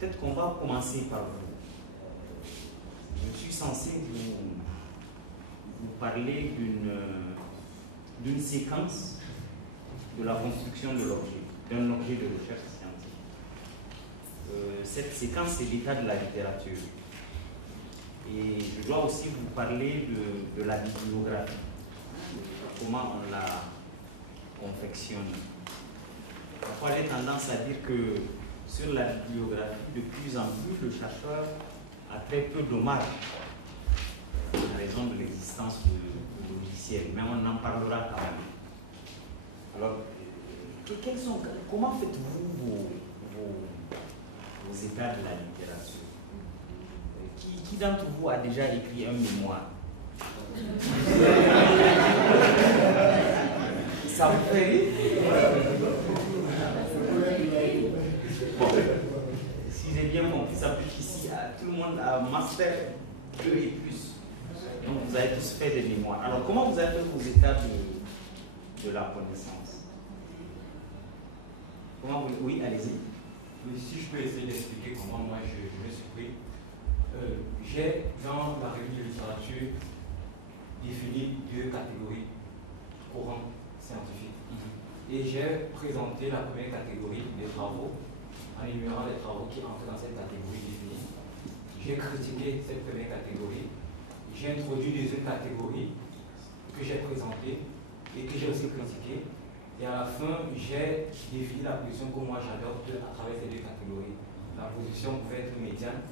peut-être qu'on va commencer par vous. Je suis censé vous parler d'une séquence de la construction de l'objet, d'un objet de recherche scientifique. Cette séquence, c'est l'état de la littérature. Et je dois aussi vous parler de la bibliographie, comment on la confectionne. Parfois, j'ai tendance à dire que sur la bibliographie, de plus en plus, le chercheur a très peu de marge en raison de l'existence de logiciels, mais on en parlera quand même. Alors, comment faites-vous vos états de la littérature? Qui d'entre vous a déjà écrit un mémoire? Ça vous fait rire? Bon, si j'ai bien compris, ça veut dire qu'ici, tout le monde a master 2 et plus. Donc vous avez tous fait des mémoires. Alors comment vous avez fait vos états de la connaissance? Comment vous... Oui, allez-y. Si je peux essayer d'expliquer comment moi je me suis pris. J'ai dans la revue de littérature défini 2 catégories courantes scientifiques. Et j'ai présenté la première catégorie des travaux en énumérant les travaux qui entrent dans cette catégorie définie. J'ai critiqué cette première catégorie. J'ai introduit 2 autres catégories que j'ai présentées et que j'ai aussi critiquées. Et à la fin, j'ai défini la position que moi j'adopte à travers ces 2 catégories. La position pouvait être médiane,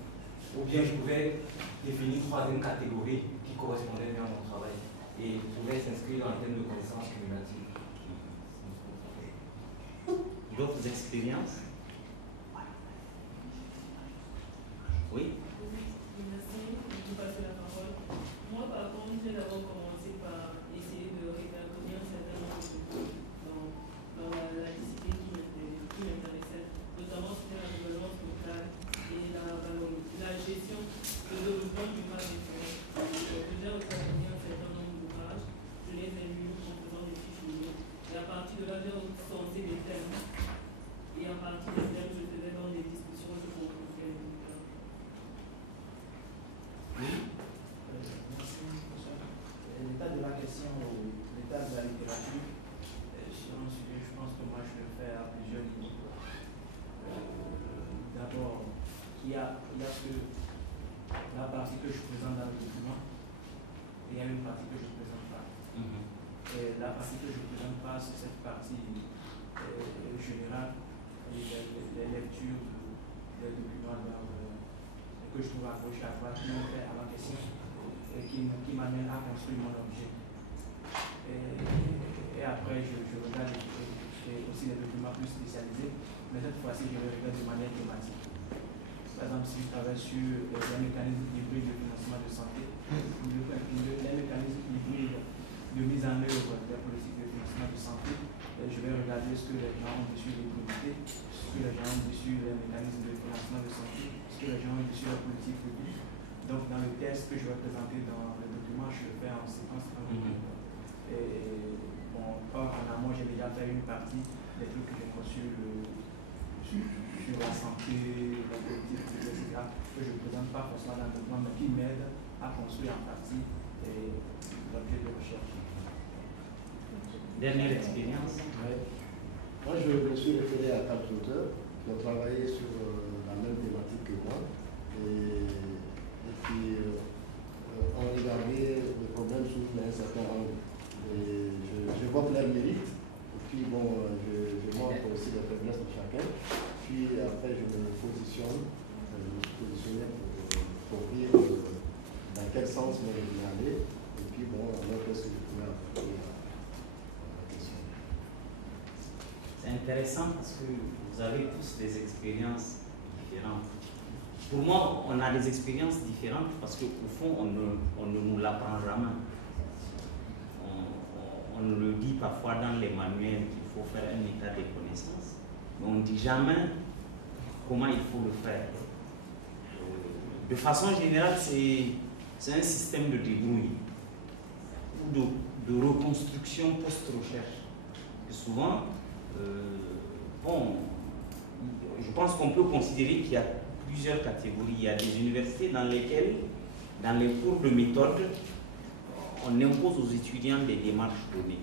ou bien je pouvais définir une 3e catégorie qui correspondait bien à mon travail et pouvait s'inscrire dans le thème de connaissances cumulatives. D'autres expériences? Oui? Merci de passer la parole. Moi, par contre, j'ai d'abord commencé par essayer de répertorier un certain nombre de choses dans la discipline qui m'intéressait, notamment c'était la gouvernance locale et la gestion, le développement du mal référent. J'ai répertorié un certain nombre d'ouvrages, je les ai lus en faisant des fiches de notes. Et à partir de là, j'ai sorti des thèmes. Et à partir des thèmes, je faisais dans des discussions, je concluais. Merci. L'état de la question, l'état de la littérature, sur un sujet, je pense que moi je le fais à plusieurs niveaux. D'abord, il y a la partie que je présente dans le document, et il y a une partie que je ne présente pas. Et la partie que je ne présente pas, c'est cette partie générale, les lectures des documents que je trouve à gauche et à droite qui m'ont fait à ma question et qui m'amènent à construire mon objet. Et après, je regarde aussi les documents plus spécialisés, mais cette fois-ci, je les regarde de manière thématique. Par exemple, si je travaille sur les mécanismes hybrides de financement de santé, les mécanismes hybrides de mise en œuvre des politiques de financement de santé, je vais regarder ce que les gens ont dit sur l'hybridité, ce que les gens ont dit sur les mécanismes de financement de santé, ce que les gens ont dit sur la politique publique. Donc, dans le texte que je vais présenter dans le document, je le fais en séquence. Et bon, en amont, j'ai déjà fait une partie des trucs que j'ai reçus sur la santé, la politique publique, etc., que je ne présente pas forcément dans le document, mais qui m'aident à construire en partie l'objet de recherche. Dernière expérience? Ouais. Moi, je me suis référé à 4 auteurs qui ont travaillé sur la même thématique que moi et qui ont regardé le problème sous un certain angle. Et je vois leur mérite, et puis bon, je montre aussi les faiblesses de chacun, puis après je me positionne, pour dire dans quel sens moi je vais aller, et puis bon, alors qu'est-ce que je pourrais apporter à la question. C'est intéressant parce que vous avez tous des expériences différentes. Pour moi, on a des expériences différentes parce qu'au fond, on ne nous l'apprend jamais. On nous le dit parfois dans les manuels qu'il faut faire un état des connaissances, mais on ne dit jamais comment il faut le faire. De façon générale, c'est un système de débrouille ou de reconstruction post-recherche. Souvent, bon, je pense qu'on peut considérer qu'il y a plusieurs catégories. Il y a des universités dans lesquelles, dans les cours de méthode, on impose aux étudiants des démarches données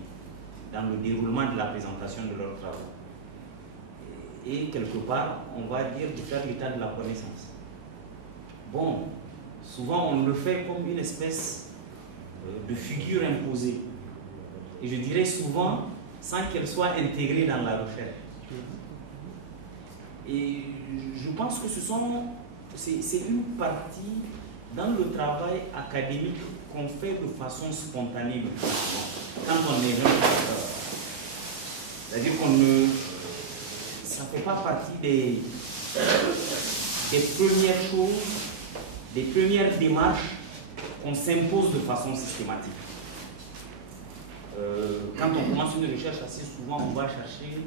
dans le déroulement de la présentation de leurs travaux. Et quelque part, on va dire de faire l'état de la connaissance. Bon, souvent on le fait comme une espèce de figure imposée. Et je dirais souvent, sans qu'elle soit intégrée dans la recherche. Et je pense que c'est une partie dans le travail académique qu'on fait de façon spontanée le plus souvent, quand on est jeune chercheur. C'est-à-dire ça ne fait pas partie des premières choses, des premières démarches qu'on s'impose de façon systématique. Quand on commence une recherche, assez souvent on va chercher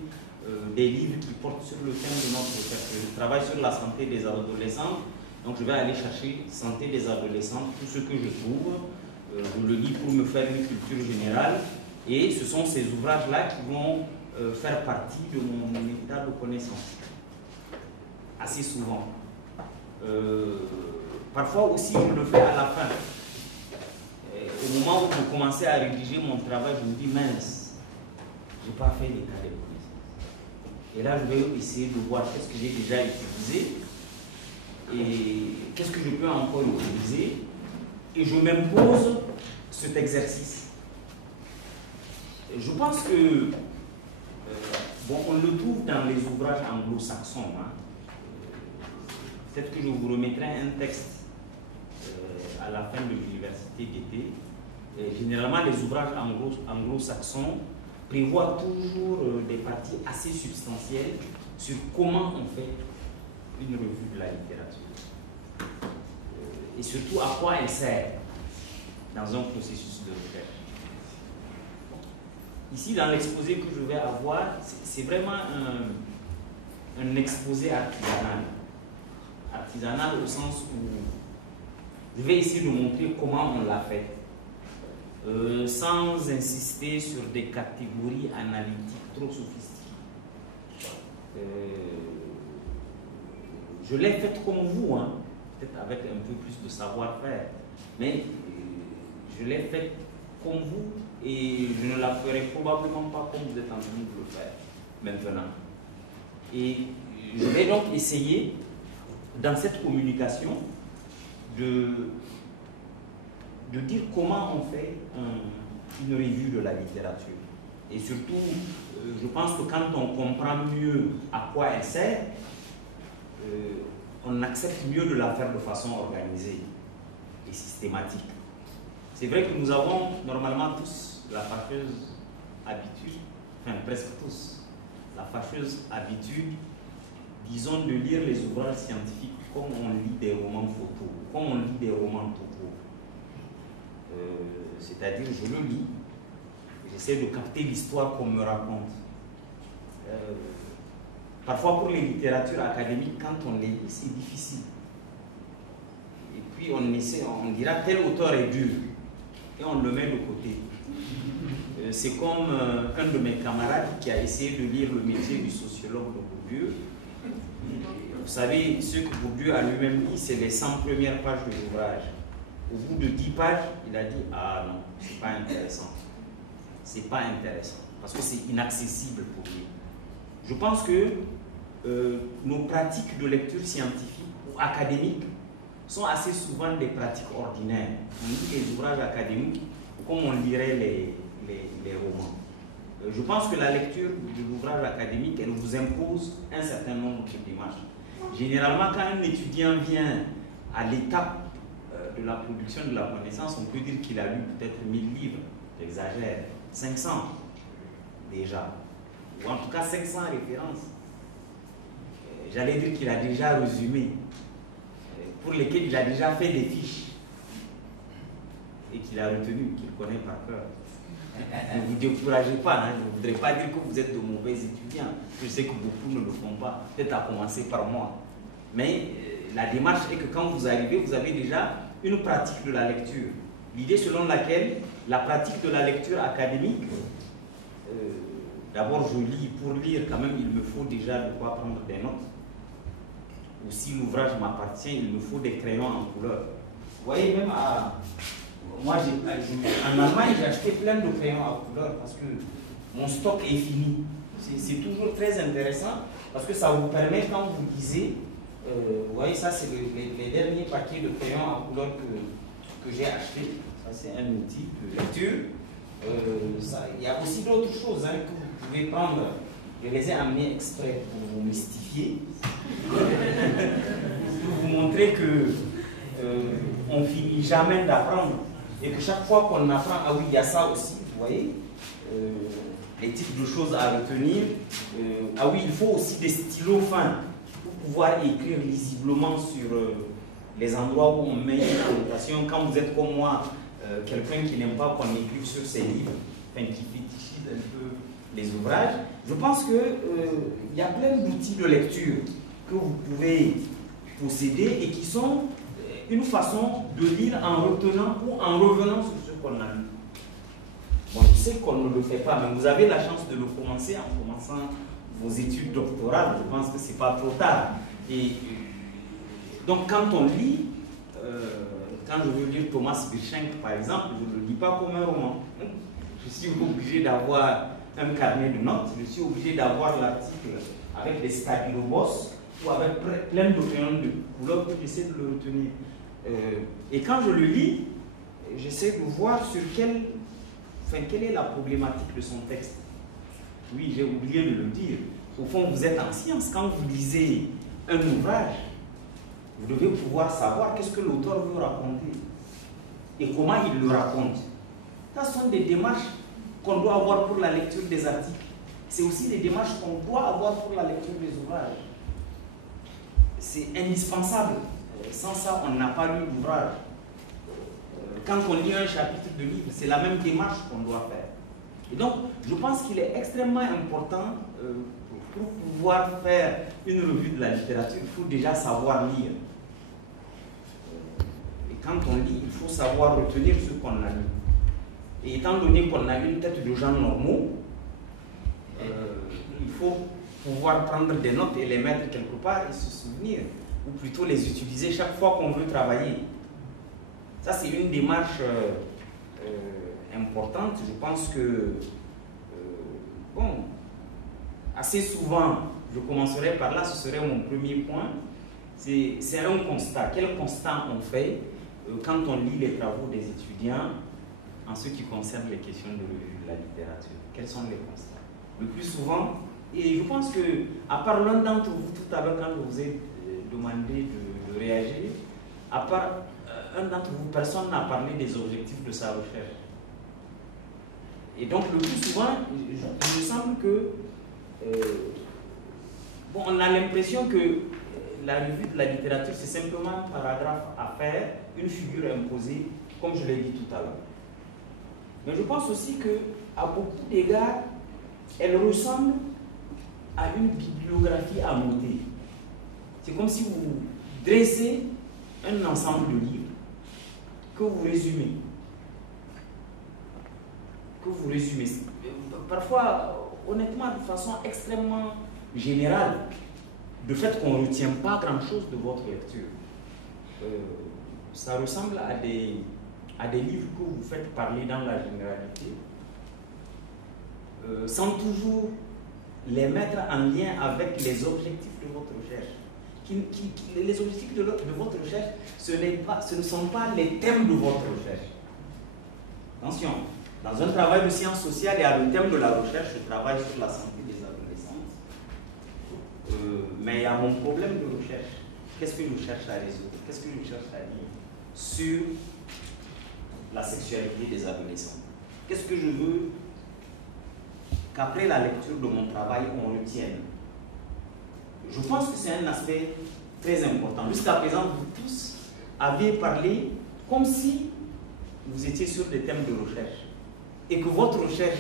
des livres qui portent sur le thème de notre recherche. Je travaille sur la santé des adolescents, donc je vais aller chercher santé des adolescents, tout ce que je trouve. Je le lis pour me faire une culture générale, et ce sont ces ouvrages-là qui vont faire partie de mon état de connaissance. Assez souvent. Parfois aussi, je le fais à la fin. Au moment où je commençais à rédiger mon travail, je me dis, mince, je n'ai pas fait l'état des connaissances. Et là, je vais essayer de voir qu'est-ce que j'ai déjà utilisé et qu'est-ce que je peux encore utiliser. Et je m'impose cet exercice. Je pense que, bon, on le trouve dans les ouvrages anglo-saxons. Hein. Peut-être que je vous remettrai un texte à la fin de l'université d'été. Généralement, les ouvrages anglo-saxons prévoient toujours des parties assez substantielles sur comment on fait une revue de la littérature. Et surtout à quoi elle sert dans un processus de recherche. Ici, dans l'exposé que je vais avoir, c'est vraiment un exposé artisanal. Artisanal au sens où je vais essayer de montrer comment on l'a fait. Sans insister sur des catégories analytiques trop sophistiquées. Je l'ai faite comme vous, hein, peut-être avec un peu plus de savoir-faire, mais je l'ai faite comme vous et je ne la ferai probablement pas comme vous êtes en train de le faire maintenant. Et je vais donc essayer, dans cette communication, de dire comment on fait une revue de la littérature. Et surtout, je pense que quand on comprend mieux à quoi elle sert, on accepte mieux de la faire de façon organisée et systématique. C'est vrai que nous avons normalement tous la fâcheuse habitude, enfin presque tous, la fâcheuse habitude, disons, de lire les ouvrages scientifiques comme on lit des romans photos, comme on lit des romans topo. C'est-à-dire, je le lis, j'essaie de capter l'histoire qu'on me raconte. Parfois, pour les littératures académiques, quand on les lit, c'est difficile. Et puis, on dira tel auteur est dur, et on le met de côté. C'est comme un de mes camarades qui a essayé de lire le métier du sociologue de Bourdieu. Vous savez, ce que Bourdieu a lui-même dit, c'est les 100 premières pages de l'ouvrage. Au bout de 10 pages, il a dit « Ah non, c'est pas intéressant. C'est pas intéressant. » Parce que c'est inaccessible pour lui. Je pense que nos pratiques de lecture scientifique ou académique sont assez souvent des pratiques ordinaires. On lit les ouvrages académiques comme on lirait les romans. Je pense que la lecture de l'ouvrage académique, elle vous impose un certain nombre de démarches. Généralement, quand un étudiant vient à l'étape de la production de la connaissance, on peut dire qu'il a lu peut-être 1000 livres, j'exagère, 500 déjà, ou en tout cas 500 références. J'allais dire qu'il a déjà résumé, pour lesquels il a déjà fait des fiches, et qu'il a retenu, qu'il connaît par cœur. Ne vous découragez pas, hein. Je ne voudrais pas dire que vous êtes de mauvais étudiants. Je sais que beaucoup ne le font pas, peut-être à commencer par moi. Mais la démarche est que quand vous arrivez, vous avez déjà une pratique de la lecture. L'idée selon laquelle la pratique de la lecture académique, d'abord je lis, pour lire quand même il me faut déjà de quoi prendre des notes. ou si l'ouvrage m'appartient, il me faut des crayons en couleur. Vous voyez, même moi, en Allemagne, j'ai acheté plein de crayons en couleur parce que mon stock est fini. C'est toujours très intéressant parce que ça vous permet, quand vous lisez, vous voyez, ça c'est les derniers paquets de crayons en couleur que j'ai acheté. Ça c'est un outil de lecture. Il y a aussi d'autres choses hein, que vous pouvez prendre. Je les ai amenés exprès pour vous mystifier. Pour vous montrer que on finit jamais d'apprendre. Et que chaque fois qu'on apprend, ah oui, il y a ça aussi, vous voyez, les types de choses à retenir. Ah oui, il faut aussi des stylos fins pour pouvoir écrire lisiblement sur les endroits où on met une annotation. Quand vous êtes comme moi, quelqu'un qui n'aime pas qu'on écrive sur ses livres, enfin, qui fétichise un peu les ouvrages, je pense qu'il y a plein d'outils de lecture que vous pouvez posséder et qui sont une façon de lire en retenant ou en revenant sur ce qu'on a lu. Bon, je sais qu'on ne le fait pas, mais vous avez la chance de le commencer en commençant vos études doctorales. Je pense que ce n'est pas trop tard. Et donc, quand on lit, quand je veux lire Thomas Birschenk, par exemple, je ne le lis pas comme un roman. Je suis obligé d'avoir un carnet de notes, je suis obligé d'avoir l'article avec des stylobos ou avec plein de crayons de couleur pour essayer de le retenir. Et quand je le lis, j'essaie de voir sur quelle est la problématique de son texte. Oui, j'ai oublié de le dire. Au fond, vous êtes en science. Quand vous lisez un ouvrage, vous devez pouvoir savoir qu'est-ce que l'auteur veut raconter et comment il le raconte. Ce sont des démarches qu'on doit avoir pour la lecture des articles. C'est aussi des démarches qu'on doit avoir pour la lecture des ouvrages. C'est indispensable. Sans ça, on n'a pas lu l'ouvrage. Quand on lit un chapitre de livre, c'est la même démarche qu'on doit faire. Et donc, je pense qu'il est extrêmement important, pour pouvoir faire une revue de la littérature, il faut déjà savoir lire. Et quand on lit, il faut savoir retenir ce qu'on a lu. Et étant donné qu'on a une tête de gens normaux, il faut pouvoir prendre des notes et les mettre quelque part et se souvenir, ou plutôt les utiliser chaque fois qu'on veut travailler. Ça, c'est une démarche importante. Je pense que, bon, assez souvent, je commencerai par là, ce serait mon premier point, c'est un constat. Quel constat on fait quand on lit les travaux des étudiants en ce qui concerne les questions de la littérature? Quels sont les constats? Le plus souvent, et je pense que, à part l'un d'entre vous tout à l'heure, quand je vous ai demandé de réagir, à part un d'entre vous, personne n'a parlé des objectifs de sa recherche. Et donc, le plus souvent, il me semble que, bon, on a l'impression que la revue de la littérature, c'est simplement un paragraphe à faire, une figure imposée, comme je l'ai dit tout à l'heure. Mais je pense aussi qu'à beaucoup d'égards, elle ressemble à une bibliographie à noter. C'est comme si vous dressez un ensemble de livres que vous résumez. Parfois, honnêtement, de façon extrêmement générale, de fait qu'on ne retient pas grand-chose de votre lecture. Ça ressemble à des livres que vous faites parler dans la généralité, sans toujours les mettre en lien avec les objectifs de votre recherche. Les objectifs de votre recherche, ce ne sont pas les thèmes de votre recherche. Attention, dans un travail de sciences sociales, il y a le thème de la recherche, je travaille sur la santé des adolescents. Mais il y a mon problème de recherche. Qu'est-ce que je cherche à résoudre? Qu'est-ce que je cherche à dire sur la sexualité des adolescents? Qu'est-ce que je veux qu'après la lecture de mon travail, on retienne? Je pense que c'est un aspect très important. Jusqu'à présent, vous tous avez parlé comme si vous étiez sur des thèmes de recherche et que votre recherche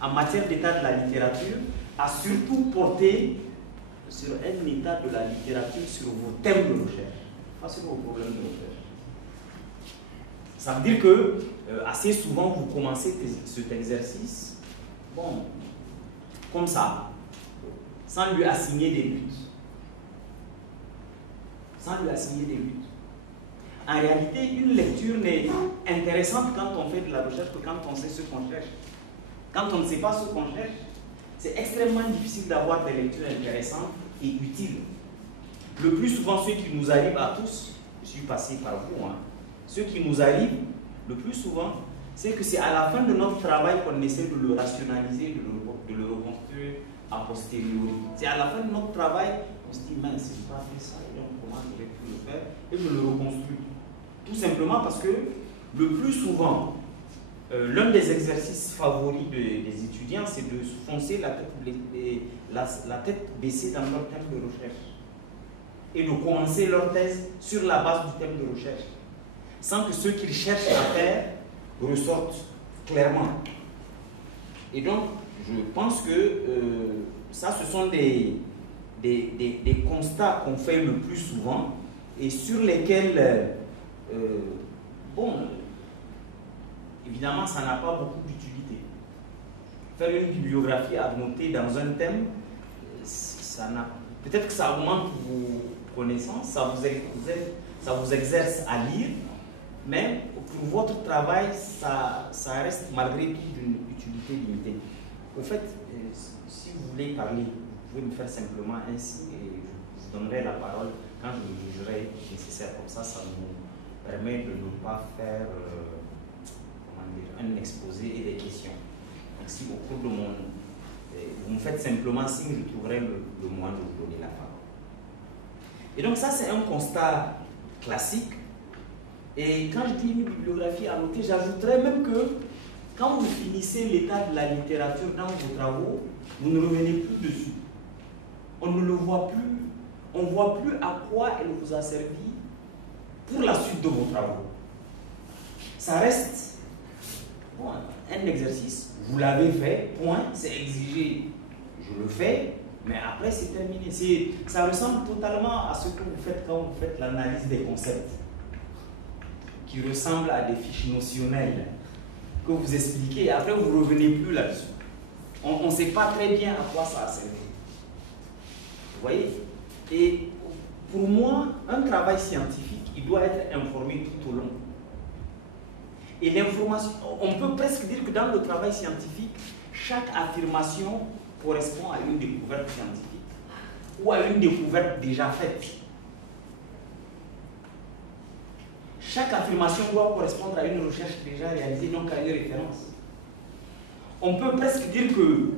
en matière d'état de la littérature a surtout porté sur un état de la littérature sur vos thèmes de recherche, pas sur vos problèmes de recherche. Ça veut dire que assez souvent vous commencez cet exercice, bon, comme ça, sans lui assigner des buts. sans lui assigner des buts. En réalité, une lecture n'est intéressante quand on fait de la recherche que quand on sait ce qu'on cherche. Quand on ne sait pas ce qu'on cherche, c'est extrêmement difficile d'avoir des lectures intéressantes et utiles. Le plus souvent, ce qui nous arrive à tous, je suis passé par vous, hein, ce qui nous arrive le plus souvent, c'est que c'est à la fin de notre travail qu'on essaie de le rationaliser, de le reconstruire a posteriori. C'est à la fin de notre travail, on se dit, mince, je n'ai pas fait ça, et donc comment je vais pu le faire, et je le reconstruis. Tout simplement parce que le plus souvent, l'un des exercices favoris des étudiants, c'est de se foncer la tête baissée dans leur thème de recherche et de commencer leur thèse sur la base du thème de recherche, sans que ce qu'ils cherchent à faire ressortent clairement. Et donc, je pense que ça, ce sont des constats qu'on fait le plus souvent et sur lesquels, bon, évidemment, ça n'a pas beaucoup d'utilité. Faire une bibliographie annotée dans un thème, peut-être que ça augmente vos connaissances, ça vous exerce à lire, mais pour votre travail, ça reste malgré tout d'une utilité limitée. Au fait, si vous voulez parler, vous pouvez me faire simplement ainsi et je vous donnerai la parole quand je le jugerai nécessaire. Comme ça, ça nous permet de ne pas faire un exposé et des questions. Donc, si au cours de vous me faites simplement signe, je trouverai le moyen de vous donner la parole. Et donc ça, c'est un constat classique. Et quand je dis une bibliographie annotée, j'ajouterais même que quand vous finissez l'état de la littérature dans vos travaux, vous ne revenez plus dessus. On ne le voit plus. On ne voit plus à quoi elle vous a servi pour la suite de vos travaux. Ça reste bon, un exercice. Vous l'avez fait, point, c'est exigé. Je le fais, mais après c'est terminé. Ça ressemble totalement à ce que vous faites quand vous faites l'analyse des concepts, qui ressemble à des fiches notionnelles que vous expliquez et après vous ne revenez plus là-dessus. On ne sait pas très bien à quoi ça a servi. Vous voyez? Et pour moi, un travail scientifique, il doit être informé tout au long. Et l'information, on peut presque dire que dans le travail scientifique, chaque affirmation correspond à une découverte scientifique ou à une découverte déjà faite. Chaque affirmation doit correspondre à une recherche déjà réalisée, donc à une référence. On peut presque dire que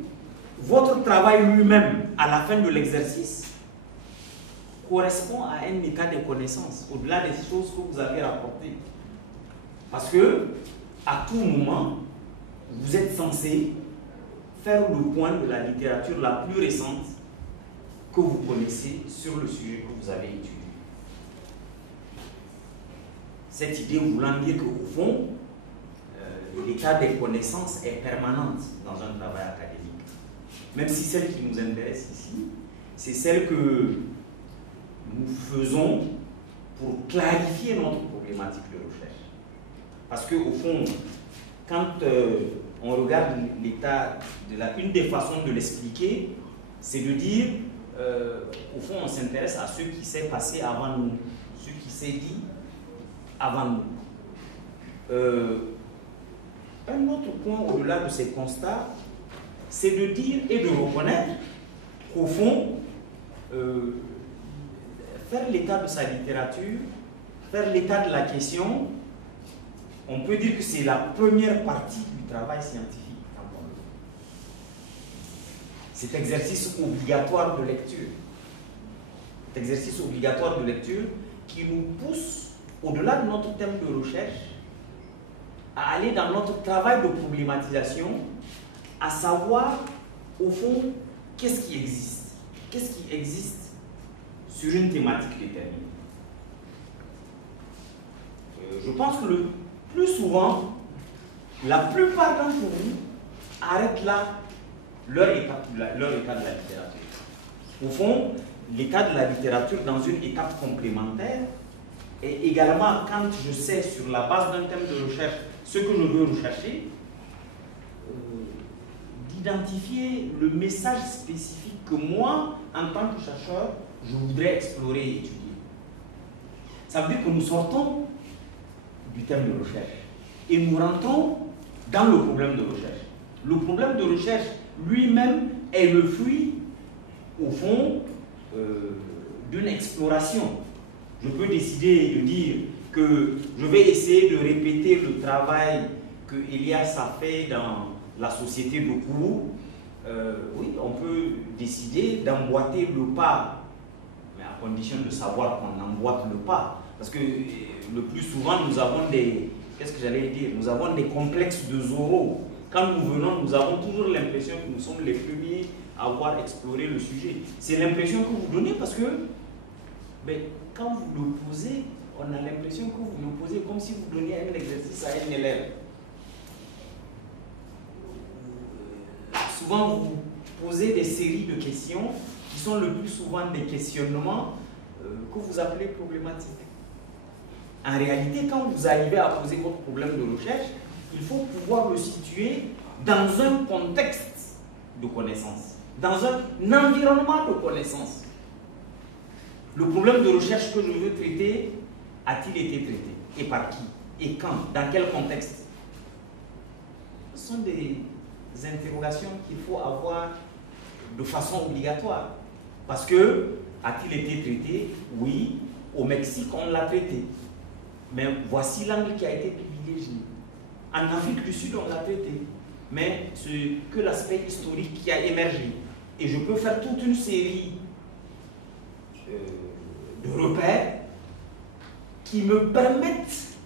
votre travail lui-même, à la fin de l'exercice, correspond à un état de connaissance, au-delà des choses que vous avez rapportées. Parce que, à tout moment, vous êtes censé faire le point de la littérature la plus récente que vous connaissez sur le sujet que vous avez étudié. Cette idée voulant dire qu'au fond, l'état des connaissances est permanente dans un travail académique. Même si celle qui nous intéresse ici, c'est celle que nous faisons pour clarifier notre problématique de recherche. Parce qu'au fond, quand on regarde l'état, une des façons de l'expliquer, c'est de dire, au fond, on s'intéresse à ce qui s'est passé avant nous, ce qui s'est dit avant nous. Un autre point au-delà de ces constats, c'est de dire et de reconnaître qu'au fond, faire l'état de sa littérature, faire l'état de la question, on peut dire que c'est la première partie du travail scientifique. Cet exercice obligatoire de lecture. Cet exercice obligatoire de lecture qui nous pousse, au-delà de notre thème de recherche, à aller dans notre travail de problématisation, à savoir, au fond, qu'est-ce qui existe. Qu'est-ce qui existe sur une thématique déterminée. Je pense que le plus souvent, la plupart d'entre vous arrêtent là leur état de la littérature. Au fond, l'état de la littérature dans une étape complémentaire et également quand je sais sur la base d'un thème de recherche ce que je veux rechercher, d'identifier le message spécifique que moi, en tant que chercheur, je voudrais explorer et étudier. Ça veut dire que nous sortons du thème de recherche et nous rentrons dans le problème de recherche. Le problème de recherche lui-même est le fruit, au fond, d'une exploration. Je peux décider de dire que je vais essayer de répéter le travail que Elias a fait dans la société de Kourou. Oui, on peut décider d'emboîter le pas, mais à condition de savoir qu'on emboîte le pas. Parce que le plus souvent, nous avons des... Qu'est-ce que j'allais dire? Nous avons des complexes de Zorro. Quand nous venons, nous avons toujours l'impression que nous sommes les premiers à avoir exploré le sujet. C'est l'impression que vous donnez parce que quand vous le posez, on a l'impression que vous le posez comme si vous donniez un exercice à un élève. Souvent, vous posez des séries de questions qui sont le plus souvent des questionnements que vous appelez problématiques. En réalité, quand vous arrivez à poser votre problème de recherche, il faut pouvoir le situer dans un contexte de connaissance, dans un environnement de connaissance. Le problème de recherche que je veux traiter, a-t-il été traité? Et par qui? Et quand? Dans quel contexte? Ce sont des interrogations qu'il faut avoir de façon obligatoire. Parce que, a-t-il été traité? Oui, au Mexique, on l'a traité. Mais voici l'angle qui a été privilégié. En Afrique du Sud, on l'a traité. Mais c'est que l'aspect historique qui a émergé. Et je peux faire toute une série de repères qui me permettent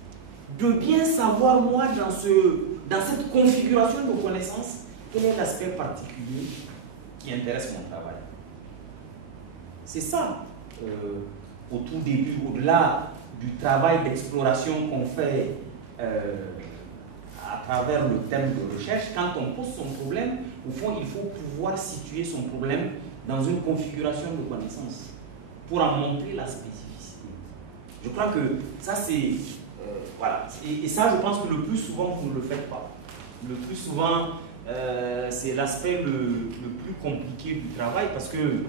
de bien savoir, moi, dans cette configuration de connaissances, quel est l'aspect particulier qui intéresse mon travail. C'est ça, au tout début, au-delà du travail d'exploration qu'on fait à travers le thème de recherche. Quand on pose son problème, au fond, il faut pouvoir situer son problème dans une configuration de connaissances pour en montrer la spécificité. Je crois que ça, c'est... voilà. Et ça, je pense que le plus souvent, vous ne le faites pas. Le plus souvent, c'est l'aspect le plus compliqué du travail parce que,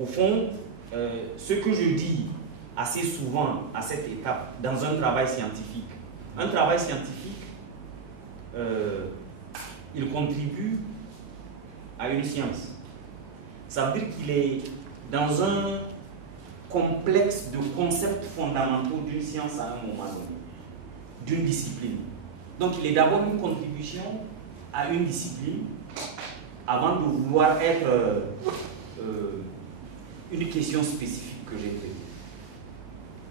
au fond, ce que je dis assez souvent à cette étape dans un travail scientifique, il contribue à une science. Ça veut dire qu'il est dans un complexe de concepts fondamentaux d'une science à un moment donné, d'une discipline. Donc il est d'abord une contribution à une discipline avant de vouloir être une question spécifique que j'ai traitée.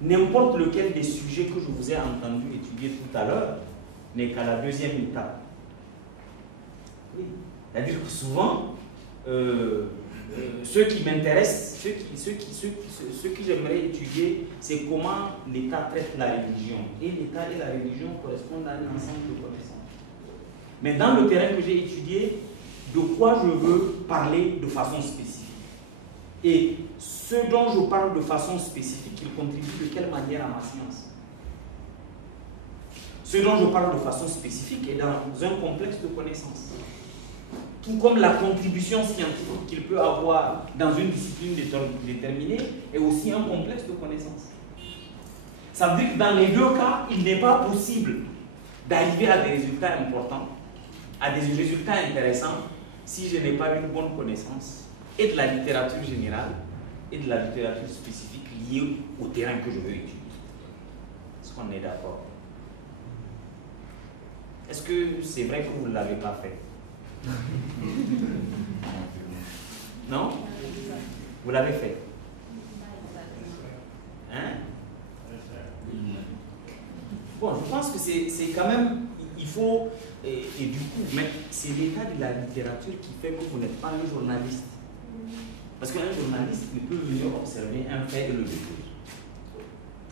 N'importe lequel des sujets que je vous ai entendu étudier tout à l'heure n'est qu'à la deuxième étape. Oui. C'est-à-dire que souvent, ce qui m'intéresse, ce que j'aimerais étudier, c'est comment l'État traite la religion. Et l'État et la religion correspondent à un ensemble de connaissances. Mais dans le terrain que j'ai étudié, de quoi je veux parler de façon spécifique. Et ce dont je parle de façon spécifique, il contribue de quelle manière à ma science? Ce dont je parle de façon spécifique est dans un complexe de connaissances. Tout comme la contribution scientifique qu'il peut avoir dans une discipline déterminée est aussi un complexe de connaissances. Ça veut dire que dans les deux cas, il n'est pas possible d'arriver à des résultats importants, à des résultats intéressants, si je n'ai pas une bonne connaissance et de la littérature générale et de la littérature spécifique liée au terrain que je veux étudier. Est-ce qu'on est d'accord? Est-ce que c'est vrai que vous ne l'avez pas fait? Non? Vous l'avez fait? Hein? Bon, je pense que c'est quand même, il faut, et du coup, mais c'est l'état de la littérature qui fait que vous n'êtes pas un journaliste. Parce qu'un journaliste, il peut venir observer un fait et le décrire.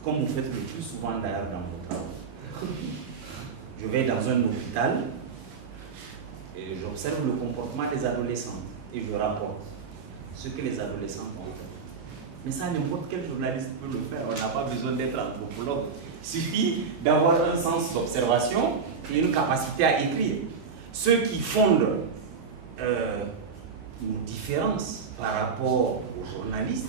Comme vous faites le plus souvent d'ailleurs dans vos travaux. Je vais dans un hôpital et j'observe le comportement des adolescents et je rapporte ce que les adolescents ont fait. Mais ça, n'importe quel journaliste peut le faire. On n'a pas besoin d'être anthropologue. Il suffit d'avoir un sens d'observation et une capacité à écrire. Ce qui fonde une différence par rapport aux journalistes,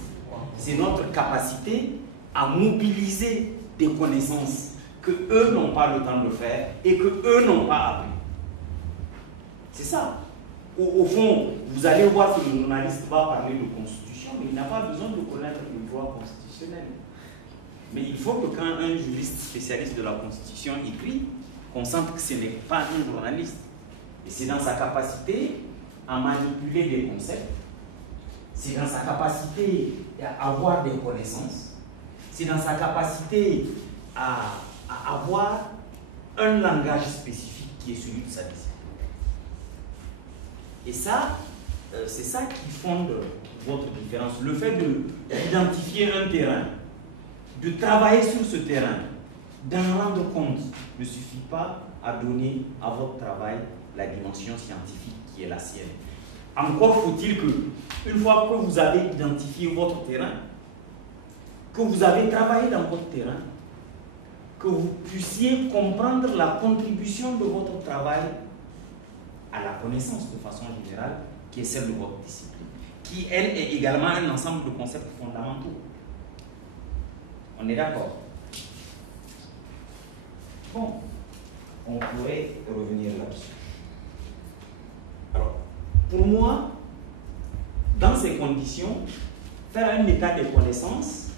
c'est notre capacité à mobiliser des connaissances que eux n'ont pas le temps de faire et que eux n'ont pas appris. C'est ça. Au fond, vous allez voir que le journaliste va parler de constitution, mais il n'a pas besoin de connaître le droit constitutionnel. Mais il faut que quand un juriste spécialiste de la constitution écrit, qu'on sente que ce n'est pas un journaliste. Et c'est dans sa capacité à manipuler des concepts, c'est dans sa capacité à avoir des connaissances, c'est dans sa capacité à avoir un langage spécifique qui est celui de sa discipline. Et ça, c'est ça qui fonde votre différence. Le fait d'identifier un terrain, de travailler sur ce terrain, d'en rendre compte, ne suffit pas à donner à votre travail la dimension scientifique qui est la sienne. Encore faut-il que, une fois que vous avez identifié votre terrain, que vous avez travaillé dans votre terrain, que vous puissiez comprendre la contribution de votre travail à la connaissance de façon générale, qui est celle de votre discipline, qui, elle, est également un ensemble de concepts fondamentaux. On est d'accord? Bon, on pourrait revenir là-dessus. Alors, pour moi, dans ces conditions, faire un état des connaissances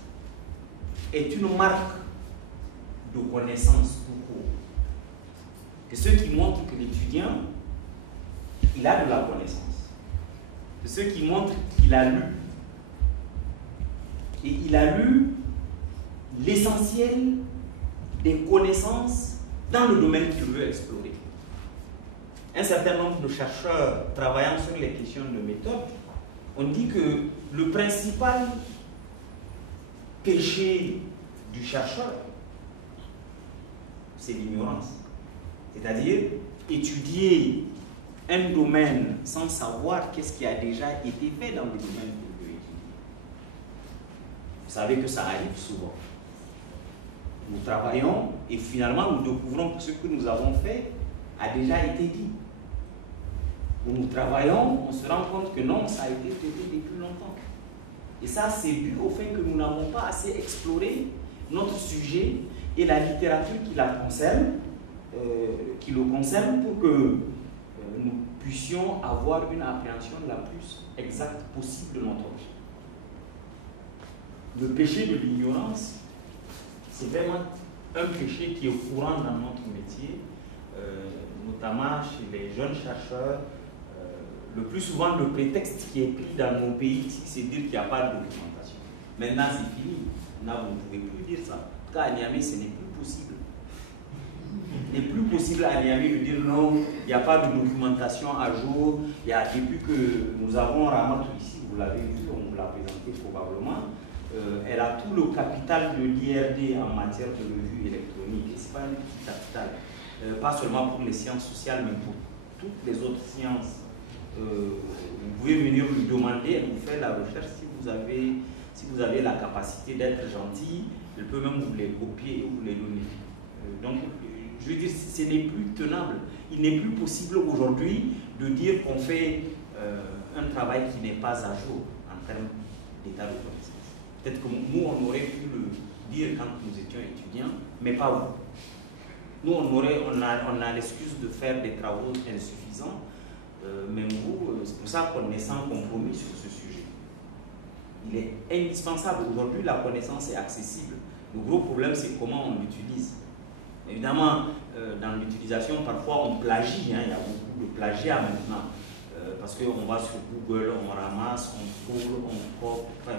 est une marque de connaissance tout court. C'est ce qui montre que l'étudiant, il a de la connaissance. C'est ce qui montre qu'il a lu. Et il a lu l'essentiel des connaissances dans le domaine qu'il veut explorer. Un certain nombre de chercheurs travaillant sur les questions de méthode ont dit que le principal péché du chercheur, c'est l'ignorance. C'est-à-dire étudier un domaine sans savoir qu'est-ce qui a déjà été fait dans le domaine que vous étudiez. Vous savez que ça arrive souvent. Nous travaillons et finalement nous découvrons que ce que nous avons fait a déjà été dit. Nous travaillons, on se rend compte que non, ça a été traité depuis longtemps. Et ça, c'est dû au fait que nous n'avons pas assez exploré notre sujet et la littérature qui le concerne pour que nous puissions avoir une appréhension la plus exacte possible de notre objet. Le péché de l'ignorance, c'est vraiment un péché qui est courant dans notre métier, notamment chez les jeunes chercheurs. Le plus souvent, le prétexte qui est pris dans nos pays, c'est de dire qu'il n'y a pas de documentation. Maintenant, c'est fini. Là, vous ne pouvez plus dire ça. En tout cas, à Niamey, ce n'est plus possible. Il n'est plus possible à Niamey de dire non, il n'y a pas de documentation à jour. Depuis que nous avons Ramatou ici, vous l'avez vu, on vous l'a présenté probablement, elle a tout le capital de l'IRD en matière de revue électronique. Et ce n'est pas un petit capital. Pas seulement pour les sciences sociales, mais pour toutes les autres sciences. Vous pouvez venir lui demander, elle vous fait la recherche. Si vous avez la capacité d'être gentil, elle peut même vous les copier et vous les donner. Donc, je veux dire, ce n'est plus tenable. Il n'est plus possible aujourd'hui de dire qu'on fait un travail qui n'est pas à jour en termes d'état de connaissance. Peut-être que nous, on aurait pu le dire quand nous étions étudiants, mais pas vous. Nous, on a l'excuse de faire des travaux insuffisants, même vous, c'est pour ça qu'on est sans compromis sur ce sujet. Il est indispensable. Aujourd'hui, la connaissance est accessible. Le gros problème, c'est comment on l'utilise. Évidemment, dans l'utilisation, parfois on plagie, il y a beaucoup de plagiat maintenant, parce qu'on va sur Google, on ramasse, on trouve, on copie. Enfin,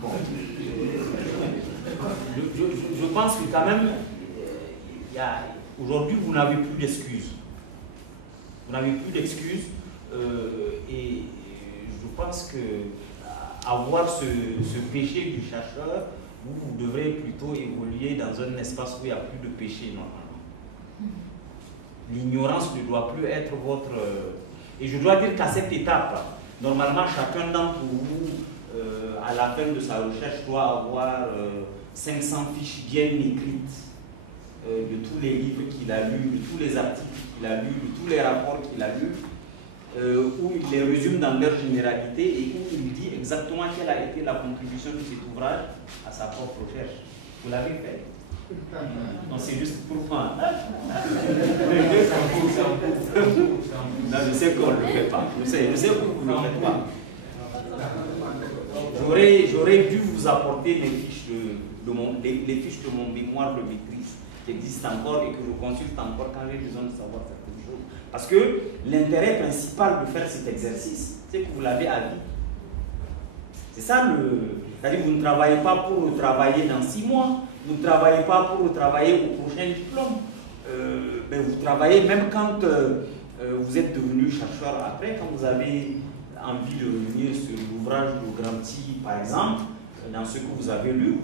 bon. Je pense que quand même, aujourd'hui, vous n'avez plus d'excuses. Vous n'avez plus d'excuses et je pense que avoir ce péché du chercheur, vous devrez plutôt évoluer dans un espace où il n'y a plus de péché normalement. L'ignorance ne doit plus être votre... Et je dois dire qu'à cette étape, normalement, chacun d'entre vous, à la fin de sa recherche, doit avoir 500 fiches bien écrites de tous les livres qu'il a lus, de tous les articles qu'il a lus, de tous les rapports qu'il a lus. où il les résume dans leur généralité et où il dit exactement quelle a été la contribution de cet ouvrage à sa propre recherche. Vous l'avez fait? Non, c'est juste pour moi. Non, je sais qu'on ne le fait pas. Je sais que vous ne le faites pas. J'aurais dû vous apporter les fiches de mon mémoire de maîtrise qui existent encore et que je consulte encore quand j'ai besoin de savoir certaines choses. Parce que l'intérêt principal de faire cet exercice, c'est que vous l'avez à vie. C'est ça c'est-à-dire que vous ne travaillez pas pour travailler dans 6 mois, vous ne travaillez pas pour travailler au prochain diplôme, mais vous travaillez même quand vous êtes devenu chercheur après, quand vous avez envie de revenir sur l'ouvrage de Gramsci, par exemple, dans ce que vous avez lu,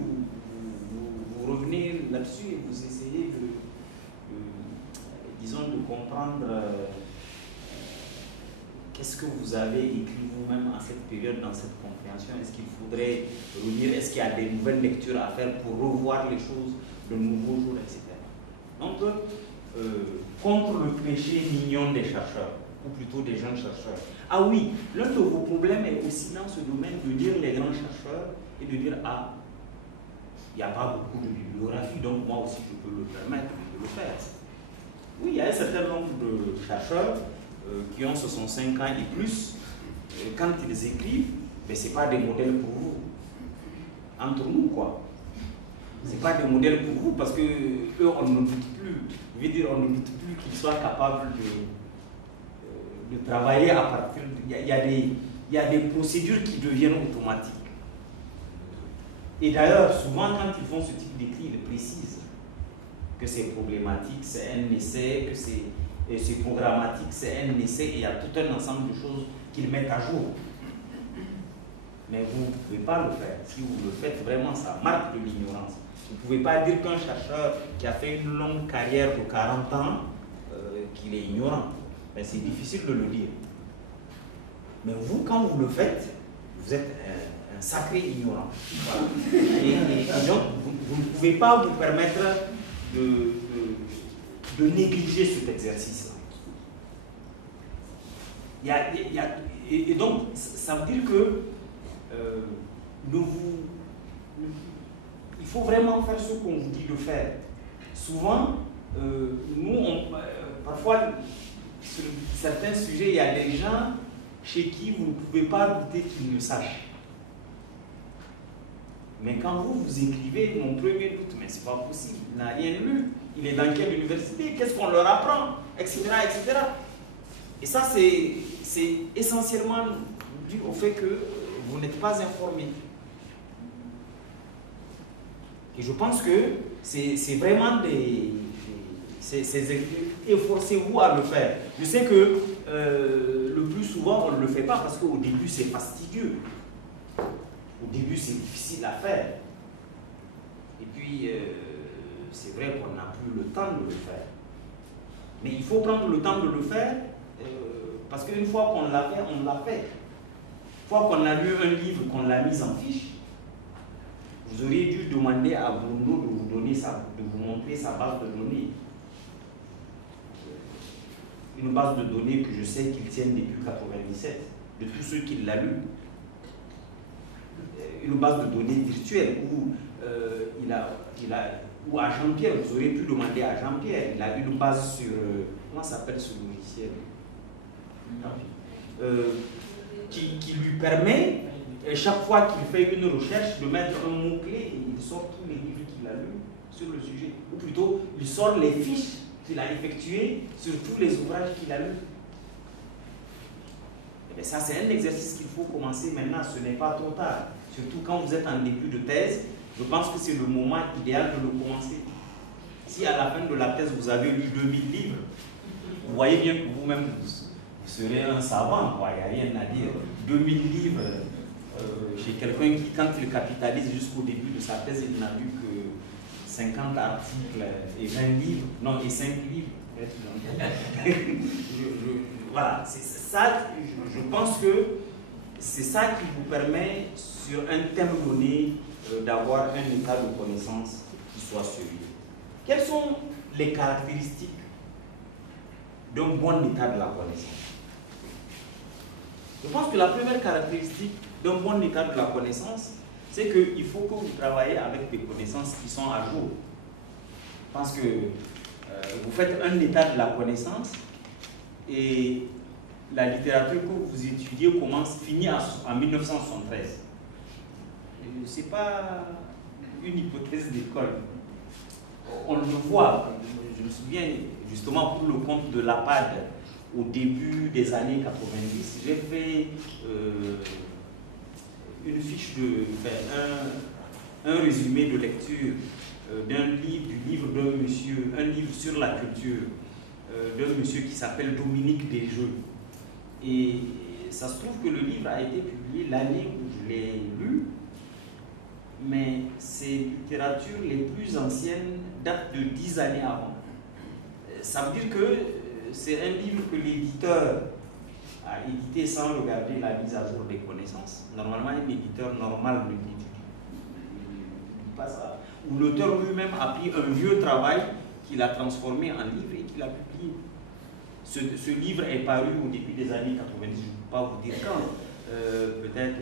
vous revenez là-dessus et vous essayez disons, de comprendre qu'est-ce que vous avez écrit vous-même à cette période, dans cette compréhension. Est-ce qu'il faudrait relire, est-ce qu'il y a des nouvelles lectures à faire pour revoir les choses de nouveaux jours, etc. Donc, contre le péché mignon des chercheurs, ou plutôt des jeunes chercheurs. Ah oui, l'un de vos problèmes est aussi dans ce domaine de lire les grands chercheurs et de dire, ah, il n'y a pas beaucoup de bibliographie, donc moi aussi je peux le permettre de le faire. Oui, il y a un certain nombre de chercheurs qui ont 65 ans et plus, quand ils écrivent, mais ce n'est pas des modèles pour vous. Entre nous, quoi. Ce n'est pas des modèles pour vous parce que eux, on ne doute plus. Je veux dire, on ne doute plus qu'ils soient capables de travailler à partir de... Il y a des procédures qui deviennent automatiques. Et d'ailleurs, souvent, quand ils font ce type d'écrit, ils précisent que c'est problématique, c'est un essai, que c'est programmatique, c'est un essai, et il y a tout un ensemble de choses qu'ils mettent à jour. Mais vous ne pouvez pas le faire. Si vous le faites, vraiment, ça marque de l'ignorance. Vous ne pouvez pas dire qu'un chercheur qui a fait une longue carrière de 40 ans, qu'il est ignorant. Ben, c'est difficile de le dire. Mais vous, quand vous le faites, vous êtes un sacré ignorant. Voilà. Et donc, vous ne pouvez pas vous permettre de négliger cet exercice-là. Et donc, ça veut dire que il faut vraiment faire ce qu'on vous dit de faire. Souvent, nous, parfois, sur certains sujets, il y a des gens chez qui vous ne pouvez pas douter qu'ils ne sachent. Mais quand vous écrivez, mon premier doute, mais c'est pas possible, il n'a rien lu, il est dans quelle université, qu'est-ce qu'on leur apprend, etc., etc. Et ça, c'est essentiellement dû au fait que vous n'êtes pas informé. Et je pense que c'est vraiment efforcez-vous à le faire. Je sais que le plus souvent, on ne le fait pas parce qu'au début, c'est fastidieux. Au début, c'est difficile à faire. Et puis, c'est vrai qu'on n'a plus le temps de le faire. Mais il faut prendre le temps de le faire parce qu'une fois qu'on l'a fait, on l'a fait. Une fois qu'on a lu un livre, qu'on l'a mis en fiche, vous auriez dû demander à Bruno de vous donner de vous montrer sa base de données. Une base de données que je sais qu'il tient depuis 1997, de tous ceux qui l'ont lu. Une base de données virtuelle où ou à Jean-Pierre, vous auriez pu demander à Jean-Pierre, il a une base sur, comment s'appelle ce logiciel qui lui permet, chaque fois qu'il fait une recherche, de mettre un mot-clé et il sort tous les livres qu'il a lus sur le sujet. Ou plutôt, il sort les fiches qu'il a effectuées sur tous les ouvrages qu'il a lus. Et bien ça, c'est un exercice qu'il faut commencer maintenant, ce n'est pas trop tard. Surtout quand vous êtes en début de thèse, je pense que c'est le moment idéal de le commencer. Si à la fin de la thèse, vous avez lu 2000 livres, vous voyez bien que vous-même, vous serez un savant, quoi. Il n'y a rien à dire. 2000 livres chez quelqu'un qui, quand il capitalise jusqu'au début de sa thèse, il n'a lu que 50 articles et 20 livres, non, et 5 livres. Voilà, c'est ça, je pense que c'est ça qui vous permet, sur un thème donné, d'avoir un état de connaissance qui soit sérieux. Quelles sont les caractéristiques d'un bon état de la connaissance? Je pense que la première caractéristique d'un bon état de la connaissance, c'est qu'il faut que vous travaillez avec des connaissances qui sont à jour. Je pense que vous faites un état de la connaissance et la littérature que vous étudiez finit en 1973. Ce n'est pas une hypothèse d'école. On le voit. Je me souviens justement pour le compte de l'APAD au début des années 90, j'ai fait une fiche un résumé de lecture du livre d'un monsieur, un livre sur la culture d'un monsieur qui s'appelle Dominique Desjeux. Et ça se trouve que le livre a été publié l'année où je l'ai lu, mais ces littératures les plus anciennes datent de 10 années avant. Ça veut dire que c'est un livre que l'éditeur a édité sans regarder la mise à jour des connaissances. Normalement, un éditeur normal ne dit pas ça. Ou l'auteur lui-même a pris un vieux travail qu'il a transformé en livre et qu'il a publié. Ce livre est paru au début des années 90, je ne peux pas vous dire quand, peut-être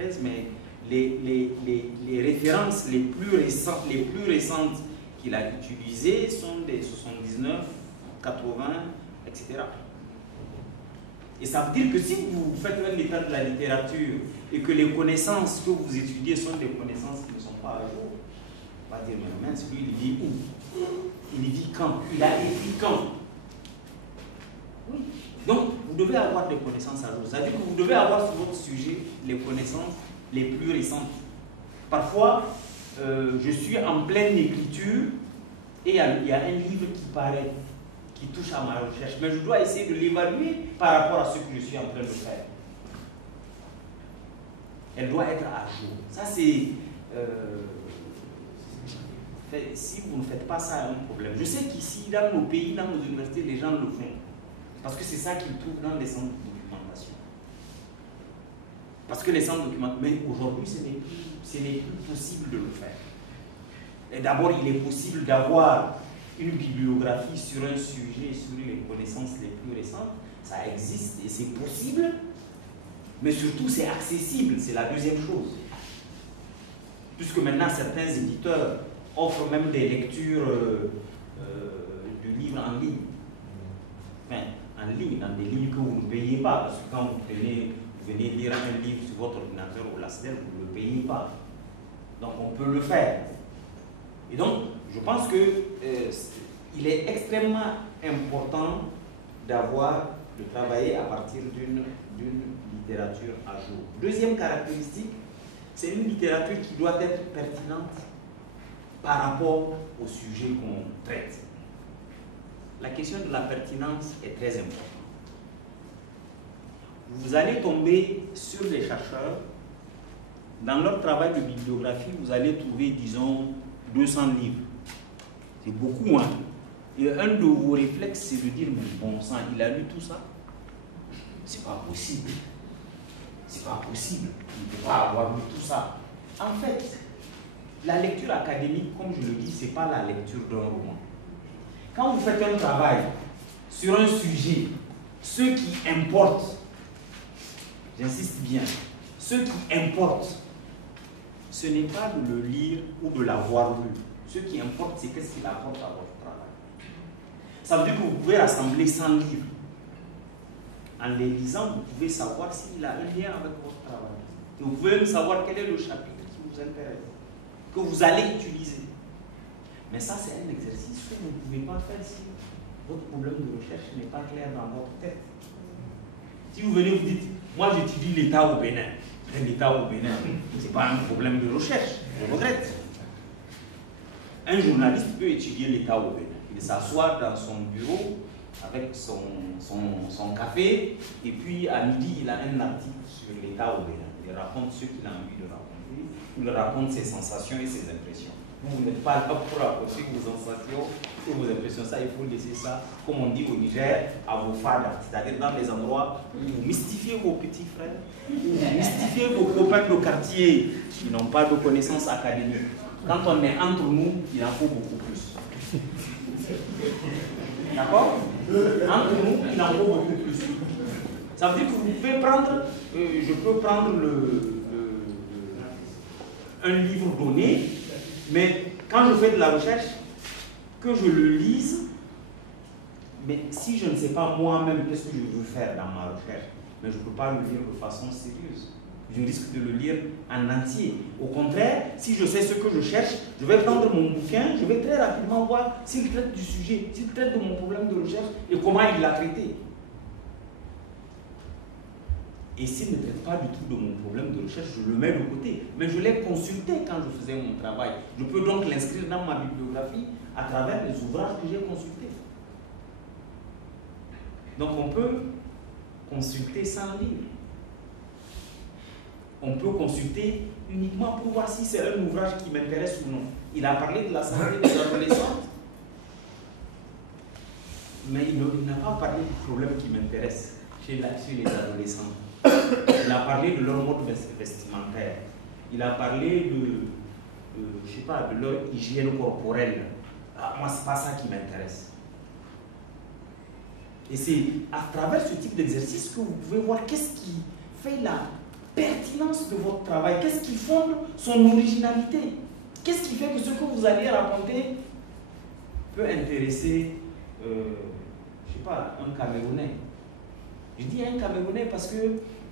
92-93, mais les références les plus récentes qu'il a utilisées sont des 79, 80, etc. Et ça veut dire que si vous faites un état de la littérature et que les connaissances que vous étudiez sont des connaissances qui ne sont pas à jour, on va dire, mais celui il vit où? Il vit quand? Il a écrit quand? Oui. Donc, vous devez avoir des connaissances à jour. C'est-à-dire que vous devez avoir sur votre sujet les connaissances les plus récentes. Parfois, je suis en pleine écriture et il y a un livre qui paraît, qui touche à ma recherche, mais je dois essayer de l'évaluer par rapport à ce que je suis en train de faire. Elle doit être à jour. Ça, c'est... si vous ne faites pas ça, il y a un problème. Je sais qu'ici, dans nos pays, dans nos universités, les gens le font. Parce que c'est ça qu'ils trouvent dans les centres de documentation. Parce que les centres de documentation... Mais aujourd'hui, ce n'est plus possible de le faire. Et d'abord, il est possible d'avoir une bibliographie sur un sujet, sur les connaissances les plus récentes. Ça existe et c'est possible. Mais surtout, c'est accessible. C'est la deuxième chose. Puisque maintenant, certains éditeurs offrent même des lectures de livres en ligne. Enfin, en ligne, dans des livres que vous ne payez pas. Parce que quand vous venez lire un livre sur votre ordinateur ou la SNEL, vous ne le payez pas. Donc, on peut le faire. Et donc, je pense qu'il est extrêmement important de travailler à partir d'une littérature à jour. Deuxième caractéristique, c'est une littérature qui doit être pertinente par rapport au sujet qu'on traite. La question de la pertinence est très importante. Vous allez tomber sur des chercheurs, dans leur travail de bibliographie, vous allez trouver, disons, 200 livres. C'est beaucoup, hein? Et un de vos réflexes, c'est de dire, mais bon sang, il a lu tout ça? C'est pas possible. C'est pas possible. Il ne peut pas avoir lu tout ça. En fait, la lecture académique, comme je le dis, ce n'est pas la lecture d'un roman. Quand vous faites un travail sur un sujet, ce qui importe, j'insiste bien, ce qui importe, ce n'est pas de le lire ou de l'avoir lu. Ce qui importe, c'est qu'est-ce qu'il apporte à votre travail. Ça veut dire que vous pouvez rassembler 100 livres. En les lisant, vous pouvez savoir s'il a un lien avec votre travail. Et vous pouvez même savoir quel est le chapitre qui vous intéresse, que vous allez utiliser. Mais ça, c'est un exercice que vous ne pouvez pas faire si votre problème de recherche n'est pas clair dans votre tête. Si vous venez vous dites, moi j'étudie l'État au Bénin. L'État au Bénin, ce n'est pas un problème de recherche, je regrette. Un journaliste peut étudier l'État au Bénin. Il s'assoit dans son bureau avec son café et puis à midi, il a un article sur l'État au Bénin. Il raconte ce qu'il a envie de raconter, il raconte ses sensations et ses impressions. Vous n'êtes pas là pour raconter vos sensations et vos impressions. Ça, il faut laisser ça, comme on dit au Niger, à vos fadas. C'est-à-dire dans les endroits où vous mystifiez vos petits frères, où vous mystifiez vos copains de quartier qui n'ont pas de connaissances académiques. Quand on est entre nous, il en faut beaucoup plus. D'accord? Entre nous, il en faut beaucoup plus. Ça veut dire que vous pouvez prendre, je peux prendre un livre donné, mais quand je fais de la recherche, que je le lise, mais si je ne sais pas moi-même qu'est-ce que je veux faire dans ma recherche, mais je ne peux pas le lire de façon sérieuse. Je risque de le lire en entier. Au contraire, si je sais ce que je cherche, je vais prendre mon bouquin, je vais très rapidement voir s'il traite du sujet, s'il traite de mon problème de recherche et comment il l'a traité. Et s'il ne traite pas du tout de mon problème de recherche, je le mets de côté. Mais je l'ai consulté quand je faisais mon travail. Je peux donc l'inscrire dans ma bibliographie à travers les ouvrages que j'ai consultés. Donc on peut consulter sans lire. On peut consulter uniquement pour voir si c'est un ouvrage qui m'intéresse ou non. Il a parlé de la santé des adolescents, mais il n'a pas parlé du problème qui m'intéresse chez les adolescents. Il a parlé de leur mode vestimentaire. Il a parlé je sais pas, de leur hygiène corporelle. Ah, moi, ce n'est pas ça qui m'intéresse. Et c'est à travers ce type d'exercice que vous pouvez voir qu'est-ce qui fait la pertinence de votre travail, qu'est-ce qui fonde son originalité, qu'est-ce qui fait que ce que vous allez raconter peut intéresser, je ne sais pas, un Camerounais. Je dis un Camerounais parce que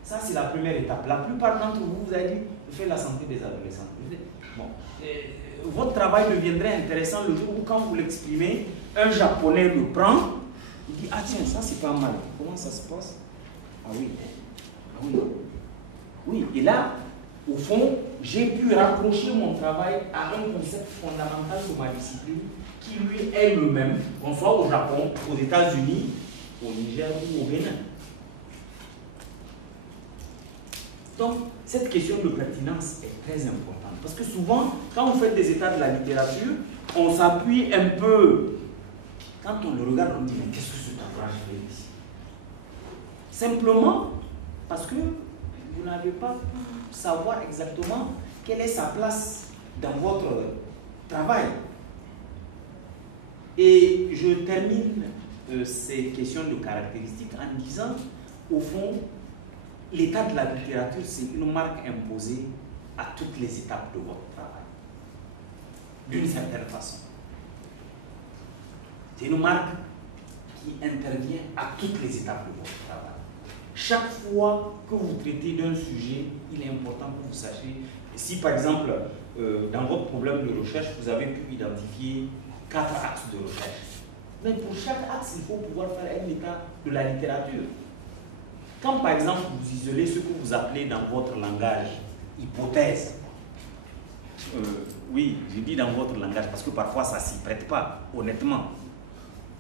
ça, c'est la première étape. La plupart d'entre vous, vous avez dit, je fais la santé des adolescents. Bon, votre travail deviendrait intéressant le jour où, quand vous l'exprimez, un Japonais le prend, il dit, ah tiens, ça c'est pas mal. Comment ça se passe? Ah oui, ah oui. Oui, et là, au fond, j'ai pu rapprocher mon travail à un concept fondamental de ma discipline qui lui est le même, qu'on soit au Japon, aux États-Unis, au Niger ou au Bénin. Donc, cette question de pertinence est très importante. Parce que souvent, quand vous faites des états de la littérature, on s'appuie un peu. Quand on le regarde, on dit, mais qu'est-ce que cet ouvrage fait ici? Simplement parce que vous n'avez pas pu savoir exactement quelle est sa place dans votre travail. Et je termine ces questions de caractéristiques en disant, au fond, l'état de la littérature, c'est une marque imposée à toutes les étapes de votre travail, d'une certaine façon. C'est une marque qui intervient à toutes les étapes de votre travail. Chaque fois que vous traitez d'un sujet, il est important que vous sachiez, si par exemple, dans votre problème de recherche, vous avez pu identifier 4 axes de recherche. Mais pour chaque axe, il faut pouvoir faire un état de la littérature. Quand par exemple, vous isolez ce que vous appelez dans votre langage hypothèse, oui, je dis dans votre langage parce que parfois ça ne s'y prête pas, honnêtement.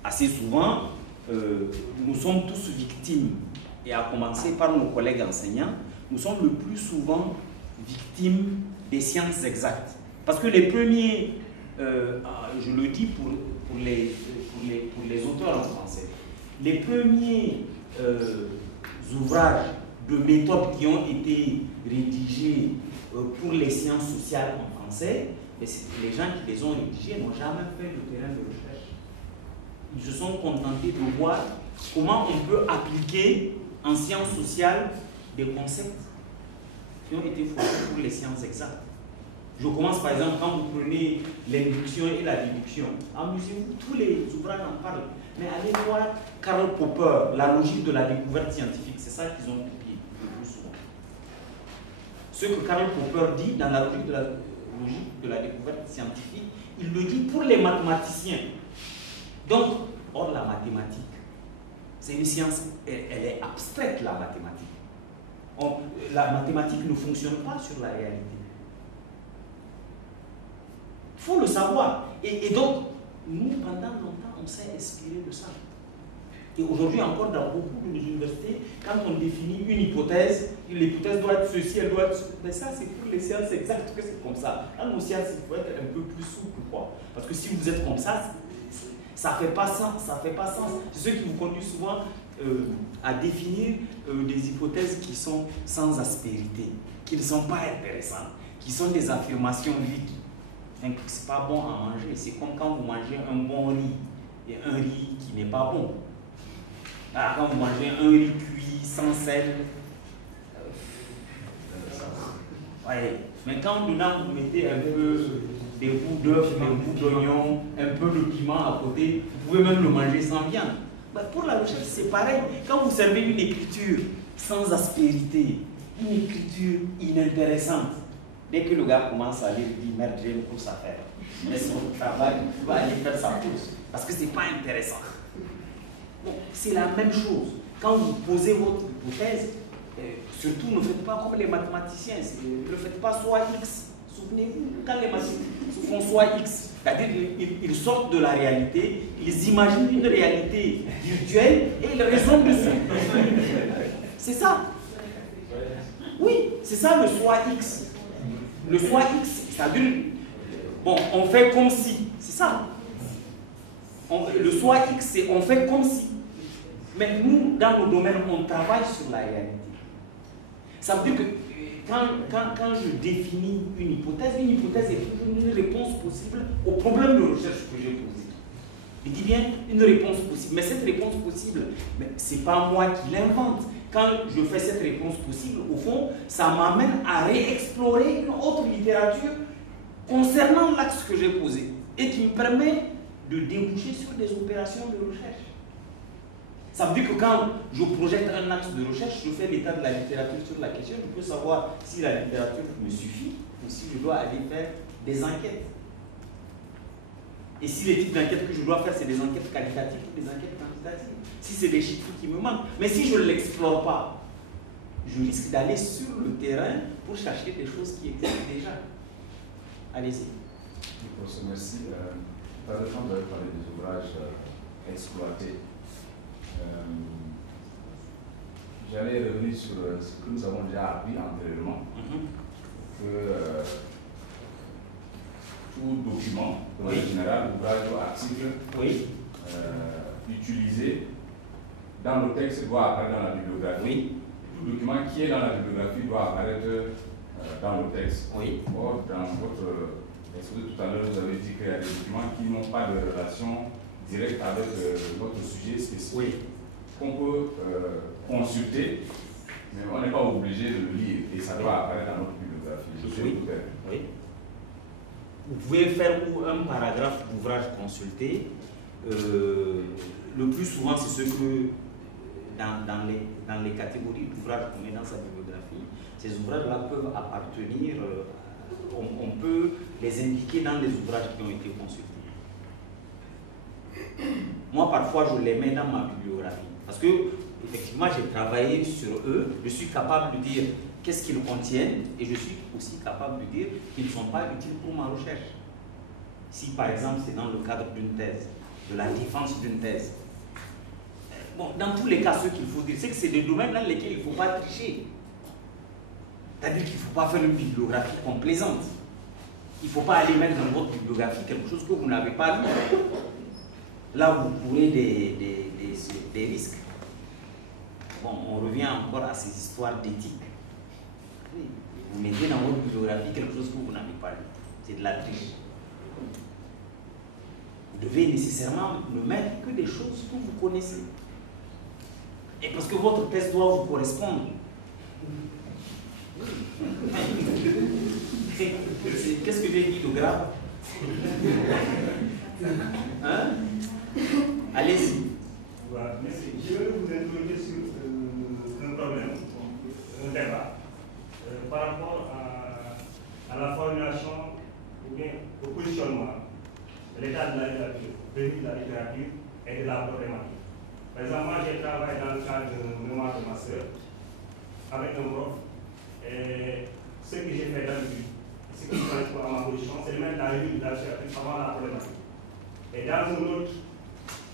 Assez souvent, nous sommes tous victimes, et à commencer par nos collègues enseignants, nous sommes le plus souvent victimes des sciences exactes. Parce que les premiers, je le dis pour les auteurs en français, les premiers ouvrages de méthode qui ont été rédigés pour les sciences sociales en français, les gens qui les ont rédigés n'ont jamais fait le terrain de recherche. Ils se sont contentés de voir comment on peut appliquer en sciences sociales des concepts qui ont été formés pour les sciences exactes. Je commence par exemple, quand vous prenez l'induction et la déduction, amusez-vous, tous les ouvrages en parlent. Mais allez voir Karl Popper, la logique de la découverte scientifique, c'est ça qu'ils ont copié le plus souvent. Ce que Karl Popper dit dans la logique de la découverte scientifique, il le dit pour les mathématiciens. Donc, or la mathématique, c'est une science, elle est abstraite, la mathématique. La mathématique ne fonctionne pas sur la réalité. Il faut le savoir. Et donc, nous, pendant longtemps, on s'est inspiré de ça. Et aujourd'hui, encore dans beaucoup de universités, quand on définit une hypothèse, l'hypothèse doit être ceci, elle doit être... Mais ça, c'est pour les sciences exactes que c'est comme ça. Dans nos sciences, il faut être un peu plus souple, quoi. Parce que si vous êtes comme ça ne fait pas sens, ça fait pas sens. C'est ce qui vous conduit souvent à définir des hypothèses qui sont sans aspérité, qui ne sont pas intéressantes, qui sont des affirmations vides. C'est pas bon à manger. C'est comme quand vous mangez un bon riz et un riz qui n'est pas bon. Ah, quand vous mangez un riz cuit sans sel, ouais. Mais quand dedans vous mettez un peu des bouts d'œufs, des bouts d'oignon, un peu de piment à côté, vous pouvez même le manger sans viande. Bah, pour la recherche, c'est pareil. Quand vous servez une écriture sans aspérité, une écriture inintéressante, dès que le gars commence à lire, il dit merde, j'ai une course à faire. Mais son travail, il va aller faire sa course parce que ce n'est pas intéressant. Bon, c'est la même chose. Quand vous posez votre hypothèse, surtout ne faites pas comme les mathématiciens, ne faites pas soit X. Souvenez-vous, quand les mathématiciens font soit X, c'est-à-dire ils sortent de la réalité, ils imaginent une réalité virtuelle et ils raisonnent dessus. C'est ça. Oui, c'est ça le soit X. Le soit X, c'est-à-dire, bon, on fait comme si, c'est ça. Le soit X, c'est on fait comme si. Mais nous, dans nos domaines, on travaille sur la réalité. Ça veut dire que quand je définis une hypothèse est toujours une réponse possible au problème de recherche que j'ai posé. Je dis bien une réponse possible. Mais cette réponse possible, ce n'est pas moi qui l'invente. Quand je fais cette réponse possible, au fond, ça m'amène à réexplorer une autre littérature concernant l'axe que j'ai posé et qui me permet de déboucher sur des opérations de recherche. Ça veut dire que quand je projette un axe de recherche, je fais l'état de la littérature sur la question, je peux savoir si la littérature me suffit ou si je dois aller faire des enquêtes. Et si les types d'enquêtes que je dois faire, c'est des enquêtes qualitatives ou des enquêtes quantitatives. Si c'est des chiffres qui me manquent. Mais si je ne l'explore pas, je risque d'aller sur le terrain pour chercher des choses qui existent déjà. Allez-y. Professeur, merci. Par exemple, vous avez parlé des ouvrages exploités. J'allais revenir sur ce que nous avons déjà appris antérieurement, que tout document, de manière générale, ouvrage ou article, utilisé dans le texte doit apparaître dans la bibliographie. Oui. Tout document qui est dans la bibliographie doit apparaître dans le texte. Oui. Or, dans votre exposé tout à l'heure, vous avez dit qu'il y a des documents qui n'ont pas de relation directe avec votre sujet spécifique. Oui. Qu'on peut consulter, mais on n'est pas obligé de le lire et ça doit apparaître dans notre bibliographie. Je suis ouvert. Oui. Vous pouvez faire un paragraphe d'ouvrage consulté. Le plus souvent, c'est ce que dans les catégories d'ouvrages qu'on met dans sa bibliographie, ces ouvrages-là peuvent appartenir, on peut les indiquer dans les ouvrages qui ont été consultés. Moi, parfois, je les mets dans ma bibliographie. Parce que, effectivement, j'ai travaillé sur eux, je suis capable de dire qu'est-ce qu'ils contiennent et je suis aussi capable de dire qu'ils ne sont pas utiles pour ma recherche. Si, par exemple, c'est dans le cadre d'une thèse, de la défense d'une thèse. Bon, dans tous les cas, ce qu'il faut dire, c'est que c'est des domaines dans lesquels il ne faut pas tricher. C'est-à-dire qu'il ne faut pas faire une bibliographie complaisante. Il ne faut pas aller mettre dans votre bibliographie quelque chose que vous n'avez pas lu. Là, vous courez des risques. Bon, on revient encore à ces histoires d'éthique. Oui, vous mettez dans votre bibliographie quelque chose que vous n'avez pas lu. C'est de la triche. Vous devez nécessairement ne mettre que des choses que vous connaissez. Et parce que votre thèse doit vous correspondre. Qu'est-ce que j'ai dit de grave? Hein? Allez-y. Voilà, merci. Je vais vous interroger sur un problème, un débat, par rapport à la formulation ou bien au positionnement de l'état de la littérature, prévu de la littérature et de la problématique. Par exemple, moi j'ai travaillé dans le cadre d'un mémoire de master avec un prof et ce que j'ai fait d'habitude, ce qui correspond à ma position, c'est de mettre la revue de la littérature avant la problématique. Et dans un autre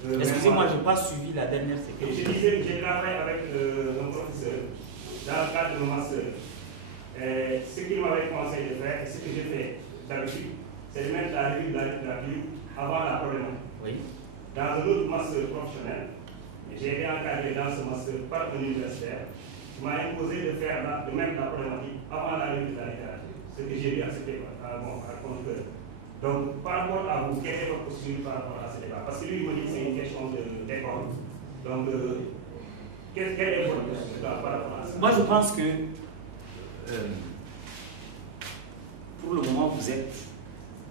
excusez-moi, je n'ai pas suivi la dernière séquence. Je disais que j'ai travaillé avec un professeur dans le cadre de mon master. Et ce qu'il m'avait conseillé de faire, et ce que j'ai fait d'habitude, c'est de mettre la revue de la littérature avant la problématique. Oui. Dans un autre master professionnel, j'ai été encadré dans ce master par un universitaire qui m'a imposé de mettre la problématique avant la revue de la littérature. Ce que j'ai dû accepter à contre-cœur. Donc, par rapport à vous, quelle est votre posture par rapport à ce débat? Parce que lui, il me dit que c'est une question d'école. Donc, Quelle est votre question par rapport à ça? Moi, je pense que pour le moment, vous êtes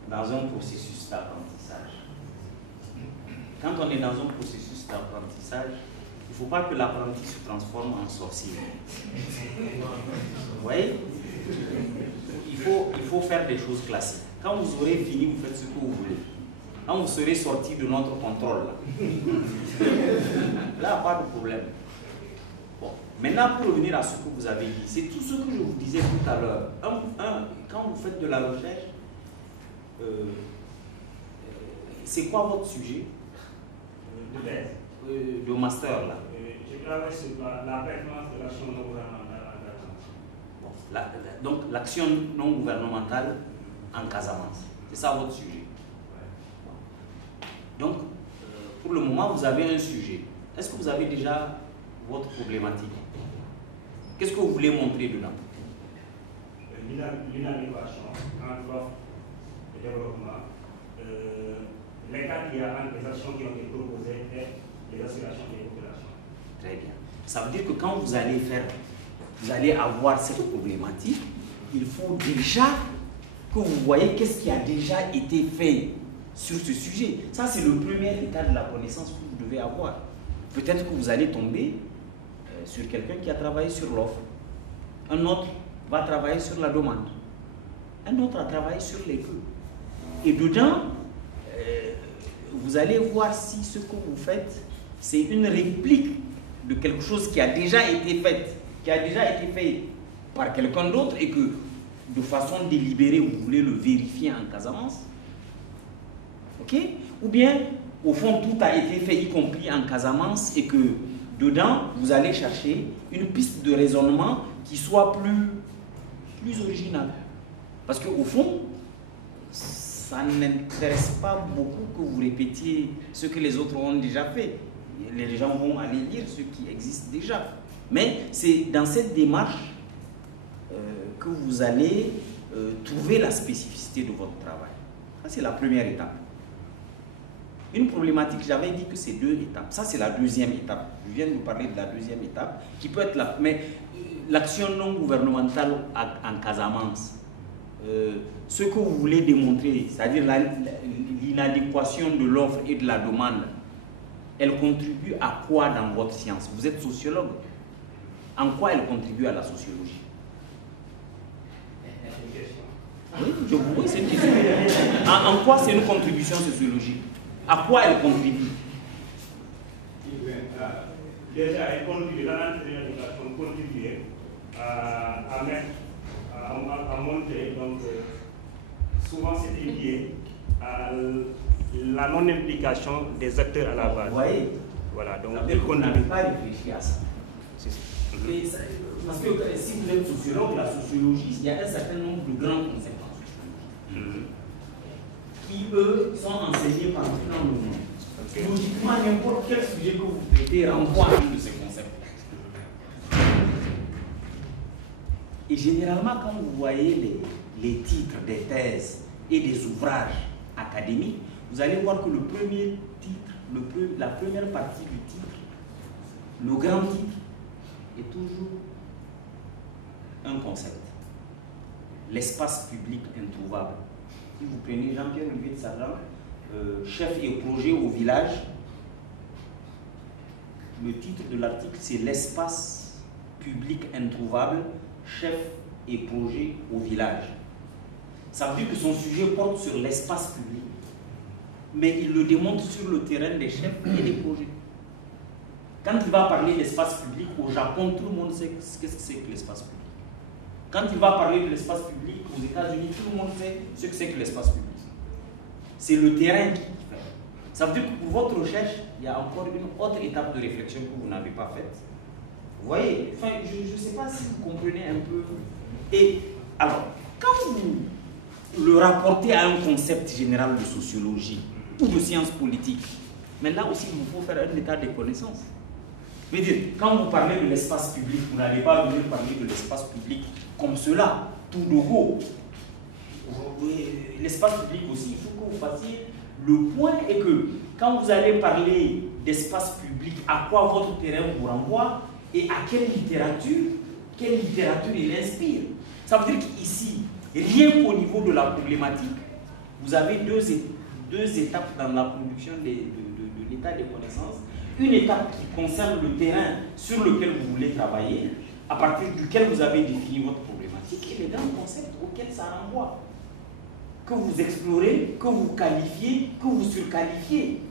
dans un processus d'apprentissage. Quand on est dans un processus d'apprentissage, il ne faut pas que l'apprenti se transforme en sorcier. Vous voyez? Il faut faire des choses classiques. Quand vous aurez fini, vous faites ce que vous voulez. Quand vous serez sorti de notre contrôle, là, pas de problème. Bon. Maintenant, pour revenir à ce que vous avez dit, c'est tout ce que je vous disais tout à l'heure. Quand vous faites de la recherche, c'est quoi votre sujet De thèse. de master là? Je travaille sur la pertinence de l'action non gouvernementale en Casamance. Donc, l'action non gouvernementale en Casamance, c'est ça votre sujet? Donc, pour le moment, vous avez un sujet. Est-ce que vous avez déjà votre problématique? Qu'est-ce que vous voulez montrer dedans? L'inadéquation entre l'offre et le développement, l'écart qu'il y a entre les actions qui ont été proposées et les aspirations des populations. Très bien. Ça veut dire que quand vous allez avoir cette problématique, il faut déjà que vous voyez qu'est-ce qui a déjà été fait sur ce sujet. Ça, c'est le premier état de la connaissance que vous devez avoir. Peut-être que vous allez tomber sur quelqu'un qui a travaillé sur l'offre. Un autre va travailler sur la demande. Un autre a travaillé sur les feux. Et dedans, vous allez voir si ce que vous faites, c'est une réplique de quelque chose qui a déjà été fait, par quelqu'un d'autre et que, de façon délibérée, vous voulez le vérifier en Casamance. Ok? Ou bien, au fond, tout a été fait, y compris en Casamance, et que dedans, vous allez chercher une piste de raisonnement qui soit plus originale. Parce qu'au fond, ça n'intéresse pas beaucoup que vous répétiez ce que les autres ont déjà fait. Les gens vont aller lire ce qui existe déjà. Mais c'est dans cette démarche que vous allez trouver la spécificité de votre travail. Ça, c'est la première étape. Une problématique, j'avais dit que c'est 2 étapes. Ça, c'est la deuxième étape. Je viens de vous parler de la deuxième étape, qui peut être la... Mais l'action non gouvernementale en Casamance, ce que vous voulez démontrer, c'est-à-dire l'inadéquation de l'offre et de la demande, elle contribue à quoi dans votre science? Vous êtes sociologue. En quoi elle contribue à la sociologie? Oui, je vous pose cette question. En quoi c'est une contribution sociologique? À quoi elle contribue? Déjà, elle contribue, l'éducation contribue à montrer, donc souvent c'est lié à la non-implication des acteurs à la base. Vous voyez? Voilà, donc on n'avait pas réfléchi à ça. Parce que si vous êtes sociologue, la sociologie, il y a un certain nombre de grands concepts en sociologie qui, eux, sont enseignés partout dans le monde. Logiquement, n'importe quel sujet que vous traitez renvoie à un de ces concepts. Et généralement, quand vous voyez les titres des thèses et des ouvrages académiques, vous allez voir que le premier titre, la première partie du titre, le grand titre, est toujours un concept. L'espace public introuvable. Si vous prenez Jean-Pierre Olivier de Sarlan, chef et projet au village, le titre de l'article c'est l'espace public introuvable, chef et projet au village. Ça veut dire que son sujet porte sur l'espace public, mais il le démontre sur le terrain des chefs et des projets. Quand il va parler d'espace public au Japon, tout le monde sait qu'est-ce que c'est que l'espace public. Quand il va parler de l'espace public aux États-Unis, tout le monde sait ce que c'est que l'espace public. C'est le terrain qui fait. Ça veut dire que pour votre recherche, il y a encore une autre étape de réflexion que vous n'avez pas faite. Vous voyez, enfin, je ne sais pas si vous comprenez un peu. Et alors, quand vous le rapportez à un concept général de sociologie ou de sciences politiques, mais là aussi, il vous faut faire un état de connaissance. Je veux dire, quand vous parlez de l'espace public, vous n'allez pas venir parler de l'espace public comme cela, tout de go. L'espace public aussi, il faut que vous fassiez le point et que quand vous allez parler d'espace public, à quoi votre terrain vous renvoie, et à quelle littérature il inspire. Ça veut dire qu'ici, rien qu'au niveau de la problématique, vous avez deux étapes dans la production de l'état des connaissances. Une étape qui concerne le terrain sur lequel vous voulez travailler, à partir duquel vous avez défini votre problématique, et les grands concepts auxquels ça renvoie. Que vous explorez, que vous qualifiez, que vous surqualifiez.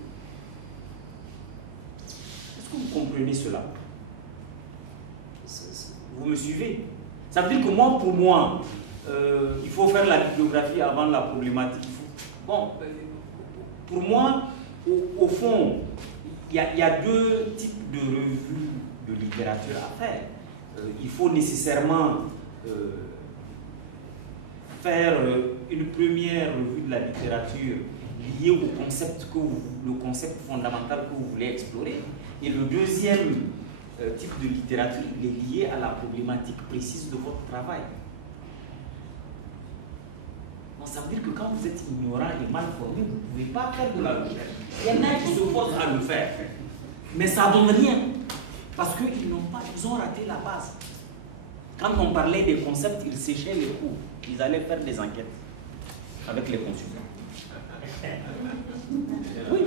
Est-ce que vous comprenez cela? Vous me suivez? Ça veut dire que moi, pour moi, il faut faire la bibliographie avant la problématique. Bon, pour moi, au fond, il y a deux types de revues de littérature à faire. Il faut nécessairement faire une première revue de la littérature liée au concept, le concept fondamental que vous voulez explorer. Et le deuxième type de littérature, il est lié à la problématique précise de votre travail. Donc, ça veut dire que quand vous êtes ignorant et mal formé, vous ne pouvez pas faire de la recherche. Il y en a qui s'opposent à le faire, mais ça ne donne rien, parce qu'ils ont raté la base. Quand on parlait des concepts, ils séchaient les cours. Ils allaient faire des enquêtes avec les consultants. Oui,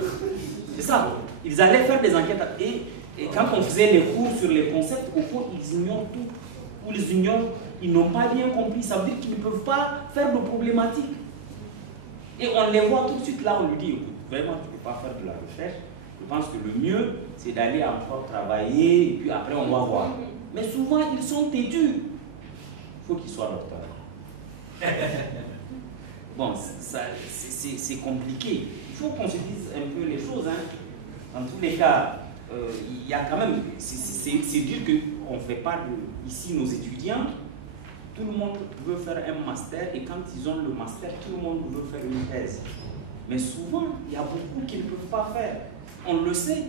c'est ça. Ils allaient faire des enquêtes. Et quand on faisait les cours sur les concepts, au fond, ils ignorent tout. Ou ils n'ont pas bien compris. Ça veut dire qu'ils ne peuvent pas faire de problématiques. Et on les voit tout de suite là, on lui dit, écoute, vraiment, tu ne peux pas faire de la recherche. Je pense que le mieux, c'est d'aller encore travailler, et puis après, on va voir. Mais souvent, ils sont têtus. Il faut qu'ils soient docteurs. Bon, c'est compliqué. Il faut qu'on se dise un peu les choses. Hein. Dans tous les cas, il y a quand même... C'est dire qu'on ne fait pas ici nos étudiants. Tout le monde veut faire un master et quand ils ont le master, tout le monde veut faire une thèse. Mais souvent, il y a beaucoup qui ne peuvent pas faire. On le sait.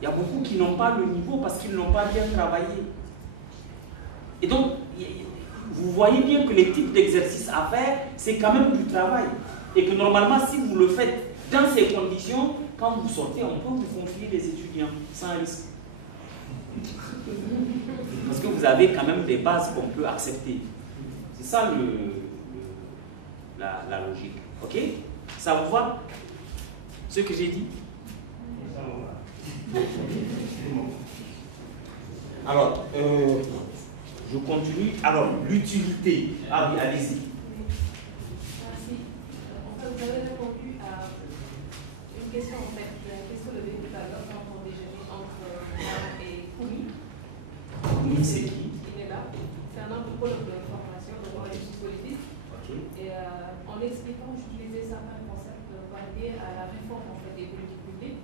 Il y a beaucoup qui n'ont pas le niveau parce qu'ils n'ont pas bien travaillé. Et donc, vous voyez bien que les types d'exercices à faire, c'est quand même du travail. Et que normalement, si vous le faites dans ces conditions, quand vous sortez, on peut vous confier les étudiants sans risque. Parce que vous avez quand même des bases qu'on peut accepter. C'est ça la logique. Ok? Ça vous va? Ce que j'ai dit? Alors, je continue. Alors, l'utilité. Ah oui, allez-y. Merci. En fait, vous avez répondu à une question, en fait, la question de tout à l'heure quand on déjeunait entre moi et Koumi. Koumi, c'est qui? Il est là. C'est un anthropologue de formation, de journaliste politique. Okay. Et en expliquant, j'utilisais certains concepts liés à la réforme en fait, des politiques publiques.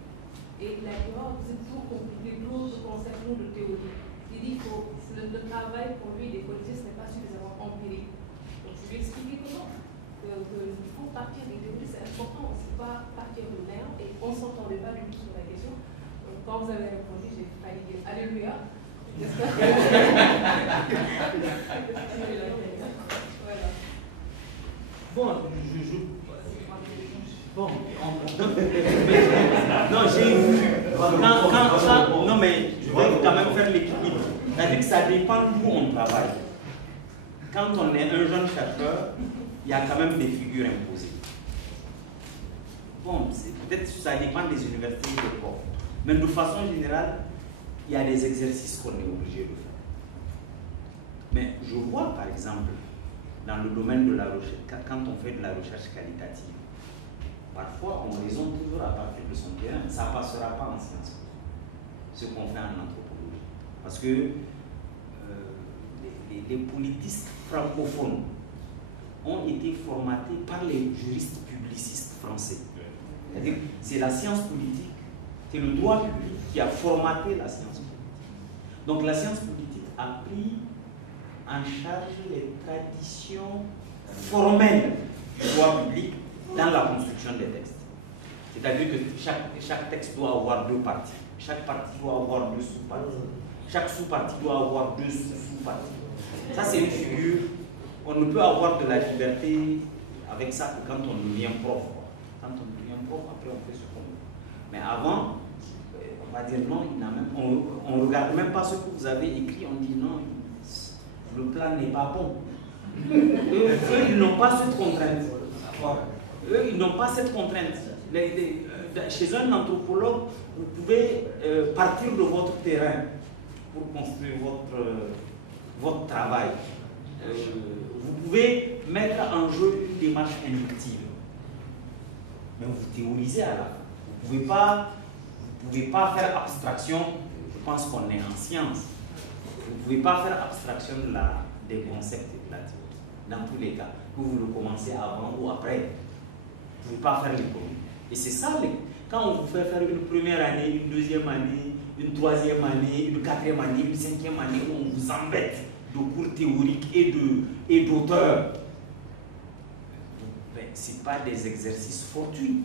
Et il a dit, oh, vous êtes toujours compliqué, d'autres concepts ou de théorie. Il dit que le travail pour lui des politiciens n'est pas suffisamment empirique. Donc je lui ai expliqué comment. Il faut partir des théories, c'est important, on ne sait pas partir de l'air et on ne s'entendait pas du tout sur la question. Donc quand vous avez répondu, j'ai failli dire Alléluia. J'espère que. Voilà. Bon, bon, non, j'ai vu. Non, mais je vais quand même faire l'équilibre. C'est-à-dire que ça dépend d'où on travaille. Quand on est un jeune chercheur, il y a quand même des figures imposées. Bon, peut-être que ça dépend des universités et des corps. Mais de façon générale, il y a des exercices qu'on est obligé de faire. Mais je vois, par exemple, dans le domaine de la recherche, quand on fait de la recherche qualitative, parfois on raisonne toujours à partir de son terrain. Ça ne passera pas en sciences, ce qu'on fait en anthropologie. Parce que les politistes francophones ont été formatés par les juristes publicistes français. C'est-à-dire que c'est la science politique, c'est le droit public qui a formaté la science politique. Donc la science politique a pris en charge les traditions formelles du droit public dans la construction des textes. C'est-à-dire que chaque texte doit avoir deux parties. Chaque partie doit avoir deux sous-parties. Chaque sous-partie doit avoir deux sous-parties. Ça, c'est une figure. On ne peut avoir de la liberté avec ça que quand on devient prof. Quand on devient prof, après on fait ce qu'on veut. Mais avant, va dire non, on ne regarde même pas ce que vous avez écrit, on dit non, le plan n'est pas bon. Eux, ils n'ont pas cette contrainte. Eux, ils n'ont pas cette contrainte. Chez un anthropologue, vous pouvez partir de votre terrain pour construire votre travail. Vous pouvez mettre en jeu une démarche inductive. Mais vous théorisez à la fin. Vous ne pouvez pas faire abstraction, je pense qu'on est en science, vous ne pouvez pas faire abstraction des concepts et de la théorie. Dans tous les cas, que vous le commencez avant ou après, vous ne pouvez pas faire les premiers. Et c'est ça, quand on vous fait faire une première année, une deuxième année, une troisième année, une quatrième année, une cinquième année, où on vous embête de cours théoriques et d'auteurs, ce n'est pas des exercices fortuits.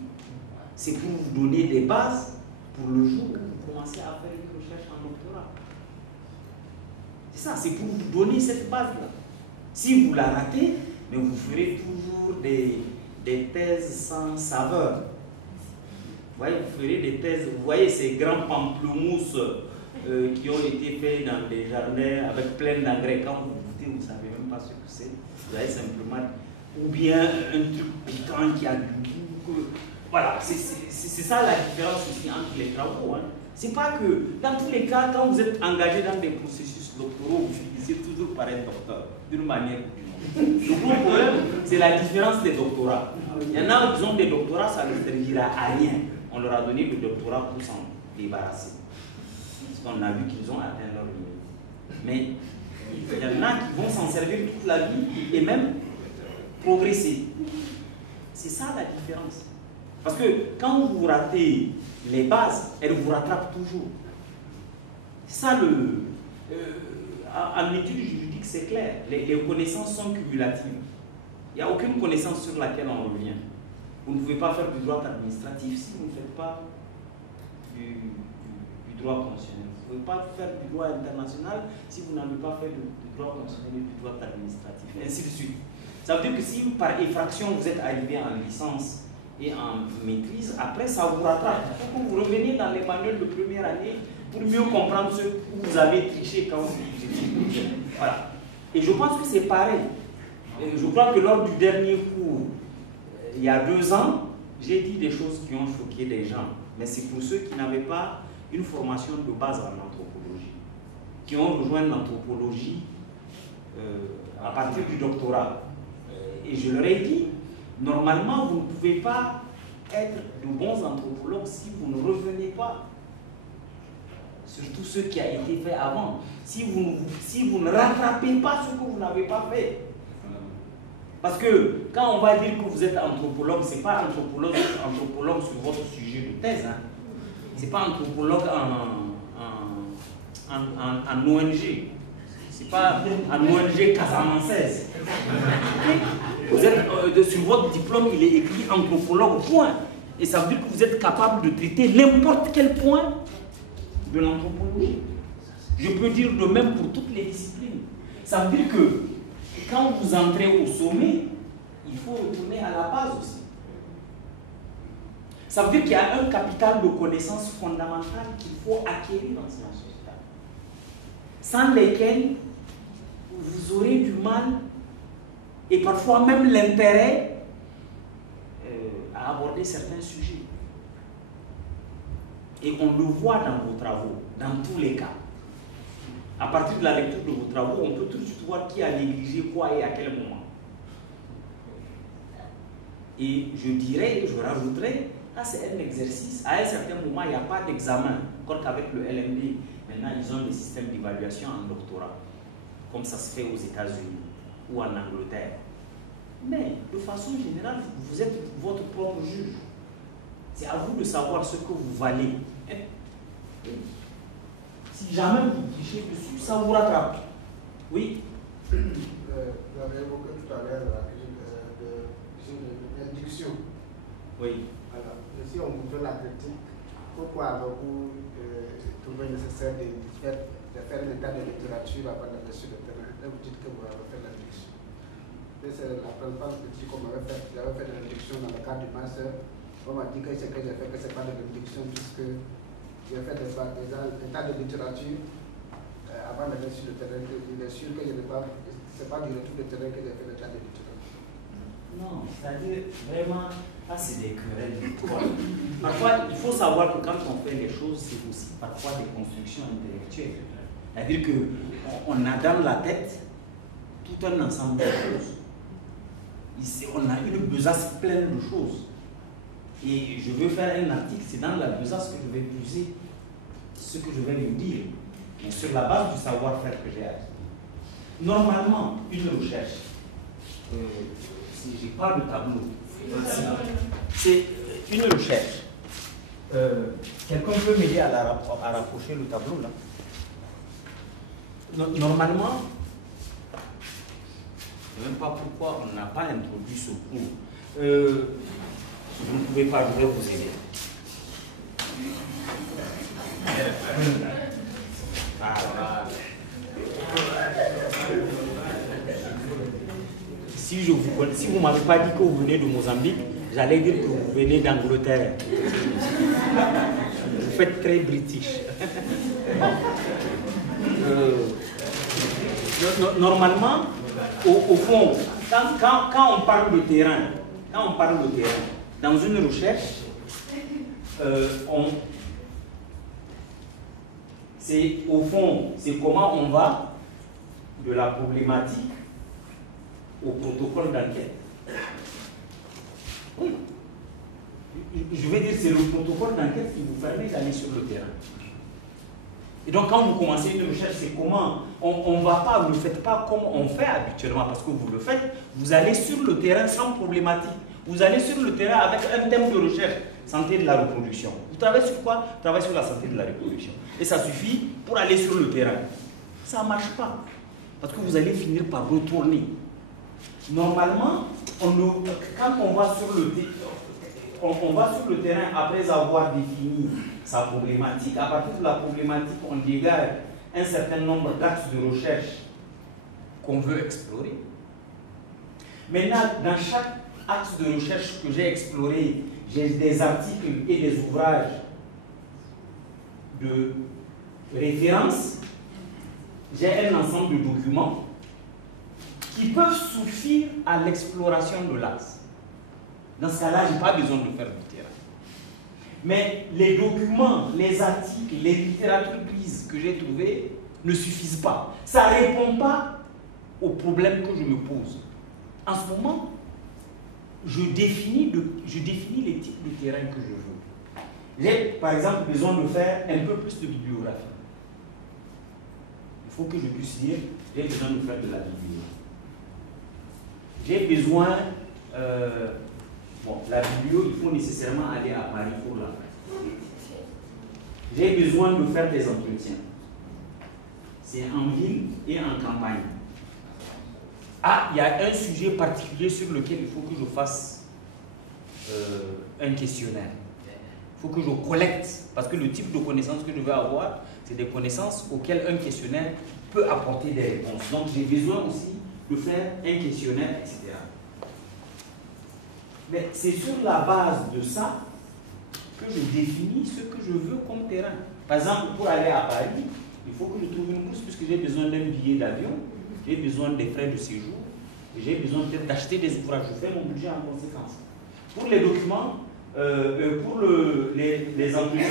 C'est pour vous donner des bases pour le jour où vous commencez à faire une recherche en doctorat. C'est ça, c'est pour vous donner cette base-là. Si vous la ratez, mais vous ferez toujours des thèses sans saveur. Vous voyez, vous ferez des thèses, vous voyez ces grands pamplemousses qui ont été faits dans des jardins avec plein d'engrais. Quand vous goûtez, vous ne savez même pas ce que c'est. Vous avez simplement, ou bien un truc piquant qui a du goût. Voilà, c'est ça la différence aussi entre les travaux. Hein. C'est pas que, dans tous les cas, quand vous êtes engagé dans des processus doctoraux, vous finissez toujours par être docteur, d'une manière ou d'une autre. Le gros problème, c'est la différence des doctorats. Il y en a qui ont des doctorats, ça ne servira à rien. On leur a donné le doctorat pour s'en débarrasser. Parce qu'on a vu qu'ils ont atteint leur limite. Mais il y en a qui vont s'en servir toute la vie et même progresser. C'est ça la différence. Parce que quand vous ratez les bases, elles vous rattrapent toujours. C'est ça en études juridiques, c'est clair. Les connaissances sont cumulatives. Il n'y a aucune connaissance sur laquelle on revient. Vous ne pouvez pas faire du droit administratif si vous ne faites pas du droit constitutionnel. Vous ne pouvez pas faire du droit international si vous n'avez pas fait du droit constitutionnel et du droit administratif, et ainsi de suite. Ça veut dire que si par effraction vous êtes arrivé en licence et en maîtrise, après ça vous rattrape. Il faut que vous reveniez dans les manuels de première année pour mieux comprendre ce que vous avez triché quand vous étiez. Voilà. Et je pense que c'est pareil. Et je crois que lors du dernier cours, il y a 2 ans, j'ai dit des choses qui ont choqué des gens. Mais c'est pour ceux qui n'avaient pas une formation de base en anthropologie, qui ont rejoint l'anthropologie à partir du doctorat. Et je leur ai dit, normalement, vous ne pouvez pas être de bons anthropologues si vous ne revenez pas sur tout ce qui a été fait avant. Si vous ne rattrapez pas ce que vous n'avez pas fait. Parce que quand on va dire que vous êtes anthropologue, ce n'est pas anthropologue sur votre sujet de thèse. Hein. Ce n'est pas anthropologue en ONG. Ce n'est pas en ONG casamançaise. Vous êtes, sur votre diplôme, il est écrit anthropologue, point. Et ça veut dire que vous êtes capable de traiter n'importe quel point de l'anthropologie. Je peux dire de même pour toutes les disciplines. Ça veut dire que quand vous entrez au sommet, il faut retourner à la base aussi. Ça veut dire qu'il y a un capital de connaissances fondamentales qu'il faut acquérir dans sciences sociales, sans lesquelles vous aurez du mal et parfois même l'intérêt à aborder certains sujets. Et on le voit dans vos travaux, dans tous les cas. À partir de la lecture de vos travaux, on peut tout de suite voir qui a négligé quoi et à quel moment. Et je dirais, je rajouterais, là c'est un exercice. À un certain moment, il n'y a pas d'examen, comme qu'avec le LMD. Maintenant, ils ont des systèmes d'évaluation en doctorat, comme ça se fait aux États-Unis ou en Angleterre. Mais de façon générale, vous êtes votre propre juge. C'est à vous de savoir ce que vous valez. Si jamais vous trichez dessus, ça vous rattrape. Oui. Vous avez évoqué tout à l'heure de l'induction. Oui. Alors, si on vous fait la critique, pourquoi avez-vous trouvé nécessaire de faire un état de littérature avant d'aller sur le terrain? Là, vous dites que vous avez fait l'induction. C'est la principale critique qu'on m'avait fait. J'avais fait de l'induction dans le cadre du master. On m'a dit que ce que j'ai fait, que ce n'est pas de l'induction, puisque j'ai fait des tas de littérature avant d'aller sur le terrain. Il est sûr que ce n'est pas du retour de terrain que j'ai fait des tas de littérature. Non, c'est-à-dire vraiment, là c'est des querelles. Parfois, il faut savoir que quand on fait les choses, c'est aussi parfois des constructions intellectuelles. C'est-à-dire qu'on a dans la tête tout un ensemble de choses. Ici, on a une besace pleine de choses. Et je veux faire un article, c'est dans la besace que je vais puiser ce que je vais lui dire, mais sur la base du savoir-faire que j'ai acquis. Normalement, une recherche, si je parle de tableau, c'est une recherche. Quelqu'un peut m'aider à rapprocher le tableau là? Normalement, je ne sais même pas pourquoi on n'a pas introduit ce cours. Vous ne pouvez pas, je vais vous aider. Voilà. Si vous ne m'avez pas dit que vous venez de Mozambique, j'allais dire que vous venez d'Angleterre. Vous faites très british. Normalement, au fond, quand on parle de terrain, dans une recherche, c'est au fond, c'est comment on va de la problématique au protocole d'enquête. Oui. Je vais dire, c'est le protocole d'enquête qui vous permet d'aller sur le terrain. Et donc, quand vous commencez une recherche, c'est comment on ne va pas, vous ne le faites pas comme on fait habituellement, parce que vous le faites, vous allez sur le terrain sans problématique. Vous allez sur le terrain avec un thème de recherche, santé de la reproduction. Vous travaillez sur quoi? Vous travaillez sur la santé de la reproduction. Et ça suffit pour aller sur le terrain. Ça ne marche pas, parce que vous allez finir par retourner. Normalement, quand on va sur le terrain après avoir défini sa problématique. À partir de la problématique, on dégage un certain nombre d'axes de recherche qu'on veut explorer. Maintenant, dans chaque axe de recherche que j'ai exploré, j'ai des articles et des ouvrages de référence. J'ai un ensemble de documents qui peuvent suffire à l'exploration de l'axe. Dans ce cas-là, je n'ai pas besoin de faire du terrain. Mais les documents, les articles, les littératures prises que j'ai trouvées ne suffisent pas. Ça ne répond pas aux problèmes que je me pose. En ce moment, je définis les types de terrain que je veux. J'ai, par exemple, besoin de faire un peu plus de bibliographie. Il faut que je puisse lire, j'ai besoin de faire de la bibliographie. J'ai besoin, la biblio, il faut nécessairement aller à Paris pour la faire. J'ai besoin de faire des entretiens. C'est en ville et en campagne. Ah, il y a un sujet particulier sur lequel il faut que je fasse un questionnaire. Il faut que je collecte, parce que le type de connaissances que je veux avoir, c'est des connaissances auxquelles un questionnaire peut apporter des réponses. Donc j'ai besoin aussi de faire un questionnaire, etc. Mais c'est sur la base de ça que je définis ce que je veux comme terrain. Par exemple, pour aller à Paris, il faut que je trouve une bourse puisque j'ai besoin d'un billet d'avion, j'ai besoin des frais de séjour, et j'ai besoin peut-être d'acheter des ouvrages. Je fais mon budget en conséquence. Pour les documents, pour les entretiens,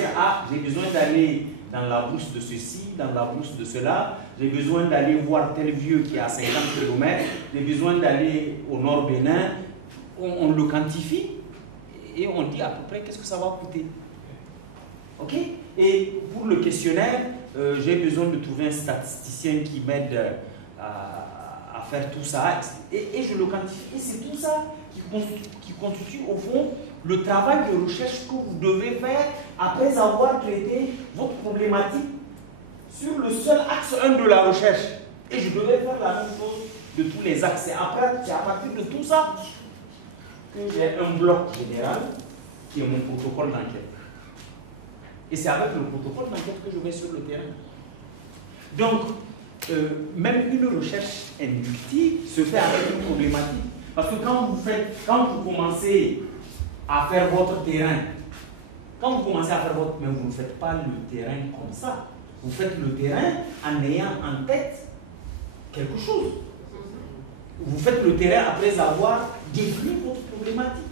j'ai besoin d'aller dans la bourse de ceci, dans la bourse de cela, j'ai besoin d'aller voir tel vieux qui est à 50 km, j'ai besoin d'aller au Nord Bénin. On le quantifie et on dit à peu près qu'est-ce que ça va coûter. Ok? Et pour le questionnaire, j'ai besoin de trouver un statisticien qui m'aide à faire tout ça. Et je le quantifie. Et c'est tout ça qui constitue au fond le travail de recherche que vous devez faire après avoir traité votre problématique sur le seul axe 1 de la recherche. Et je devais faire la même chose de tous les axes. Et après, c'est à partir de tout ça que j'ai un bloc général qui est mon protocole d'enquête. Et c'est avec le protocole d'enquête que je vais sur le terrain. Donc, même une recherche inductive se fait avec une problématique. Parce que quand vous commencez à faire votre terrain, Quand vous commencez à faire votre... Mais vous ne faites pas le terrain comme ça. Vous faites le terrain en ayant en tête quelque chose. Vous faites le terrain après avoir défini votre problématique.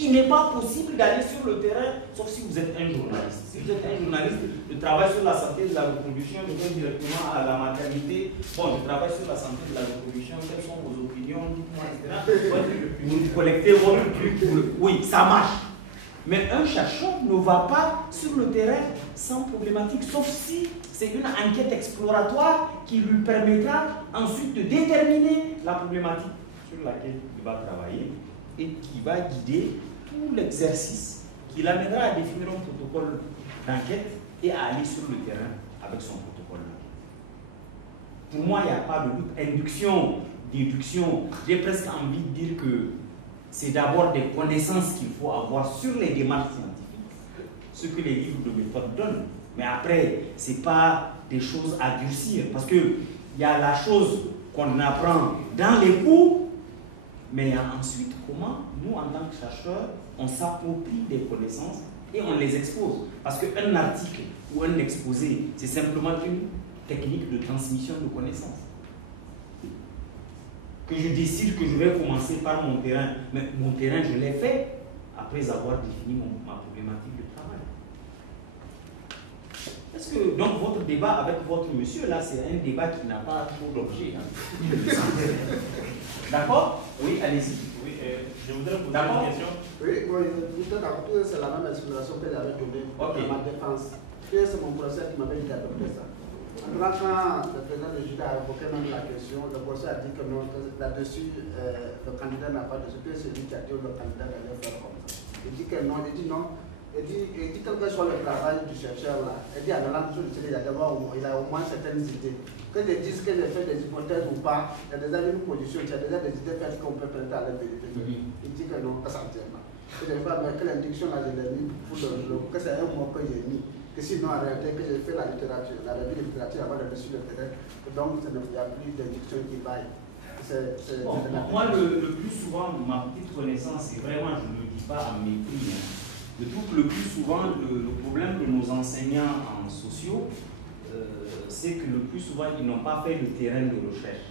Il n'est pas possible d'aller sur le terrain, sauf si vous êtes un journaliste. Si vous êtes un journaliste, je travaille sur la santé de la reproduction, je vais directement à la maternité. Bon, je travaille sur la santé de la reproduction, quelles sont vos opinions, dites-moi, etc. Vous collectez votre truc. Oui, ça marche. Mais un chercheur ne va pas sur le terrain sans problématique, sauf si c'est une enquête exploratoire qui lui permettra ensuite de déterminer la problématique sur laquelle il va travailler et qui va guider tout l'exercice qui l'amènera à définir un protocole d'enquête et à aller sur le terrain avec son protocole d'enquête. Pour moi, il n'y a pas de doute. Induction, déduction, j'ai presque envie de dire que c'est d'abord des connaissances qu'il faut avoir sur les démarches scientifiques, ce que les livres de méthode donnent. Mais après, ce n'est pas des choses à durcir, parce qu'il y a la chose qu'on apprend dans les cours, mais il y a ensuite comment, nous, en tant que chercheurs, on s'approprie des connaissances et on les expose. Parce qu'un article ou un exposé, c'est simplement une technique de transmission de connaissances. Que je décide que je vais commencer par mon terrain, mais mon terrain, je l'ai fait après avoir défini ma problématique de travail. Est-ce que donc votre débat avec votre monsieur, là, c'est un débat qui n'a pas trop d'objet. Hein? D'accord? Oui, allez-y. Oui, je voudrais vous poser une question. Oui, c'est la même explication que j'avais donnée dans ma défense. C'est mon procès qui m'avait dit d'adopter ça. Quand le président de Juda a évoqué même la question, le procès a dit que non, là-dessus, le candidat n'a pas de ce que c'est lui qui a dit que le candidat allait faire comme ça. Il dit que non, il dit non. Il dit quel que soit le travail du chercheur là, il dit à la langue, il a au moins certaines idées. Que les disent que j'ai fait des hypothèses ou pas, il y a déjà une position, il y a déjà des idées faites qu'on peut prêter à la vérité. Il dit que non, pas entièrement. Je ne sais pas, mais que l'indiction là, je l'ai mis pour que c'est un mot que j'ai mis. Que sinon, en réalité, que j'ai fait la littérature, la revue de littérature avant de sur le terrain, donc il n'y a plus d'indiction qui vaille. Bon, moi, le plus souvent, ma petite connaissance, c'est vraiment, je ne le dis pas en mépris, hein. Je trouve que le plus souvent, le problème de nos enseignants en sociaux, c'est que le plus souvent, ils n'ont pas fait de terrain de recherche.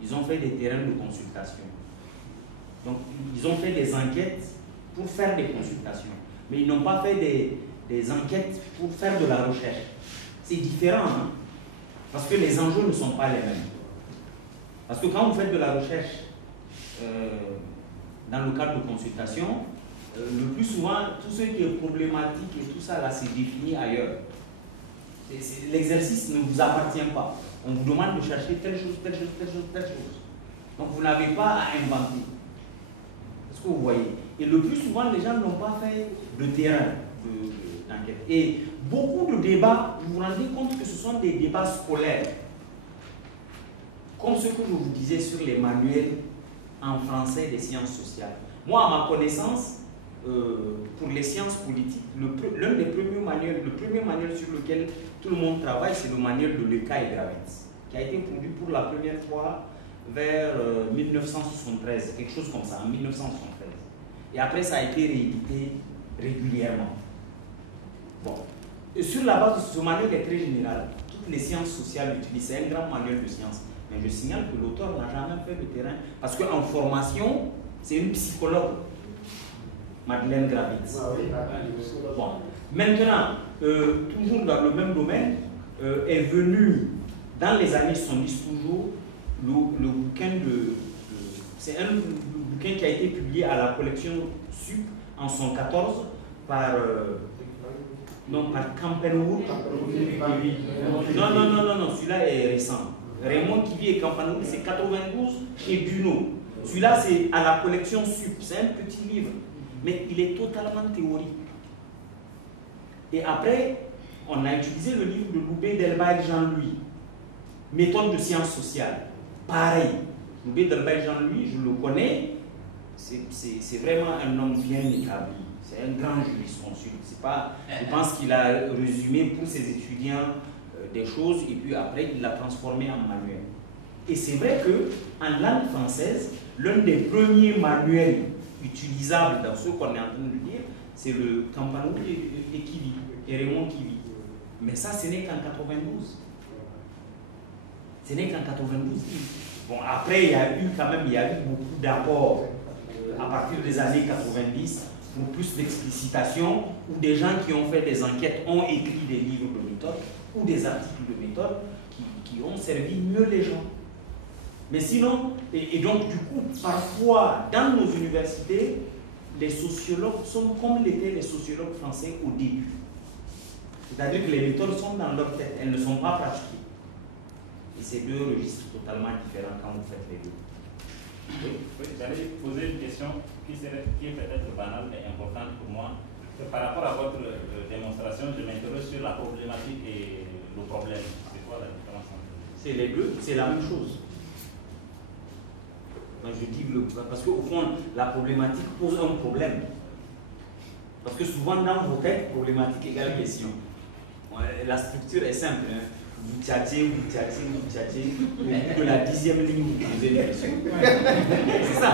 Ils ont fait des terrains de consultation. Donc, ils ont fait des enquêtes pour faire des consultations. Mais ils n'ont pas fait des enquêtes pour faire de la recherche. C'est différent, hein? Parce que les enjeux ne sont pas les mêmes. Parce que quand vous faites de la recherche dans le cadre de consultation, le plus souvent, tout ce qui est problématique et tout ça, là, c'est défini ailleurs. L'exercice ne vous appartient pas. On vous demande de chercher telle chose, telle chose, telle chose, telle chose. Donc, vous n'avez pas à inventer. Est-ce que vous voyez? Et le plus souvent, les gens n'ont pas fait de terrain d'enquête. Et beaucoup de débats, vous vous rendez compte que ce sont des débats scolaires. Comme ce que je vous disais sur les manuels en français des sciences sociales. Moi, à ma connaissance, pour les sciences politiques, l'un des premiers manuels, le premier manuel sur lequel tout le monde travaille, c'est le manuel de Leca et Gravitz, qui a été produit pour la première fois vers 1973, quelque chose comme ça, en 1973. Et après, ça a été réédité régulièrement. Bon. Et sur la base de ce manuel est très général. Toutes les sciences sociales utilisent, c'est un grand manuel de sciences. Mais je signale que l'auteur n'a jamais fait de terrain, parce qu'en formation, c'est une psychologue. Madeleine Gravitz. Bon. Maintenant, toujours dans le même domaine, est venu, dans les années 70 toujours, le bouquin c'est un bouquin qui a été publié à la collection SUP en 1914 par Campenwood. Non, celui-là est récent. Raymond Kivy et Campenwood, c'est 92 chez Duno. Celui-là, c'est à la collection SUP, c'est un petit livre. Mais il est totalement théorique. Et après, on a utilisé le livre de Loubet Delbaï Jean-Louis, Méthode de sciences sociales. Pareil, Loubet Delbaï Jean-Louis, je le connais, c'est vraiment un homme bien établi. C'est un grand jurisconsulte. Je pense qu'il a résumé pour ses étudiants des choses et puis après, il l'a transformé en manuel. Et c'est vrai qu'en langue française, l'un des premiers manuels utilisable dans ce qu'on est en train de dire, c'est le Campanou et Kivi, et Raymond Kivi. Mais ça, ce n'est qu'en 92. Ce n'est qu'en 92. Bon, après, il y a eu beaucoup d'apports à partir des années 90 pour plus d'explicitation, où des gens qui ont fait des enquêtes ont écrit des livres de méthode ou des articles de méthode qui ont servi mieux les gens. Mais sinon, et donc du coup, parfois, dans nos universités, les sociologues sont comme l'étaient les sociologues français au début. C'est-à-dire que les méthodes sont dans leur tête, elles ne sont pas pratiquées. Et c'est deux registres totalement différents quand vous faites les deux. Oui, j'allais poser une question qui est peut-être banale mais importante pour moi. Par rapport à votre démonstration, je m'interroge sur la problématique et le problème. C'est quoi la différence entre les deux? C'est les deux, c'est la même chose. Je dis parce qu'au fond, la problématique pose un problème. Parce que souvent dans vos têtes, problématique égale question. La structure est simple. Hein. Vous tchatchez. Au bout de la 10e ligne, vous posez une question. C'est ça.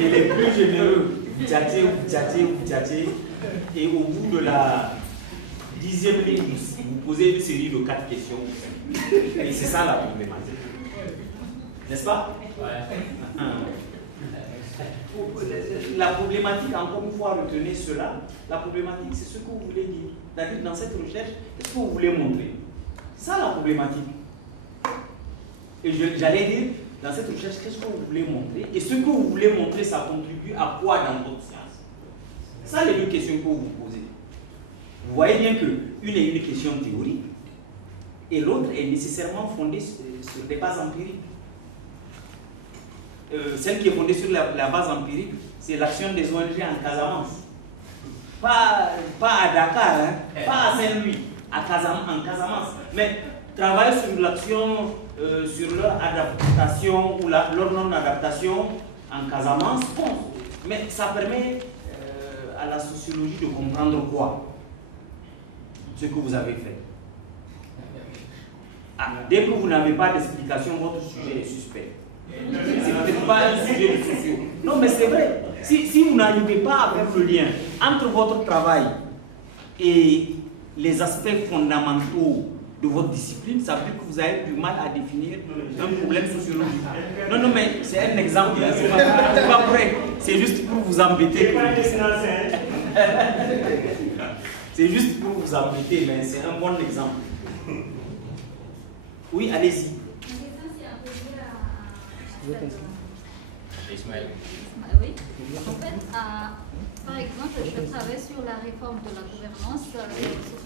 Et les plus généreux, vous tchatchez. Et au bout de la 10e ligne, vous posez une série de 4 questions. Et c'est ça la problématique. N'est-ce pas? La problématique, encore une fois, retenez cela. La problématique, c'est ce que vous voulez dire. C'est-à-dire, dans cette recherche, qu'est-ce que vous voulez montrer? C'est ça la problématique. Et j'allais dire, dans cette recherche, qu'est-ce que vous voulez montrer? Et ce que vous voulez montrer, ça contribue à quoi dans votre science? C'est ça les deux questions que vous vous posez. Vous voyez bien qu'une est une question théorique et l'autre est nécessairement fondée sur des bases empiriques. Celle qui est fondée sur la base empirique, c'est l'action des ONG en Casamance. Pas à Dakar, hein, pas à Saint-Louis, en Casamance. Mais travailler sur l'action, sur leur adaptation ou leur non-adaptation en Casamance, bon, mais ça permet à la sociologie de comprendre quoi? Ce que vous avez fait. Dès que vous n'avez pas d'explication, votre sujet est suspect. C'est peut-être pas un sujet de socio. Non, mais c'est vrai. Si vous n'arrivez pas à faire le lien entre votre travail et les aspects fondamentaux de votre discipline, ça veut dire que vous avez du mal à définir un problème sociologique. Non, mais c'est un exemple. C'est pas vrai. C'est juste pour vous embêter. C'est juste pour vous embêter, mais c'est un bon exemple. Oui, allez-y. Ismaël. Oui. En fait, par exemple, je travaille sur la réforme de la gouvernance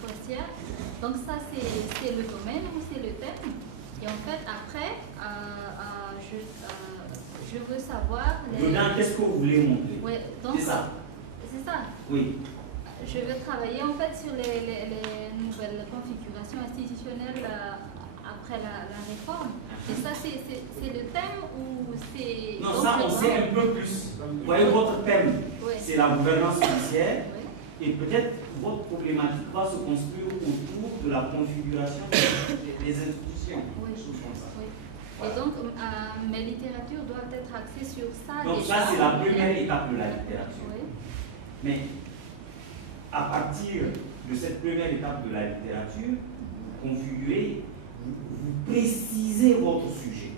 forestière. Donc ça, c'est le domaine ou c'est le thème. Et en fait, après, je veux savoir... Qu'est-ce que vous voulez montrer? Ouais, c'est ça. C'est ça. Oui. Je veux travailler en fait sur les nouvelles configurations institutionnelles après la réforme. Et ça, c'est le thème ou c'est... Non, ça, on sait un peu plus. Vous voyez, votre thème, c'est la gouvernance judiciaire. Et peut-être votre problématique va se construire autour de la configuration des institutions. Oui. Choses comme ça. Oui. Et donc, mes littératures doivent être axées sur ça. Donc déjà, ça, c'est la première étape de la littérature. Oui. Mais à partir de cette première étape de la littérature, vous configurez, vous précisez votre sujet,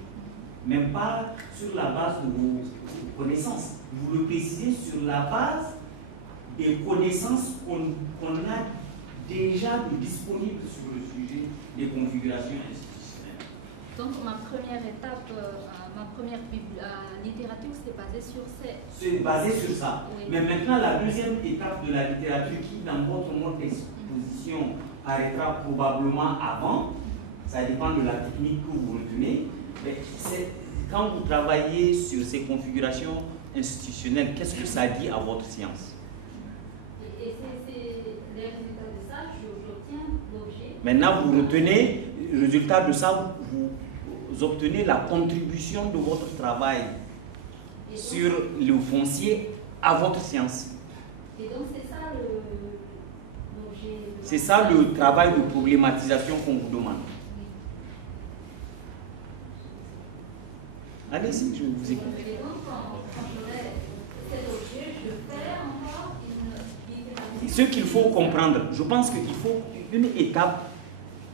même pas sur la base de vos connaissances. Vous le précisez sur la base des connaissances qu'on a déjà disponibles sur le sujet des configurations institutionnelles. Donc ma première étape, ma première littérature, c'était basé sur ces... C'est basé sur ça. Oui. Mais maintenant, la deuxième étape de la littérature qui, dans votre mode d'exposition, arrêtera probablement avant, ça dépend de la technique que vous retenez, mais c'est quand vous travaillez sur ces configurations institutionnelles, qu'est-ce que ça dit à votre science? Et c'est les résultats de ça, j'obtiens l'objet. Maintenant, vous retenez, le résultat de ça, vous obtenez la contribution de votre travail sur le foncier à votre science. Et donc, c'est ça l'objet. C'est ça le travail de problématisation qu'on vous demande. Allez-y, je vous écoute. Et donc, quand j'aurai cet objet, je fais encore une ce qu'il faut comprendre, je pense qu'il faut une étape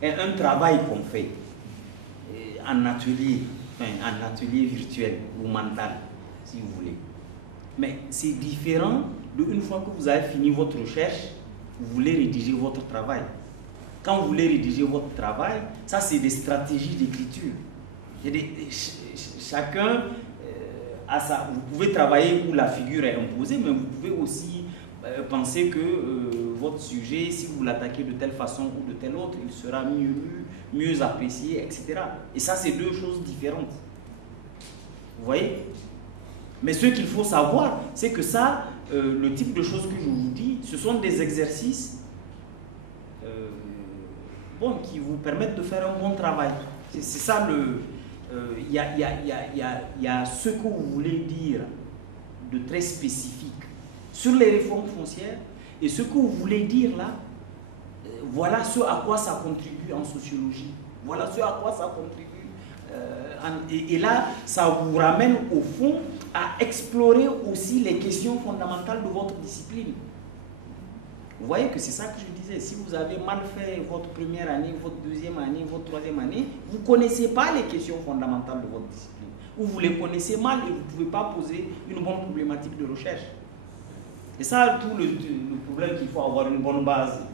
et un travail qu'on fait en atelier virtuel ou mental, si vous voulez. Mais c'est différent de une fois que vous avez fini votre recherche, vous voulez rédiger votre travail. Quand vous voulez rédiger votre travail, ça c'est des stratégies d'écriture. Chacun a ça. Vous pouvez travailler où la figure est imposée, mais vous pouvez aussi penser que votre sujet, si vous l'attaquez de telle façon ou de telle autre, il sera mieux apprécié, etc. Et ça, c'est deux choses différentes. Vous voyez? Mais ce qu'il faut savoir, c'est que ça, le type de choses que je vous dis, ce sont des exercices qui vous permettent de faire un bon travail. C'est ça le... Il y a ce que vous voulez dire de très spécifique sur les réformes foncières et ce que vous voulez dire là, voilà ce à quoi ça contribue en sociologie. Voilà ce à quoi ça contribue. Et là, ça vous ramène au fond à explorer aussi les questions fondamentales de votre discipline. Vous voyez que c'est ça que je disais. Si vous avez mal fait votre première année, votre deuxième année, votre troisième année, vous ne connaissez pas les questions fondamentales de votre discipline. Ou vous les connaissez mal et vous ne pouvez pas poser une bonne problématique de recherche. Et ça, tout le problème qu'il faut avoir une bonne base.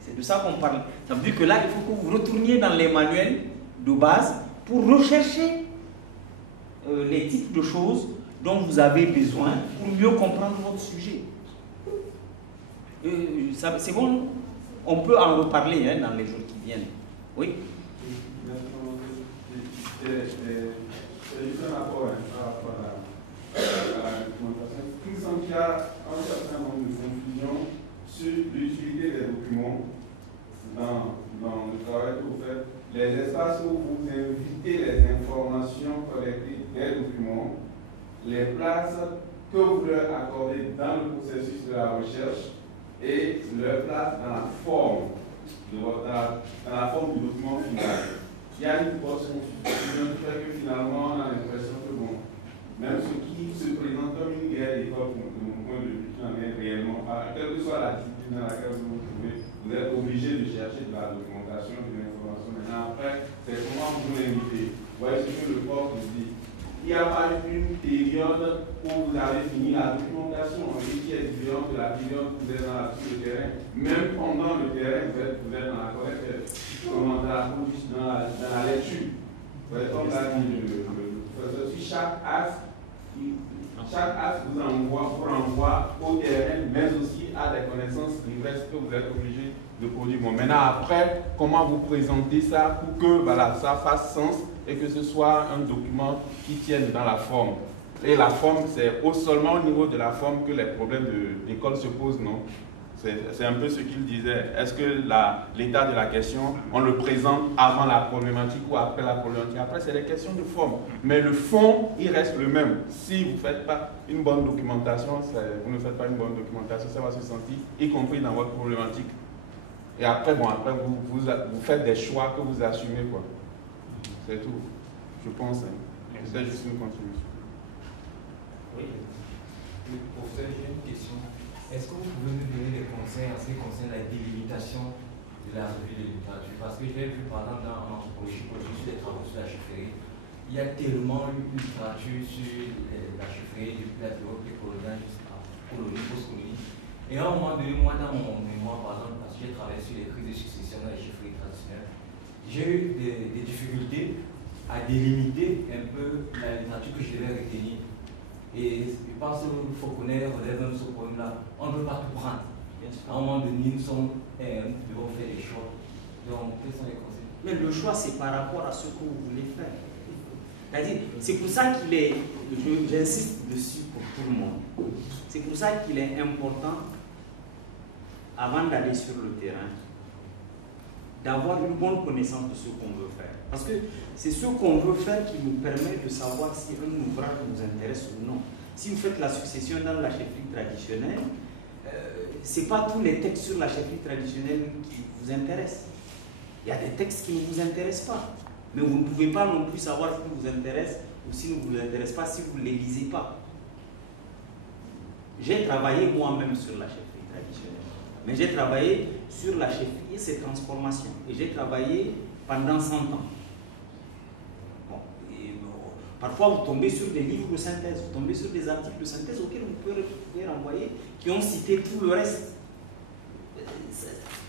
C'est de ça qu'on parle. Ça veut dire que là, il faut que vous retourniez dans les manuels de base pour rechercher les types de choses dont vous avez besoin pour mieux comprendre votre sujet. C'est bon, on peut en reparler dans les jours qui viennent. Oui. C'est juste un rapport par rapport à la documentation. Il me semble qu'il y a un certain nombre de confusions sur l'utilité des documents dans le travail que vous faites. Les espaces où vous invitez les informations collectées des documents, les places que vous leur accordez dans le processus de la recherche et leur place dans la forme du document final. Il y a une grosse confusion qui fait que finalement on a l'impression que bon, même ce qui se présente comme une guerre d'école, de mon point de vue, qui en est réellement pas, quelle que soit la discipline dans laquelle vous vous trouvez, vous êtes obligé de chercher de la documentation, de l'information. Maintenant, après, c'est comment vous l'invitez. Vous voyez ce que le prof vous dit. Il n'y a pas une période où vous avez fini la documentation, qui est différente de la période où vous êtes sur le terrain. Même pendant le terrain, vous êtes dans la collecte, dans la lecture. Vous voyez, comme l'a dit le professeur, chaque axe vous renvoie au terrain, mais aussi à des connaissances diverses que vous êtes obligé de produire. Bon, maintenant, après, comment vous présentez ça pour que ça fasse sens et que ce soit un document qui tienne dans la forme. Et la forme, c'est seulement au niveau de la forme que les problèmes d'école se posent, non? C'est un peu ce qu'il disait. Est-ce que l'état de la question, on le présente avant la problématique ou après la problématique? Après, c'est des questions de forme. Mais le fond, il reste le même. Si vous ne faites pas une bonne documentation, vous ne faites pas une bonne documentation, ça va se sentir, y compris dans votre problématique. Et après, vous faites des choix que vous assumez, quoi. C'est tout, je pense. C'est juste une contribution. Oui. Professeur, j'ai une question. Est-ce que vous pouvez nous donner des conseils en ce qui concerne la délimitation de la revue de littérature? Parce que j'ai vu, par exemple, en anthropologie, sur les travaux sur la chiffrerie, il y a tellement une littérature sur la chiffrerie depuis la période précoloniale jusqu'à colonie, post-colonie. Et à un moment donné, moi, dans mon mémoire, par exemple, parce que j'ai travaillé sur les crises de succession dans la chiffrerie traditionnelle, j'ai eu des difficultés à délimiter un peu la littérature que je devais retenir. Et je pense que Fauconnet relève même ce problème-là. On ne peut pas tout prendre. À un moment donné, nous devons faire des choix. Donc, quels sont les conseils? Mais le choix, c'est par rapport à ce que vous voulez faire. C'est-à-dire, c'est pour ça qu'il est, j'insiste dessus pour tout le monde, c'est pour ça qu'il est important, avant d'aller sur le terrain, d'avoir une bonne connaissance de ce qu'on veut faire. Parce que c'est ce qu'on veut faire qui nous permet de savoir si un ouvrage nous intéresse ou non. Si vous faites la succession dans la chefferie traditionnelle, ce n'est pas tous les textes sur la chefferie traditionnelle qui vous intéressent. Il y a des textes qui ne vous intéressent pas. Mais vous ne pouvez pas non plus savoir ce qui vous intéresse ou si ne vous intéresse pas si vous ne les lisez pas. J'ai travaillé moi-même sur la chefferie traditionnelle. Mais j'ai travaillé sur la chefferie et ses transformations. Et j'ai travaillé pendant 100 ans. Bon, parfois, vous tombez sur des livres de synthèse, vous tombez sur des articles de synthèse auxquels vous pouvez renvoyer, qui ont cité tout le reste.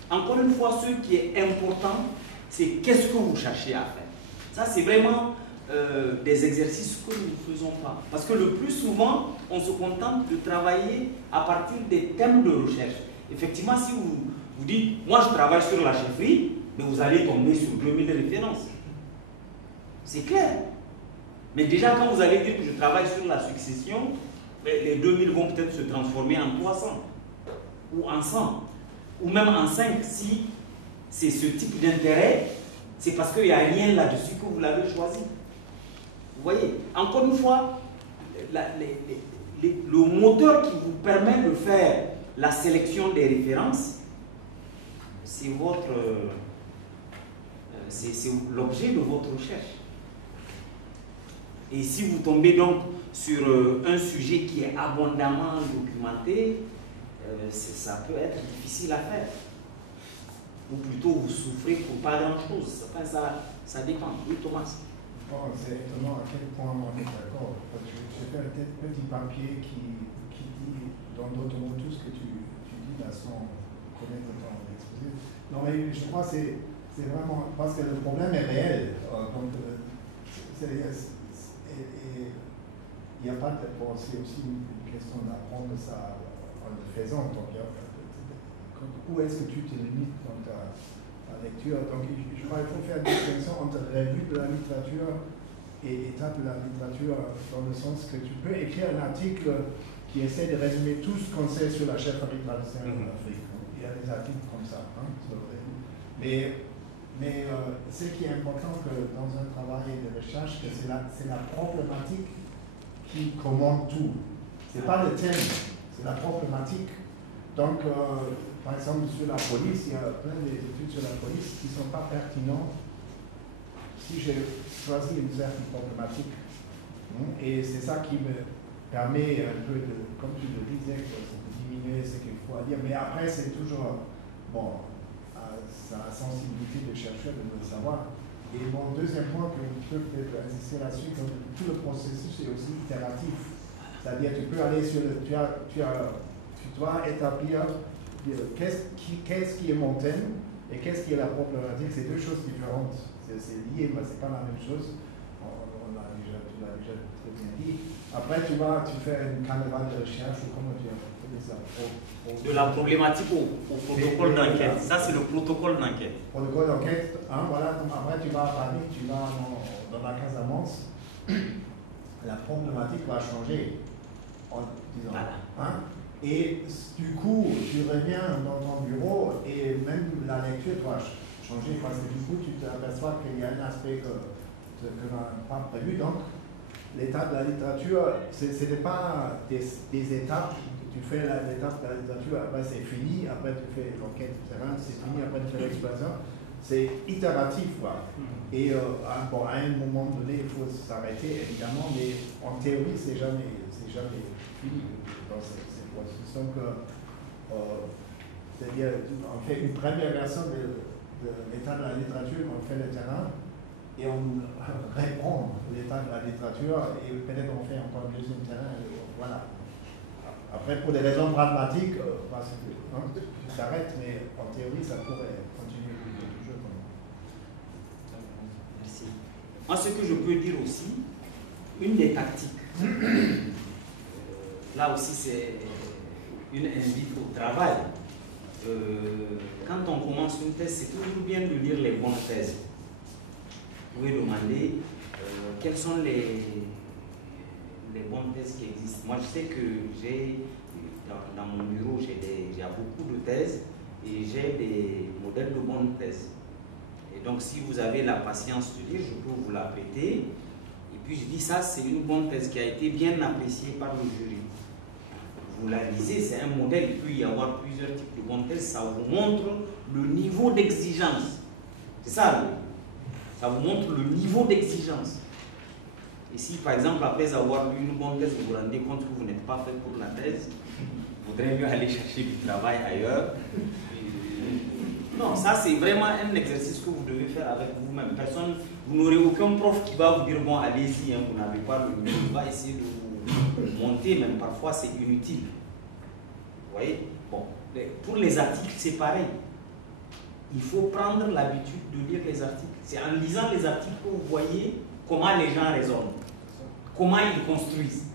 Encore une fois, ce qui est important, c'est qu'est-ce que vous cherchez à faire. Ça, c'est vraiment des exercices que nous ne faisons pas. Parce que le plus souvent, on se contente de travailler à partir des thèmes de recherche. Effectivement, si vous dites, moi je travaille sur la chefferie, mais vous allez tomber sur 2000 références. C'est clair. Mais déjà, quand vous allez dire que je travaille sur la succession, les 2000 vont peut-être se transformer en 300, ou en 100, ou même en 5, si c'est ce type d'intérêt, c'est parce qu'il y a rien là-dessus que vous l'avez choisi. Vous voyez, encore une fois, le moteur qui vous permet de faire la sélection des références, c'est l'objet de votre recherche. Et si vous tombez donc sur un sujet qui est abondamment documenté, ça peut être difficile à faire. Ou plutôt vous souffrez pour pas grand-chose. Ça dépend. Oui, Thomas. Bon, c'est étonnant à quel point on est d'accord. J'ai fait un petit papier qui dit, dans d'autres mots, tout ce que tu dis là sans connaître ton exposé. Non, mais je crois que c'est vraiment parce que le problème est réel. Donc, il n'y a pas de. Bon, c'est aussi une question d'apprendre ça en le faisant. Donc, où est-ce que tu te limites dans ta lecture? Donc, je crois qu'il faut faire une distinction entre revue de la littérature et étape de la littérature, dans le sens que tu peux écrire un article qui essaie de résumer tout ce qu'on sait sur la chefferie traditionnelle en Afrique. Il y a des articles comme ça. Hein, mais ce qui est important que dans un travail de recherche, c'est la problématique qui commande tout. Ce n'est pas le thème, c'est la problématique. Donc, par exemple, sur la police, il y a plein d'études sur la police qui ne sont pas pertinentes si j'ai choisi une certaine problématique. Et c'est ça qui me permet un peu de, comme tu le disais, de diminuer ce qu'il faut dire. Mais après, c'est toujours, bon, c'est la sensibilité de chercheur de le savoir. Et mon deuxième point que je peux peut-être insister là-dessus, que tout le processus est aussi itératif. C'est-à-dire, tu peux aller sur le. Tu dois établir qu'est-ce qui est mon thème et qu'est-ce qui est la problématique. C'est deux choses différentes. C'est lié, mais ce n'est pas la même chose. Tu l'as déjà très bien dit. Après, tu fais une carnaval de recherche, ou comment tu appelles ça? De la problématique au protocole d'enquête. Ça, c'est le protocole d'enquête. Protocole d'enquête, hein, voilà. Après, tu vas à Paris, tu vas dans la Casamance. La problématique va changer. En disant, hein? Et du coup, tu reviens dans ton bureau et même la lecture doit changer parce que du coup, tu t'aperçois qu'il y a un aspect que l'on n'a pas prévu. Donc, l'état de la littérature, ce n'est pas des étapes. Tu fais l'étape de la littérature, après c'est fini, après tu fais l'enquête du terrain, c'est fini, après tu fais l'exploration. C'est itératif, quoi. Et à un moment donné, il faut s'arrêter, évidemment, mais en théorie, c'est jamais fini dans ces processus. Donc, c'est-à-dire, on fait une première version de l'état de la littérature, on fait le terrain, et on répond l'état de la littérature, et peut-être on fait encore un deuxième terrain, et voilà. Après, pour des raisons pragmatiques, parce que tu t'arrêtes, mais en théorie, ça pourrait continuer toujours comme ça. Merci. Moi, ce que je peux dire aussi, une des tactiques, là aussi c'est une invite au travail. Quand on commence une thèse, c'est toujours bien de lire les bonnes thèses. Vous pouvez demander quelles sont les bonnes thèses qui existent. Moi, je sais que j'ai, dans mon bureau, j'ai beaucoup de thèses et j'ai des modèles de bonnes thèses. Et donc, si vous avez la patience de lire, je peux vous la prêter. Et puis, je dis ça, c'est une bonne thèse qui a été bien appréciée par le jury. Vous la lisez, c'est un modèle, il peut y avoir plusieurs types de bonnes thèses. Ça vous montre le niveau d'exigence. C'est ça, ça vous montre le niveau d'exigence. Et si, par exemple, après avoir lu une bonne thèse, vous vous rendez compte que vous n'êtes pas fait pour la thèse, vaudrait mieux aller chercher du travail ailleurs. Non, ça c'est vraiment un exercice que vous devez faire avec vous-même. Personne, vous n'aurez aucun prof qui va vous dire bon allez-y, hein, vous n'avez pas le niveau, il va essayer de vous monter, même parfois c'est inutile. Vous voyez? Bon, pour les articles c'est pareil. Il faut prendre l'habitude de lire les articles. C'est en lisant les articles que vous voyez comment les gens raisonnent, comment ils construisent.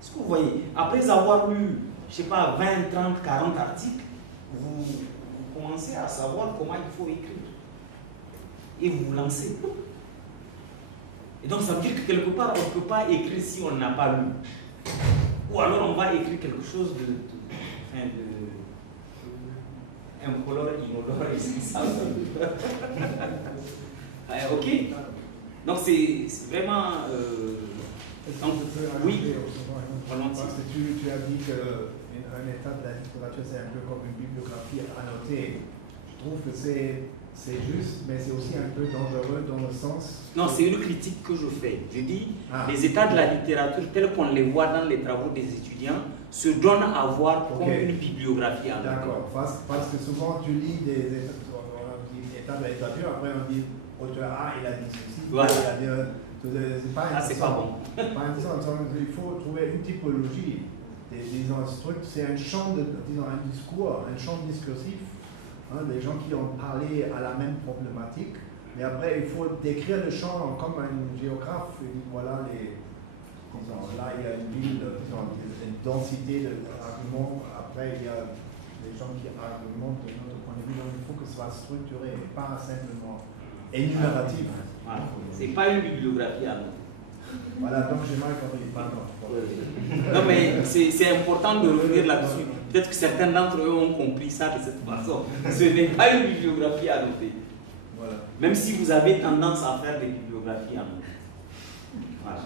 Est-ce que vous voyez? Après avoir lu, je ne sais pas, 20, 30, 40 articles, vous commencez à savoir comment il faut écrire. Et vous vous lancez. Et donc ça veut dire que quelque part, on ne peut pas écrire si on n'a pas lu. Ou alors on va écrire quelque chose incolore, inodore et sans saveur. Ok? Donc c'est vraiment... donc, oui, parce que tu as dit qu'un état de la littérature, c'est un peu comme une bibliographie annotée. Je trouve que c'est juste, mais c'est aussi un peu dangereux dans le sens... Non, c'est une critique que je fais. Je dis, les états de la littérature, tels qu'on les voit dans les travaux des étudiants, se donnent à voir comme une bibliographie annotée. D'accord, parce que souvent tu lis des états de la littérature, après on dit, auteur A, il a dit ceci, voilà. C'est pas c'est pas bon. Pas intéressant, il faut trouver une typologie. C'est un champ de, disons, un discours, un champ discursif, hein, des gens qui ont parlé à la même problématique. Mais après, il faut décrire le champ comme un géographe. Il dit, voilà, là, il y a une ville, une densité d'arguments. Après, il y a des gens qui argumentent de notre point de vue. Donc, il faut que ce soit structuré, et pas simplement énumératif. Voilà. C'est pas une bibliographie à nous. Voilà, donc j'ai mal compris. Pardon. Non, mais c'est important de revenir là-dessus. Peut-être que certains d'entre eux ont compris ça de cette façon. Ce n'est pas une bibliographie à noter. Voilà. Même si vous avez tendance à faire des bibliographies à noter. Voilà.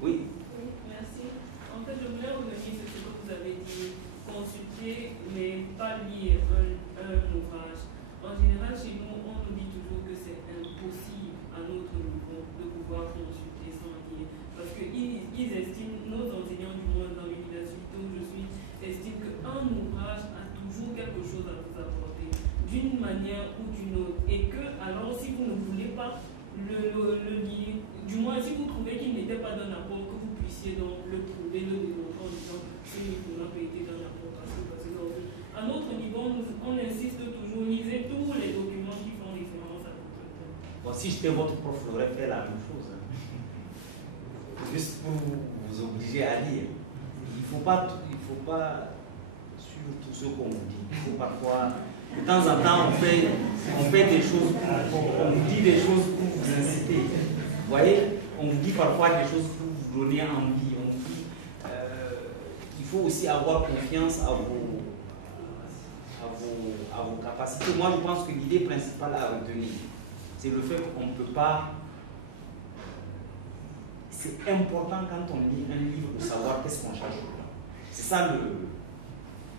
Oui. Merci. En fait, je voulais revenir sur ce que vous avez dit. Consulter, mais pas lire un ouvrage. En général, chez nous, on nous dit toujours que c'est impossible à notre niveau de pouvoir consulter sans lire. Parce qu'ils estiment, nos enseignants du moins dans l'université où je suis, estiment qu'un ouvrage a toujours quelque chose à vous apporter, d'une manière ou d'une autre. Et que, alors, si vous ne voulez pas le lire, du moins si vous trouvez qu'il n'était pas d'un apport, que vous puissiez donc le prouver, le démontrer en disant ce livre n'a pas été d'un apport. À notre niveau, on insiste toujours, lisez tous les documents qui font référence à votre thème. Bon, si j'étais votre prof, j'aurais fait la même chose. Hein. Juste pour vous obliger à lire. Il ne faut pas suivre tout ce qu'on vous dit. Il faut parfois, de temps en temps, on fait des choses, on vous dit des choses pour vous inciter. Vous voyez, on vous dit parfois des choses pour vous donner envie. On vous dit, il faut aussi avoir confiance à vos capacités. Moi, je pense que l'idée principale à retenir, c'est le fait qu'on ne peut pas... C'est important quand on lit un livre de savoir qu'est-ce qu'on cherche dedans. C'est ça le...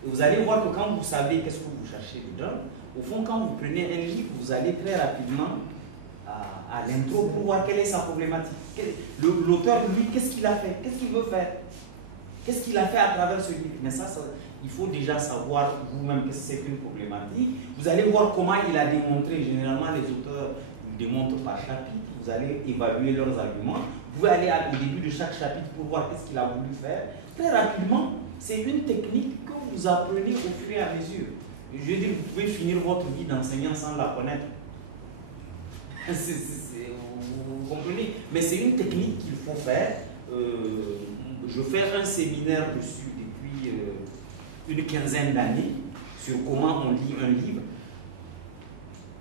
Et vous allez voir que quand vous savez qu'est-ce que vous cherchez dedans, au fond, quand vous prenez un livre, vous allez très rapidement à l'intro pour voir quelle est sa problématique. L'auteur, lui, qu'est-ce qu'il a fait? Qu'est-ce qu'il veut faire? Qu'est-ce qu'il a fait à travers ce livre? Mais ça, il faut déjà savoir vous-même qu'est-ce que c'est qu'une problématique. Vous allez voir comment il a démontré. Généralement, les auteurs démontrent par chapitre. Vous allez évaluer leurs arguments. Vous pouvez aller au début de chaque chapitre pour voir qu'est-ce qu'il a voulu faire. Très rapidement, c'est une technique que vous apprenez au fur et à mesure. Je veux dire, vous pouvez finir votre vie d'enseignant sans la connaître. Vous comprenez? Mais c'est une technique qu'il faut faire. Je fais un séminaire dessus depuis une quinzaine d'années sur comment on lit un livre.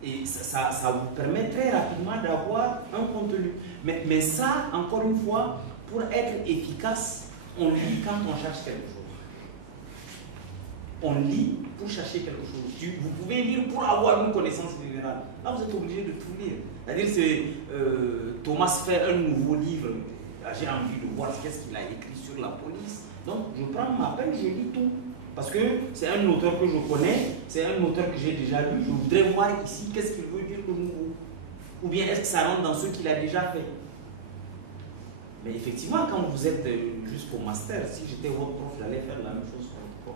Et ça vous permet très rapidement d'avoir un contenu. Mais ça, encore une fois, pour être efficace, on lit quand on cherche quelque chose. On lit pour chercher quelque chose. Vous pouvez lire pour avoir une connaissance générale. Là, vous êtes obligé de tout lire. C'est-à-dire, Thomas fait un nouveau livre. J'ai envie de voir qu'est-ce qu'il a écrit sur la police. Donc, je prends ma peine, je lis tout. Parce que c'est un auteur que je connais, c'est un auteur que j'ai déjà lu. Je voudrais voir ici qu'est-ce qu'il veut dire de nouveau. Ou bien est-ce que ça rentre dans ce qu'il a déjà fait. Mais effectivement, quand vous êtes jusqu'au master, si j'étais votre prof, j'allais faire la même chose que votre prof.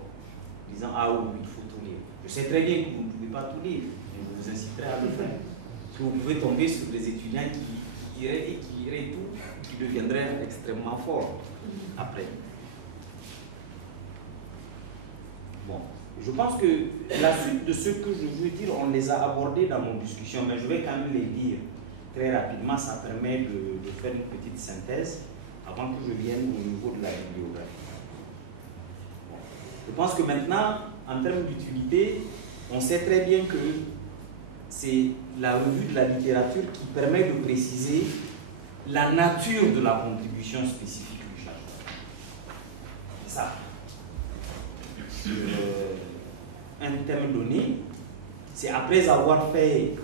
Disant, ah oui, il faut tout lire. Je sais très bien que vous ne pouvez pas tout lire, mais je vous inciterai à le faire. Parce que vous pouvez tomber sur des étudiants qui iraient et qui liraient tout, qui deviendraient extrêmement forts après. Bon, je pense que la suite de ce que je veux dire, on les a abordés dans mon discussion, mais je vais quand même les dire très rapidement, ça permet de faire une petite synthèse avant que je vienne au niveau de la bibliographie. Bon. Je pense que maintenant, en termes d'utilité, on sait très bien que c'est la revue de la littérature qui permet de préciser la nature de la contribution spécifique du chercheur. C'est ça. Sur un thème donné, c'est après avoir fait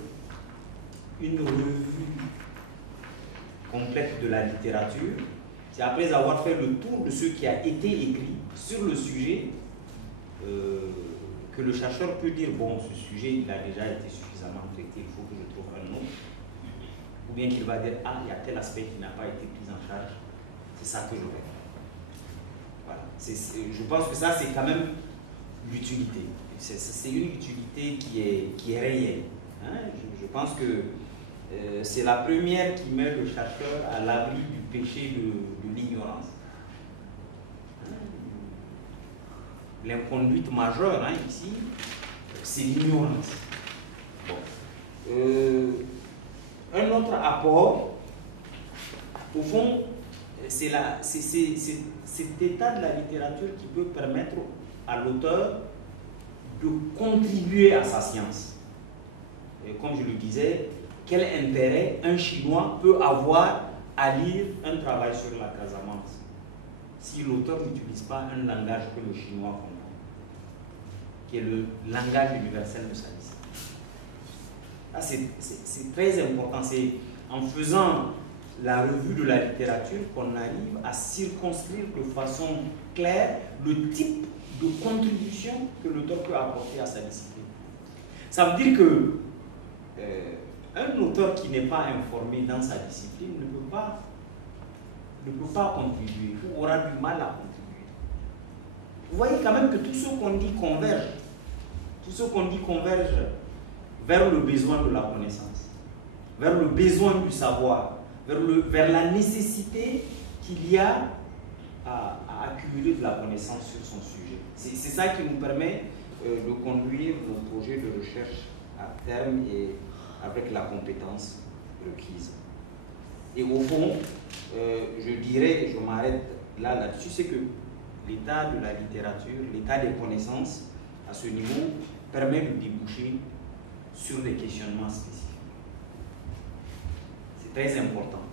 une revue complète de la littérature, c'est après avoir fait le tour de ce qui a été écrit sur le sujet que le chercheur peut dire, bon, ce sujet il a déjà été suffisamment traité, il faut que je trouve un autre. Ou bien qu'il va dire, ah, il y a tel aspect qui n'a pas été pris en charge, c'est ça que je vais faire. Voilà. Je pense que ça, c'est quand même l'utilité. C'est une utilité qui est réelle. Hein? Je pense que c'est la première qui met le chercheur à l'abri du péché de l'ignorance. Hein? L'inconduite majeure, hein, ici, c'est l'ignorance. Bon. Un autre apport, au fond, c'est cet état de la littérature qui peut permettre à l'auteur de contribuer à sa science. Et comme je le disais, quel intérêt un Chinois peut avoir à lire un travail sur la Casamance si l'auteur n'utilise pas un langage que le Chinois comprend, qui est le langage universel de sa discipline. C'est très important. C'est en faisant la revue de la littérature qu'on arrive à circonscrire de façon claire le type de contribution que l'auteur peut apporter à sa discipline. Ça veut dire que un auteur qui n'est pas informé dans sa discipline ne peut pas contribuer, ou aura du mal à contribuer. Vous voyez quand même que tout ce qu'on dit converge. Tout ce qu'on dit converge vers le besoin de la connaissance, vers le besoin du savoir, vers la nécessité qu'il y a à accumuler de la connaissance sur son sujet. C'est ça qui nous permet de conduire nos projets de recherche à terme et avec la compétence requise. Et au fond, je dirais, et je m'arrête là-dessus, c'est que l'état de la littérature, l'état des connaissances à ce niveau permet de déboucher sur des questionnements spécifiques. C'est très important.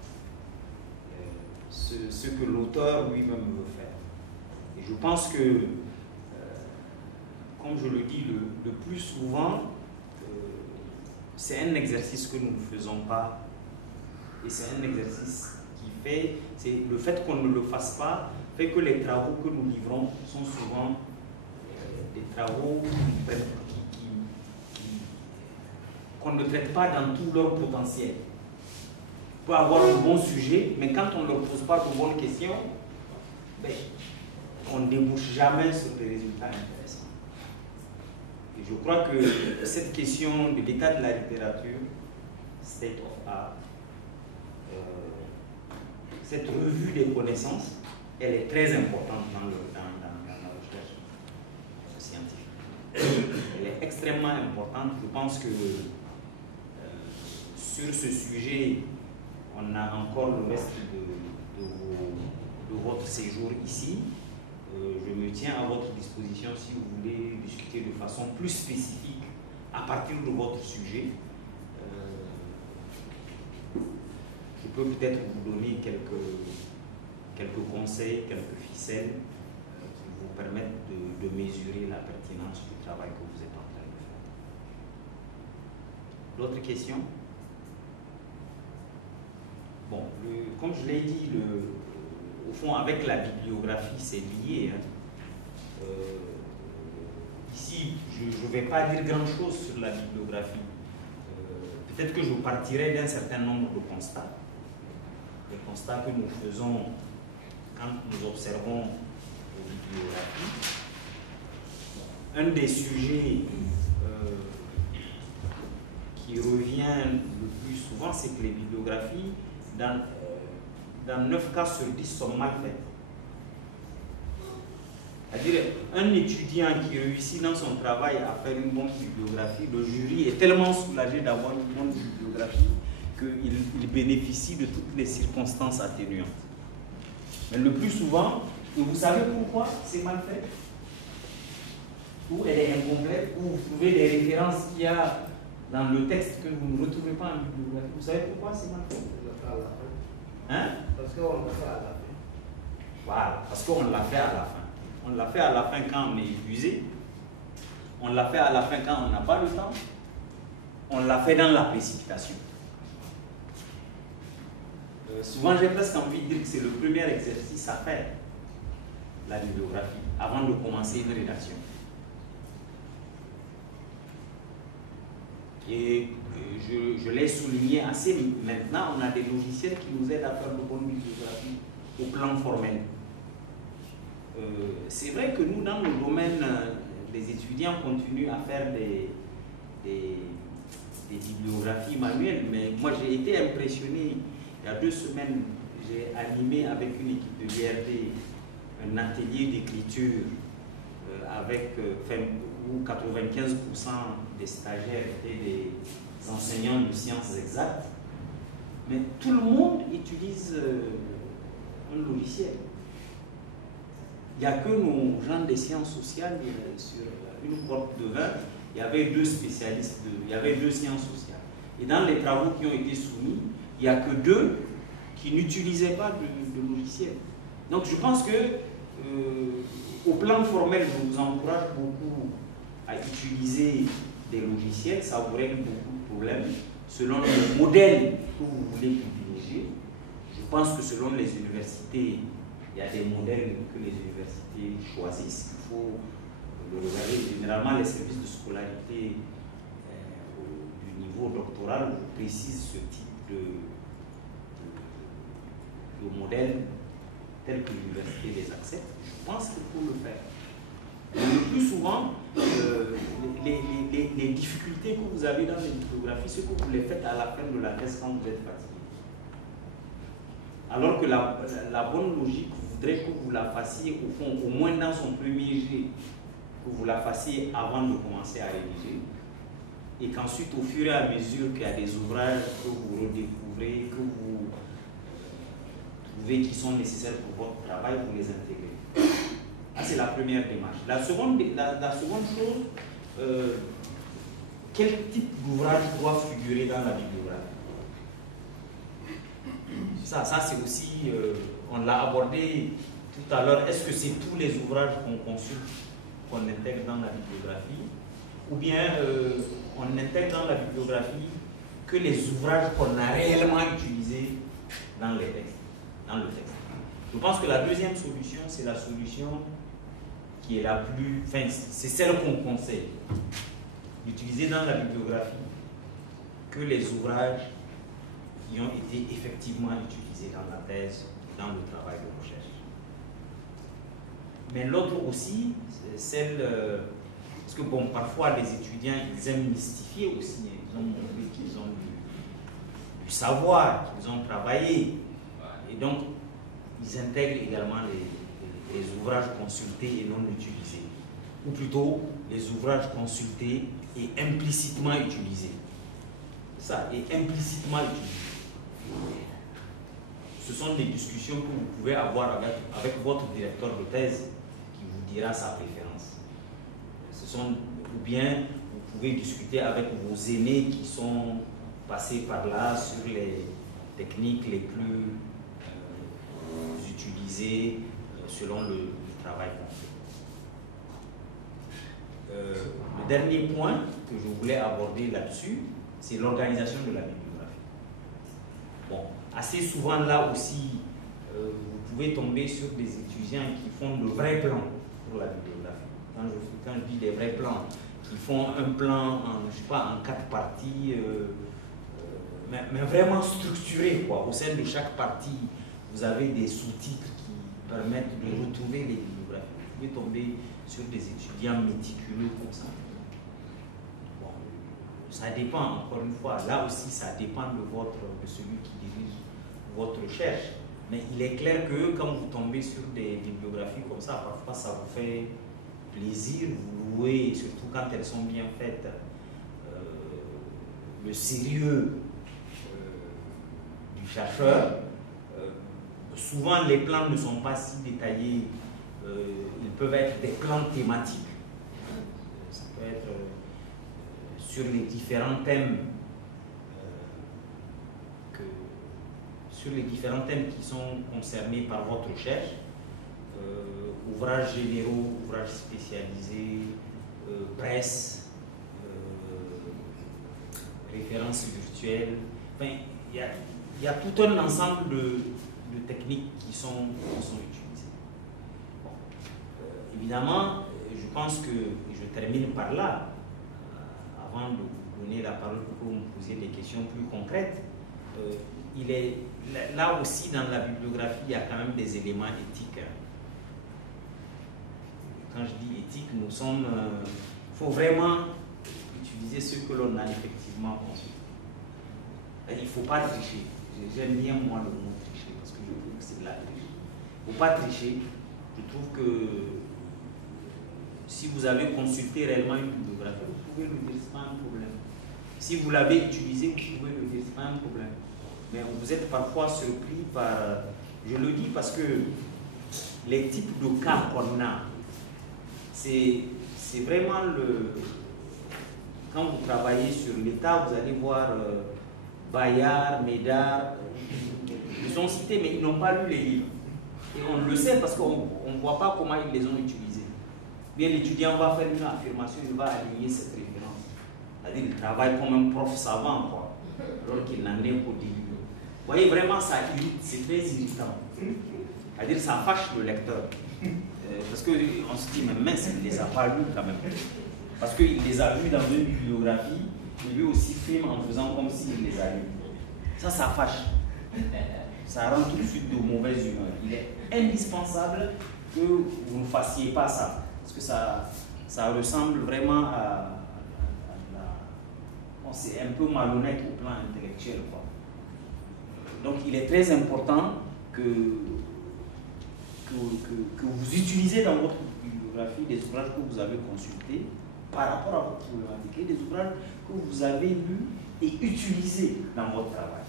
Ce que l'auteur lui-même veut faire. Et je pense que, comme je le dis le plus souvent, c'est un exercice que nous ne faisons pas. Et c'est un exercice qui fait, c'est le fait qu'on ne le fasse pas, fait que les travaux que nous livrons sont souvent des travaux qu'on ne traite pas dans tout leur potentiel. On peut avoir un bon sujet, mais quand on ne leur pose pas de bonnes questions, ben, on ne débouche jamais sur des résultats intéressants. Et je crois que cette question de l'état de la littérature, state of art, cette revue des connaissances, elle est très importante dans la recherche scientifique. Elle est extrêmement importante. Je pense que sur ce sujet, on a encore le reste de votre séjour ici. Je me tiens à votre disposition si vous voulez discuter de façon plus spécifique à partir de votre sujet. Je peux peut-être vous donner quelques conseils, quelques ficelles qui vous permettent de mesurer la pertinence du travail que vous êtes en train de faire. D'autres questions? Bon, comme je l'ai dit, au fond, avec la bibliographie, c'est lié. Hein. Ici, je ne vais pas dire grand-chose sur la bibliographie. Peut-être que je partirai d'un certain nombre de constats. les constats que nous faisons quand nous observons les bibliographies. Un des sujets qui revient le plus souvent, c'est que les bibliographies, dans 9 cas sur 10, sont mal faites. C'est-à-dire, un étudiant qui réussit dans son travail à faire une bonne bibliographie, le jury est tellement soulagé d'avoir une bonne bibliographie qu'il bénéficie de toutes les circonstances atténuantes. Mais le plus souvent, et vous savez pourquoi c'est mal fait? Ou elle est incomplète, ou vous trouvez les références qu'il y a dans le texte que vous ne retrouvez pas en bibliographie. Vous savez pourquoi c'est mal fait? Hein? Parce qu'on l'a fait à la fin. Voilà, parce qu'on l'a fait à la fin. On l'a fait à la fin quand on est épuisé. On l'a fait à la fin quand on n'a pas le temps. On l'a fait dans la précipitation. Souvent, j'ai presque envie de dire que c'est le premier exercice à faire, la bibliographie, avant de commencer une rédaction. Et je l'ai souligné assez maintenant, on a des logiciels qui nous aident à faire de bonnes bibliographies au plan formel. C'est vrai que nous, dans le domaine des étudiants, continuent à faire des bibliographies manuelles, mais moi j'ai été impressionné. Il y a 2 semaines, j'ai animé avec une équipe de l'IRD un atelier d'écriture avec où 95% des stagiaires étaient des enseignants de sciences exactes, mais tout le monde utilise un logiciel. Il n'y a que nos gens des sciences sociales, sur une cohorte de 20, il y avait 2 spécialistes, il y avait 2 sciences sociales. Et dans les travaux qui ont été soumis, il n'y a que 2 qui n'utilisaient pas de logiciel. Donc je pense que au plan formel, je vous encourage beaucoup à utiliser des logiciels, ça vous règle beaucoup de problèmes selon le modèle que vous voulez privilégier. Je pense que selon les universités, il y a des modèles que les universités choisissent. Il faut le regarder. Généralement, les services de scolarité du niveau doctoral précisent ce type de modèle tel que l'université les accepte. Je pense qu'il faut le faire. Le plus souvent, les difficultés que vous avez dans les bibliographies, c'est que vous les faites à la fin de la thèse quand vous êtes fatigué. Alors que la bonne logique voudrait que vous la fassiez au fond, au moins dans son premier jet, que vous la fassiez avant de commencer à rédiger, et qu'ensuite, au fur et à mesure qu'il y a des ouvrages que vous redécouvrez, que vous trouvez qui sont nécessaires pour votre travail, vous les intégrez. C'est la première démarche. La seconde chose, quel type d'ouvrage doit figurer dans la bibliographie? Ça c'est aussi, on l'a abordé tout à l'heure. Est-ce que c'est tous les ouvrages qu'on consulte, qu'on intègre dans la bibliographie? Ou bien on intègre dans la bibliographie que les ouvrages qu'on a réellement utilisés dans les textes, dans le texte? Je pense que la deuxième solution, c'est la solution qui est la plus, enfin, c'est celle qu'on conseille, d'utiliser dans la bibliographie que les ouvrages qui ont été effectivement utilisés dans la thèse, dans le travail de recherche. Mais l'autre aussi, c'est celle, parce que bon, parfois les étudiants, ils aiment mystifier aussi, ils ont montré qu'ils ont du savoir, qu'ils ont travaillé, et donc ils intègrent également les ouvrages consultés et non utilisés, ou plutôt les ouvrages consultés et implicitement utilisés. Ça, et implicitement utilisés. Ce sont des discussions que vous pouvez avoir avec votre directeur de thèse qui vous dira sa préférence. Ou bien vous pouvez discuter avec vos aînés qui sont passés par là sur les techniques les plus utilisées selon le travail qu'on fait. Le dernier point que je voulais aborder là-dessus, c'est l'organisation de la bibliographie. Bon, assez souvent là aussi, vous pouvez tomber sur des étudiants qui font de vrais plans pour la bibliographie. Quand je dis des vrais plans, qui font un plan en, je sais pas, en 4 parties, mais vraiment structuré, quoi. Au sein de chaque partie, vous avez des sous-titres qui permettent de retrouver les bibliographies. Vous pouvez tomber sur des étudiants méticuleux comme ça. Bon, ça dépend, encore une fois, là aussi, ça dépend de celui qui dirige votre recherche. Mais il est clair que quand vous tombez sur des bibliographies comme ça, parfois ça vous fait plaisir, vous louez, surtout quand elles sont bien faites, le sérieux du chercheur. Souvent, les plans ne sont pas si détaillés, ils peuvent être des plans thématiques. Ça peut être sur les différents thèmes qui sont concernés par votre recherche, ouvrages généraux, ouvrages spécialisés, presse, références virtuelles. Enfin, il y a tout un ensemble de techniques qui sont utilisées. Bon. Évidemment, je pense que, et je termine par là, avant de vous donner la parole pour que vous me posiez des questions plus concrètes, il est là aussi dans la bibliographie, il y a quand même des éléments éthiques. Quand je dis éthique, il faut vraiment utiliser ce que l'on a effectivement conçu. Il ne faut pas tricher. J'aime bien moi le mot tricher parce que je trouve que c'est de la triche. Il ne faut pas tricher. Je trouve que si vous avez consulté réellement une bibliographie, vous pouvez le dire, ce n'est pas un problème. Si vous l'avez utilisé, vous pouvez le dire, ce n'est pas un problème. Mais vous êtes parfois surpris par... Je le dis parce que les types de cas qu'on a, c'est vraiment le... Quand vous travaillez sur l'État, vous allez voir Bayard, Médard, ils sont cités, mais ils n'ont pas lu les livres. Et on le sait parce qu'on ne voit pas comment ils les ont utilisés. Bien, l'étudiant va faire une affirmation, il va aligner cette référence. C'est-à-dire qu'il travaille comme un prof savant, quoi, alors qu'il n'en est qu'au début. Vous voyez, vraiment, ça irrite, c'est très irritant. C'est-à-dire ça fâche le lecteur. Parce qu'on se dit, mais mince, il ne les a pas lus quand même. Parce qu'il les a lus dans une bibliographie, et lui aussi filme en faisant comme s'il les a lus. Ça fâche. Ça rend tout de suite de mauvaise humeur. Il est indispensable que vous ne fassiez pas ça. Parce que ça ressemble vraiment à c'est un peu malhonnête au plan intellectuel, quoi. Donc il est très important que vous utilisez dans votre bibliographie des ouvrages que vous avez consultés par rapport à votre problématique, et des ouvrages que vous avez lus et utilisés dans votre travail.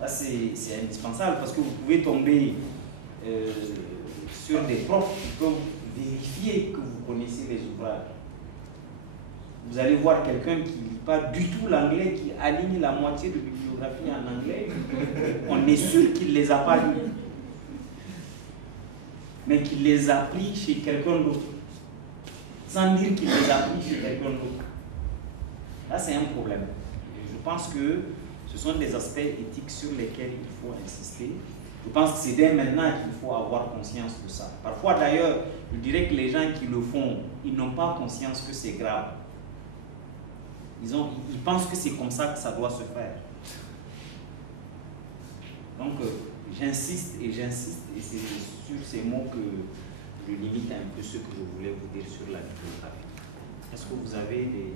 Ça c'est indispensable parce que vous pouvez tomber sur des profs qui peuvent vérifier que vous connaissez les ouvrages. Vous allez voir quelqu'un qui ne lit pas du tout l'anglais, qui aligne la moitié de bibliographie en anglais. On est sûr qu'il ne les a pas lus, mais qu'il les a pris chez quelqu'un d'autre, sans dire qu'il les a pris chez quelqu'un d'autre. Là, c'est un problème. Et je pense que ce sont des aspects éthiques sur lesquels il faut insister. Je pense que c'est dès maintenant qu'il faut avoir conscience de ça. Parfois, d'ailleurs, je dirais que les gens qui le font, ils n'ont pas conscience que c'est grave. Ils pensent que c'est comme ça que ça doit se faire. Donc, j'insiste, et c'est sur ces mots que je limite un peu ce que je voulais vous dire sur la bibliographie. Est-ce que vous avez des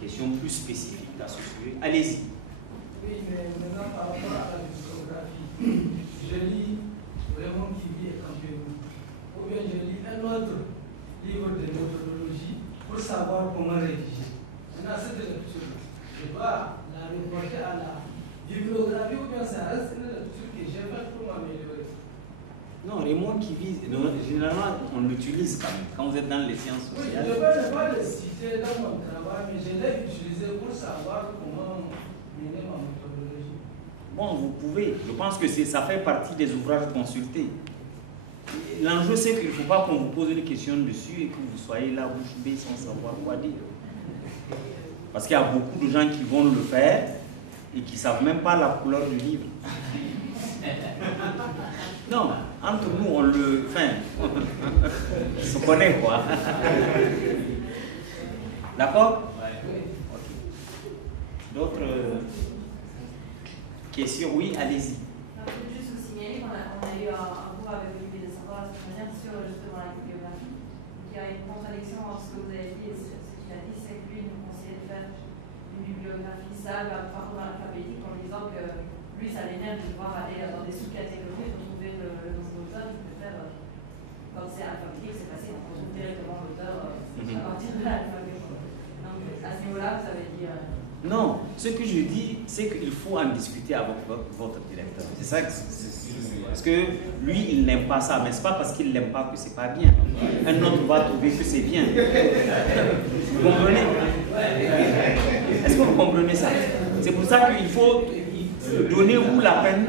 questions plus spécifiques à ce sujet? Allez-y. Oui, mais maintenant, par rapport à la bibliographie, je lis vraiment qui vit et Campbell, ou bien je lis un autre livre de méthodologie pour savoir comment rédiger. Maintenant, cette lecture, je dois la reporter à la bibliographie ou bien ça reste une lecture que j'ai faite pour m'améliorer. Non, les mots qui visent, généralement, on l'utilise quand même, quand vous êtes dans les sciences sociales. Oui, je ne vais pas le citer dans mon travail, mais je l'ai utilisé pour savoir comment mener ma méthodologie. Bon, vous pouvez. Je pense que ça fait partie des ouvrages consultés. L'enjeu, c'est qu'il ne faut pas qu'on vous pose une question dessus et que vous soyez là, bouche bée, sans savoir quoi dire. Parce qu'il y a beaucoup de gens qui vont le faire et qui ne savent même pas la couleur du livre. Non, entre nous, on le... Enfin, on se connaît, quoi. D'accord? Ok. D'autres... question, oui, allez-y. Je veux juste vous signaler qu'on a eu un cours avec Olivier de Savoir la semaine dernière sur justement la bibliographie. Donc il y a une contradiction entre ce que vous avez dit et ce qu'il a dit, c'est que lui nous conseillait de faire une bibliographie sale par ordre alphabétique en disant que lui ça l'énerve de devoir aller dans des sous-catégories pour trouver le nom de l'auteur. Il préfère, quand c'est alphabétique, c'est facile, on trouve directement l'auteur à partir de l'alphabet. Donc à ce niveau-là, vous avez dit. Non, ce que je dis, c'est qu'il faut en discuter avec votre directeur. C'est ça que parce que lui, il n'aime pas ça, mais ce n'est pas parce qu'il n'aime pas que c'est pas bien. Un autre va trouver que c'est bien. Vous comprenez? Est-ce que vous comprenez ça? C'est pour ça qu'il faut donner-vous la peine.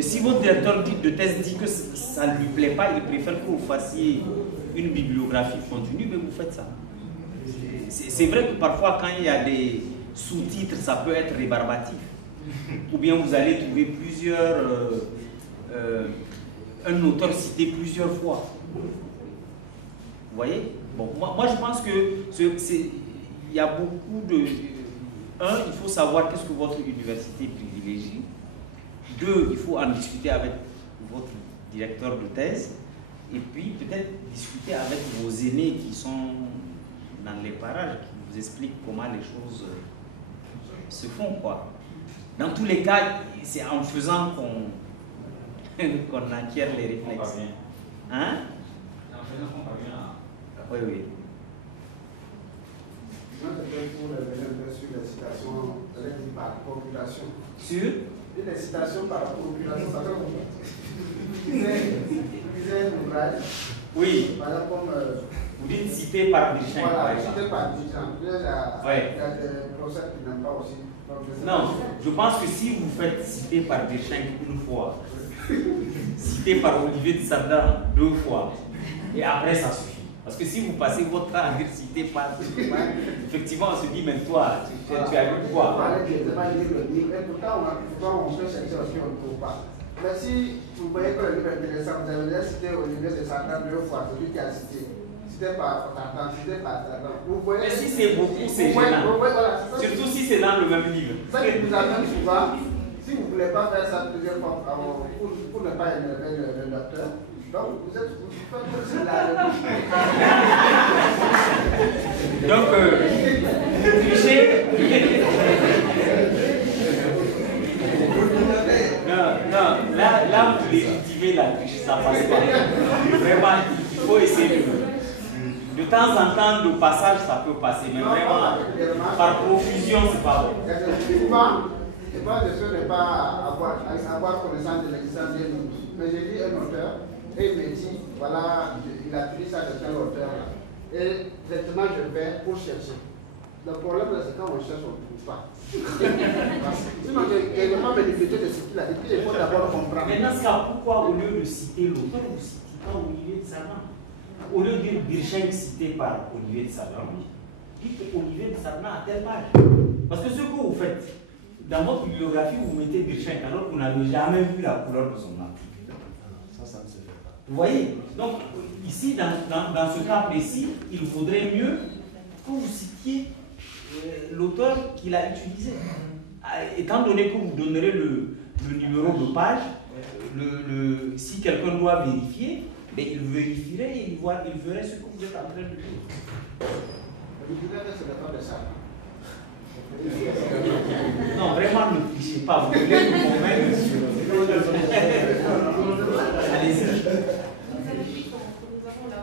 Si votre directeur de thèse dit que ça ne lui plaît pas, il préfère que vous fassiez une bibliographie continue, mais vous faites ça. C'est vrai que parfois, quand il y a des sous-titres, ça peut être rébarbatif. Ou bien vous allez trouver plusieurs... un auteur cité plusieurs fois. Vous voyez? Bon, moi je pense que il y a beaucoup de... Un, il faut savoir qu'est-ce que votre université privilégie. Deux, il faut en discuter avec votre directeur de thèse. Et puis peut-être discuter avec vos aînés qui sont dans les parages, qui vous expliquent comment les choses se font, quoi. Dans tous les cas, c'est en faisant qu'on acquiert les réflexes. Hein? En faisant qu'on parvient à... Oui, oui. Moi, je vais pour revenir un peu sur les citations par population. Sur? Les citations par population, ça fait vous lisez un ouvrage. Oui. Par exemple, comme... Vous dites cité par Bircheng. Voilà, cité par Bircheng. Il y a des procès qui n'aiment pas aussi. Non, je pense que si vous faites citer par Bircheng une fois, cité par Olivier de Sardan 2 fois, et après ça suffit. Parce que si vous passez votre temps à dire cité par, effectivement on se dit, mais toi, tu as lu quoi? Et pourtant, on peut chercher aussi, on ne trouve pas. Mais si vous voyez que le livre est intéressant, vous avez déjà cité Olivier de Sardan 2 fois, celui qui a cité. Mais si c'est beaucoup, c'est gênant. Surtout si c'est dans le même livre. Ça qui nous amène souvent, si vous ne voulez pas faire ça plusieurs fois pour ne pas énerver le docteur, donc vous faites aussi la... Donc, tricher. Non, là vous légitimez la triche, ça passe pas. Vraiment, il faut essayer de temps en temps, le passage, ça peut passer, mais vraiment, par profusion, c'est pas bon. Souvent, je pense que ce n'est pas avoir connaissance de l'existence d'un autre. Mais j'ai dit un auteur, et il me dit, voilà, il a pris ça de tel auteur-là. Et directement, je vais pour chercher. Le problème, c'est quand on cherche, on ne trouve pas. Sinon, il y a vraiment bénéficié de ce qu'il a dit. Il faut d'abord comprendre. Mais dans ce cas, pourquoi au lieu de citer l'auteur, vous citez pas Olivier de Sardan? Au lieu de dire Bircheng cité par Olivier de Sardan, dites Olivier de Sardan à telle page. Parce que ce que vous faites, dans votre bibliographie, vous mettez Bircheng alors que vous n'avez jamais vu la couleur de son article. Ça ne se fait pas. Vous voyez? Donc, ici, dans ce cas précis, il vaudrait mieux que vous citiez l'auteur qu'il a utilisé. Étant donné que vous donnerez le numéro de page, si quelqu'un doit vérifier, mais il vérifierait et il verrait ce que vous êtes en train de dire. Non, vraiment, ne trichez pas. Vous voulez nous convaincre sur... Allez-y. Nous avons là,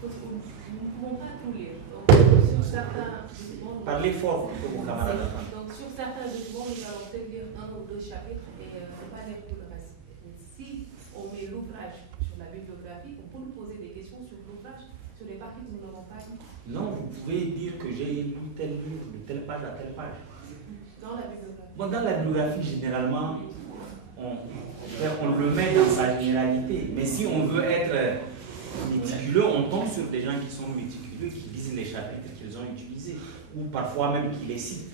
parce que nous ne pouvons pas tout lire. Donc, sur certains documents... Parlez fort pour vos camarades. Donc, sur certains documents, nous allons peut-être lire 1 ou 2 chapitres et ne pas lire tout le reste. Si on met l'ouvrage sur la bibliographie, on peut nous poser des questions sur l'ouvrage, sur les parties que nous n'avons pas lues. Non, vous pouvez dire que j'ai lu tel livre de telle page à telle page. Dans la bibliographie. Bon, dans la bibliographie, généralement, on le met dans sa généralité. Mais si on veut être méticuleux, on tombe sur des gens qui sont méticuleux, qui lisent les chapitres qu'ils ont utilisés, ou parfois même qui les citent.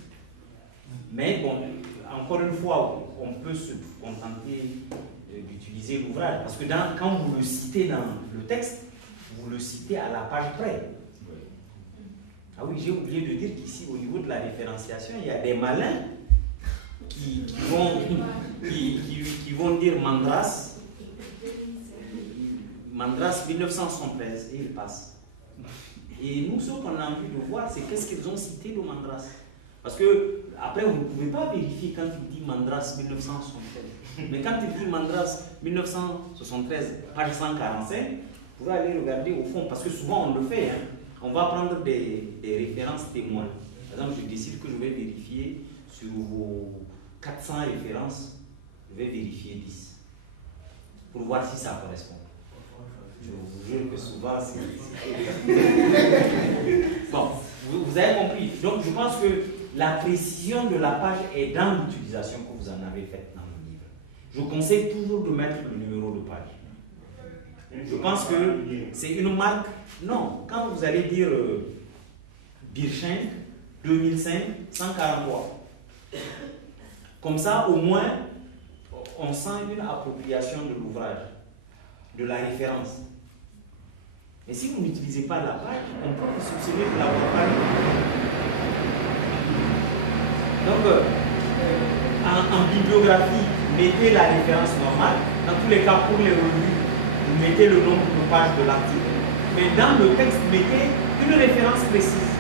Mais bon, encore une fois, on peut se contenter d'utiliser l'ouvrage. Parce que quand vous le citez dans le texte, vous le citez à la page près. Ah oui, j'ai oublié de dire qu'ici, au niveau de la référenciation, il y a des malins qui vont dire Mandras, Mandras 1973, et ils passent. Et nous, ce qu'on a envie de voir, c'est qu'est-ce qu'ils ont cité de Mandras. Parce que, après, vous ne pouvez pas vérifier quand il dit Mandras 1973. Mais quand il dit Mandras 1973, page 145, vous pouvez aller regarder au fond, parce que souvent on le fait. Hein. On va prendre des références témoins. Par exemple, je décide que je vais vérifier sur vos 400 références, je vais vérifier 10. Pour voir si ça correspond. Je vous jure que souvent, c'est... Bon, vous avez compris. Donc, je pense que la précision de la page est dans l'utilisation que vous en avez faite dans le livre. Je conseille toujours de mettre le numéro de page. Je pense que c'est une marque. Non, quand vous allez dire Birchenk, 2005, 143. Comme ça, au moins, on sent une appropriation de l'ouvrage, de la référence. Mais si vous n'utilisez pas la page, on peut vous soupçonner de l'avoir pas lu. Donc, en bibliographie, mettez la référence normale. Dans tous les cas, pour les revues, vous mettez le nombre de pages de l'article. Mais dans le texte, mettez une référence précise.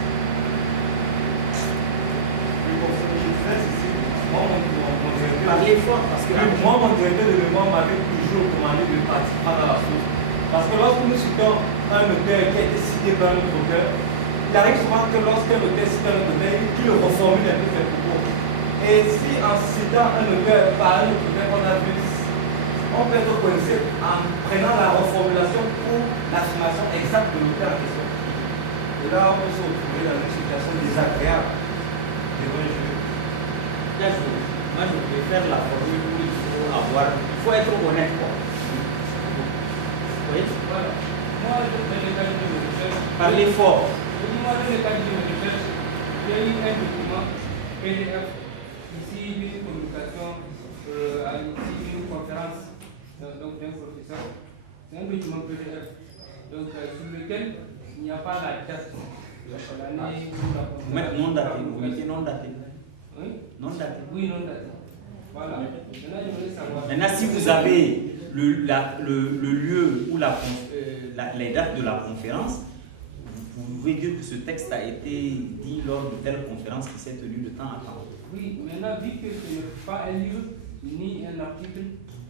Parlez fort parce que moi, mon directeur de mémoire m'avait toujours demandé de participer dans la source. Parce que lorsque nous citons un auteur qui a été cité par un autre auteur, il arrive souvent que lorsqu'un auteur cite un autre auteur, qu'il reformule un peu ses propos. Et si en citant un auteur par un autre auteur qu'on a vu, on peut être coincé en prenant la reformulation pour l'affirmation exacte de l'auteur en question. Et là, on peut se retrouver dans une situation désagréable. Moi, je préfère la formule où il faut avoir. Il faut être honnête, quoi. Oui? Voilà. Moi, dans le cadre de mes recherches. Parlez fort. Moi, dans le cadre de mes recherches, il y a eu un document PDF, ici, d'une communication, ici, d'une conférence donc d'un professeur. C'est un document PDF. Donc, sur lequel il n'y a pas la date de l'année où la conférence. Non daté, vous mettez non daté. Oui? Non daté. Oui, non daté. Voilà. Maintenant, je voulais savoir. Maintenant, si vous avez le lieu ou les dates de la conférence, vous pouvez dire que ce texte a été dit lors de telle conférence qui s'est tenue de temps à temps. Oui, maintenant, vu que ce n'est pas un livre ni un article,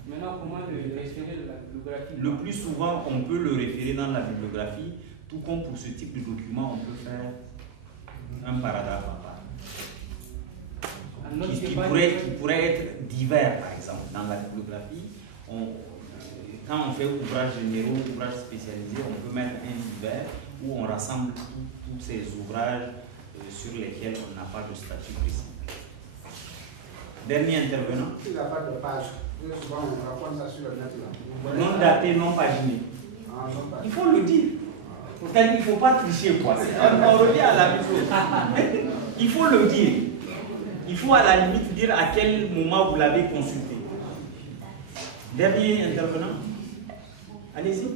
maintenant, comment le référer de la bibliographie? Le plus souvent, on peut le référer dans la bibliographie, tout comme pour ce type de document, on peut faire un paragraphe à part. Qui pourrait être divers, par exemple. Dans la bibliographie, quand on fait ouvrage généraux, ouvrage spécialisé, on peut mettre un divers où on rassemble tous ces ouvrages sur lesquels on n'a pas de statut précis. Dernier intervenant. Il n'y a pas de page. Souvent, on raconte ça sur le net. Non daté, non paginé. Il faut le dire. Pourtant, il ne faut pas tricher, quoi. On revient à la même chose. Il faut le dire. Il faut à la limite dire à quel moment vous l'avez consulté. Dernier intervenant. Allez-y.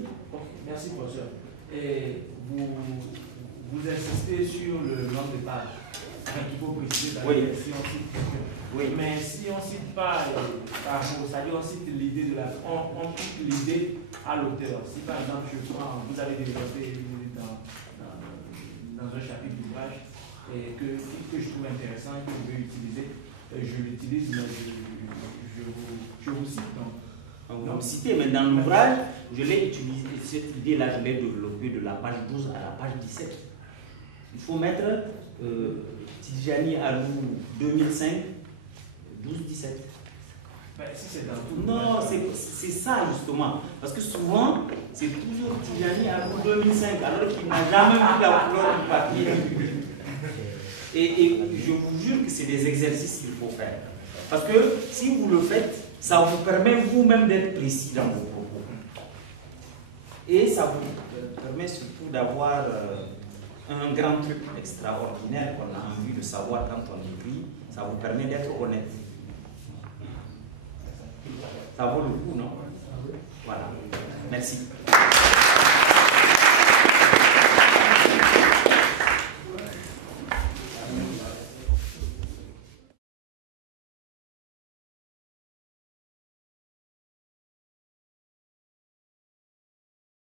Merci, professeur. Et vous insistez sur le nombre de pages. Il faut préciser oui. Si on cite oui. Mais si on ne cite pas par mot, c'est-à-dire on cite l'idée de la. On cite l'idée à l'auteur. Si par exemple, vous avez développé une idée dans un chapitre d'ouvrage et que je trouve intéressant et que je veux utiliser, je l'utilise, mais je vous cite. Vous me citez, mais dans l'ouvrage, je l'ai utilisé, cette idée-là, je l'ai développée de la page 12 à la page 17. Il faut mettre Tidjani Alou 2005, 12-17. Ben, si c'est dans tout non, c'est ça justement. Parce que souvent, c'est toujours Tidjani Alou 2005, alors qu'il n'a jamais vu la couleur du papier. Et je vous jure que c'est des exercices qu'il faut faire. Parce que si vous le faites, ça vous permet vous-même d'être précis dans vos propos. Et ça vous permet surtout d'avoir un grand truc extraordinaire qu'on a envie de savoir quand on écrit. Ça vous permet d'être honnête. Ça vaut le coup, non? Voilà. Merci.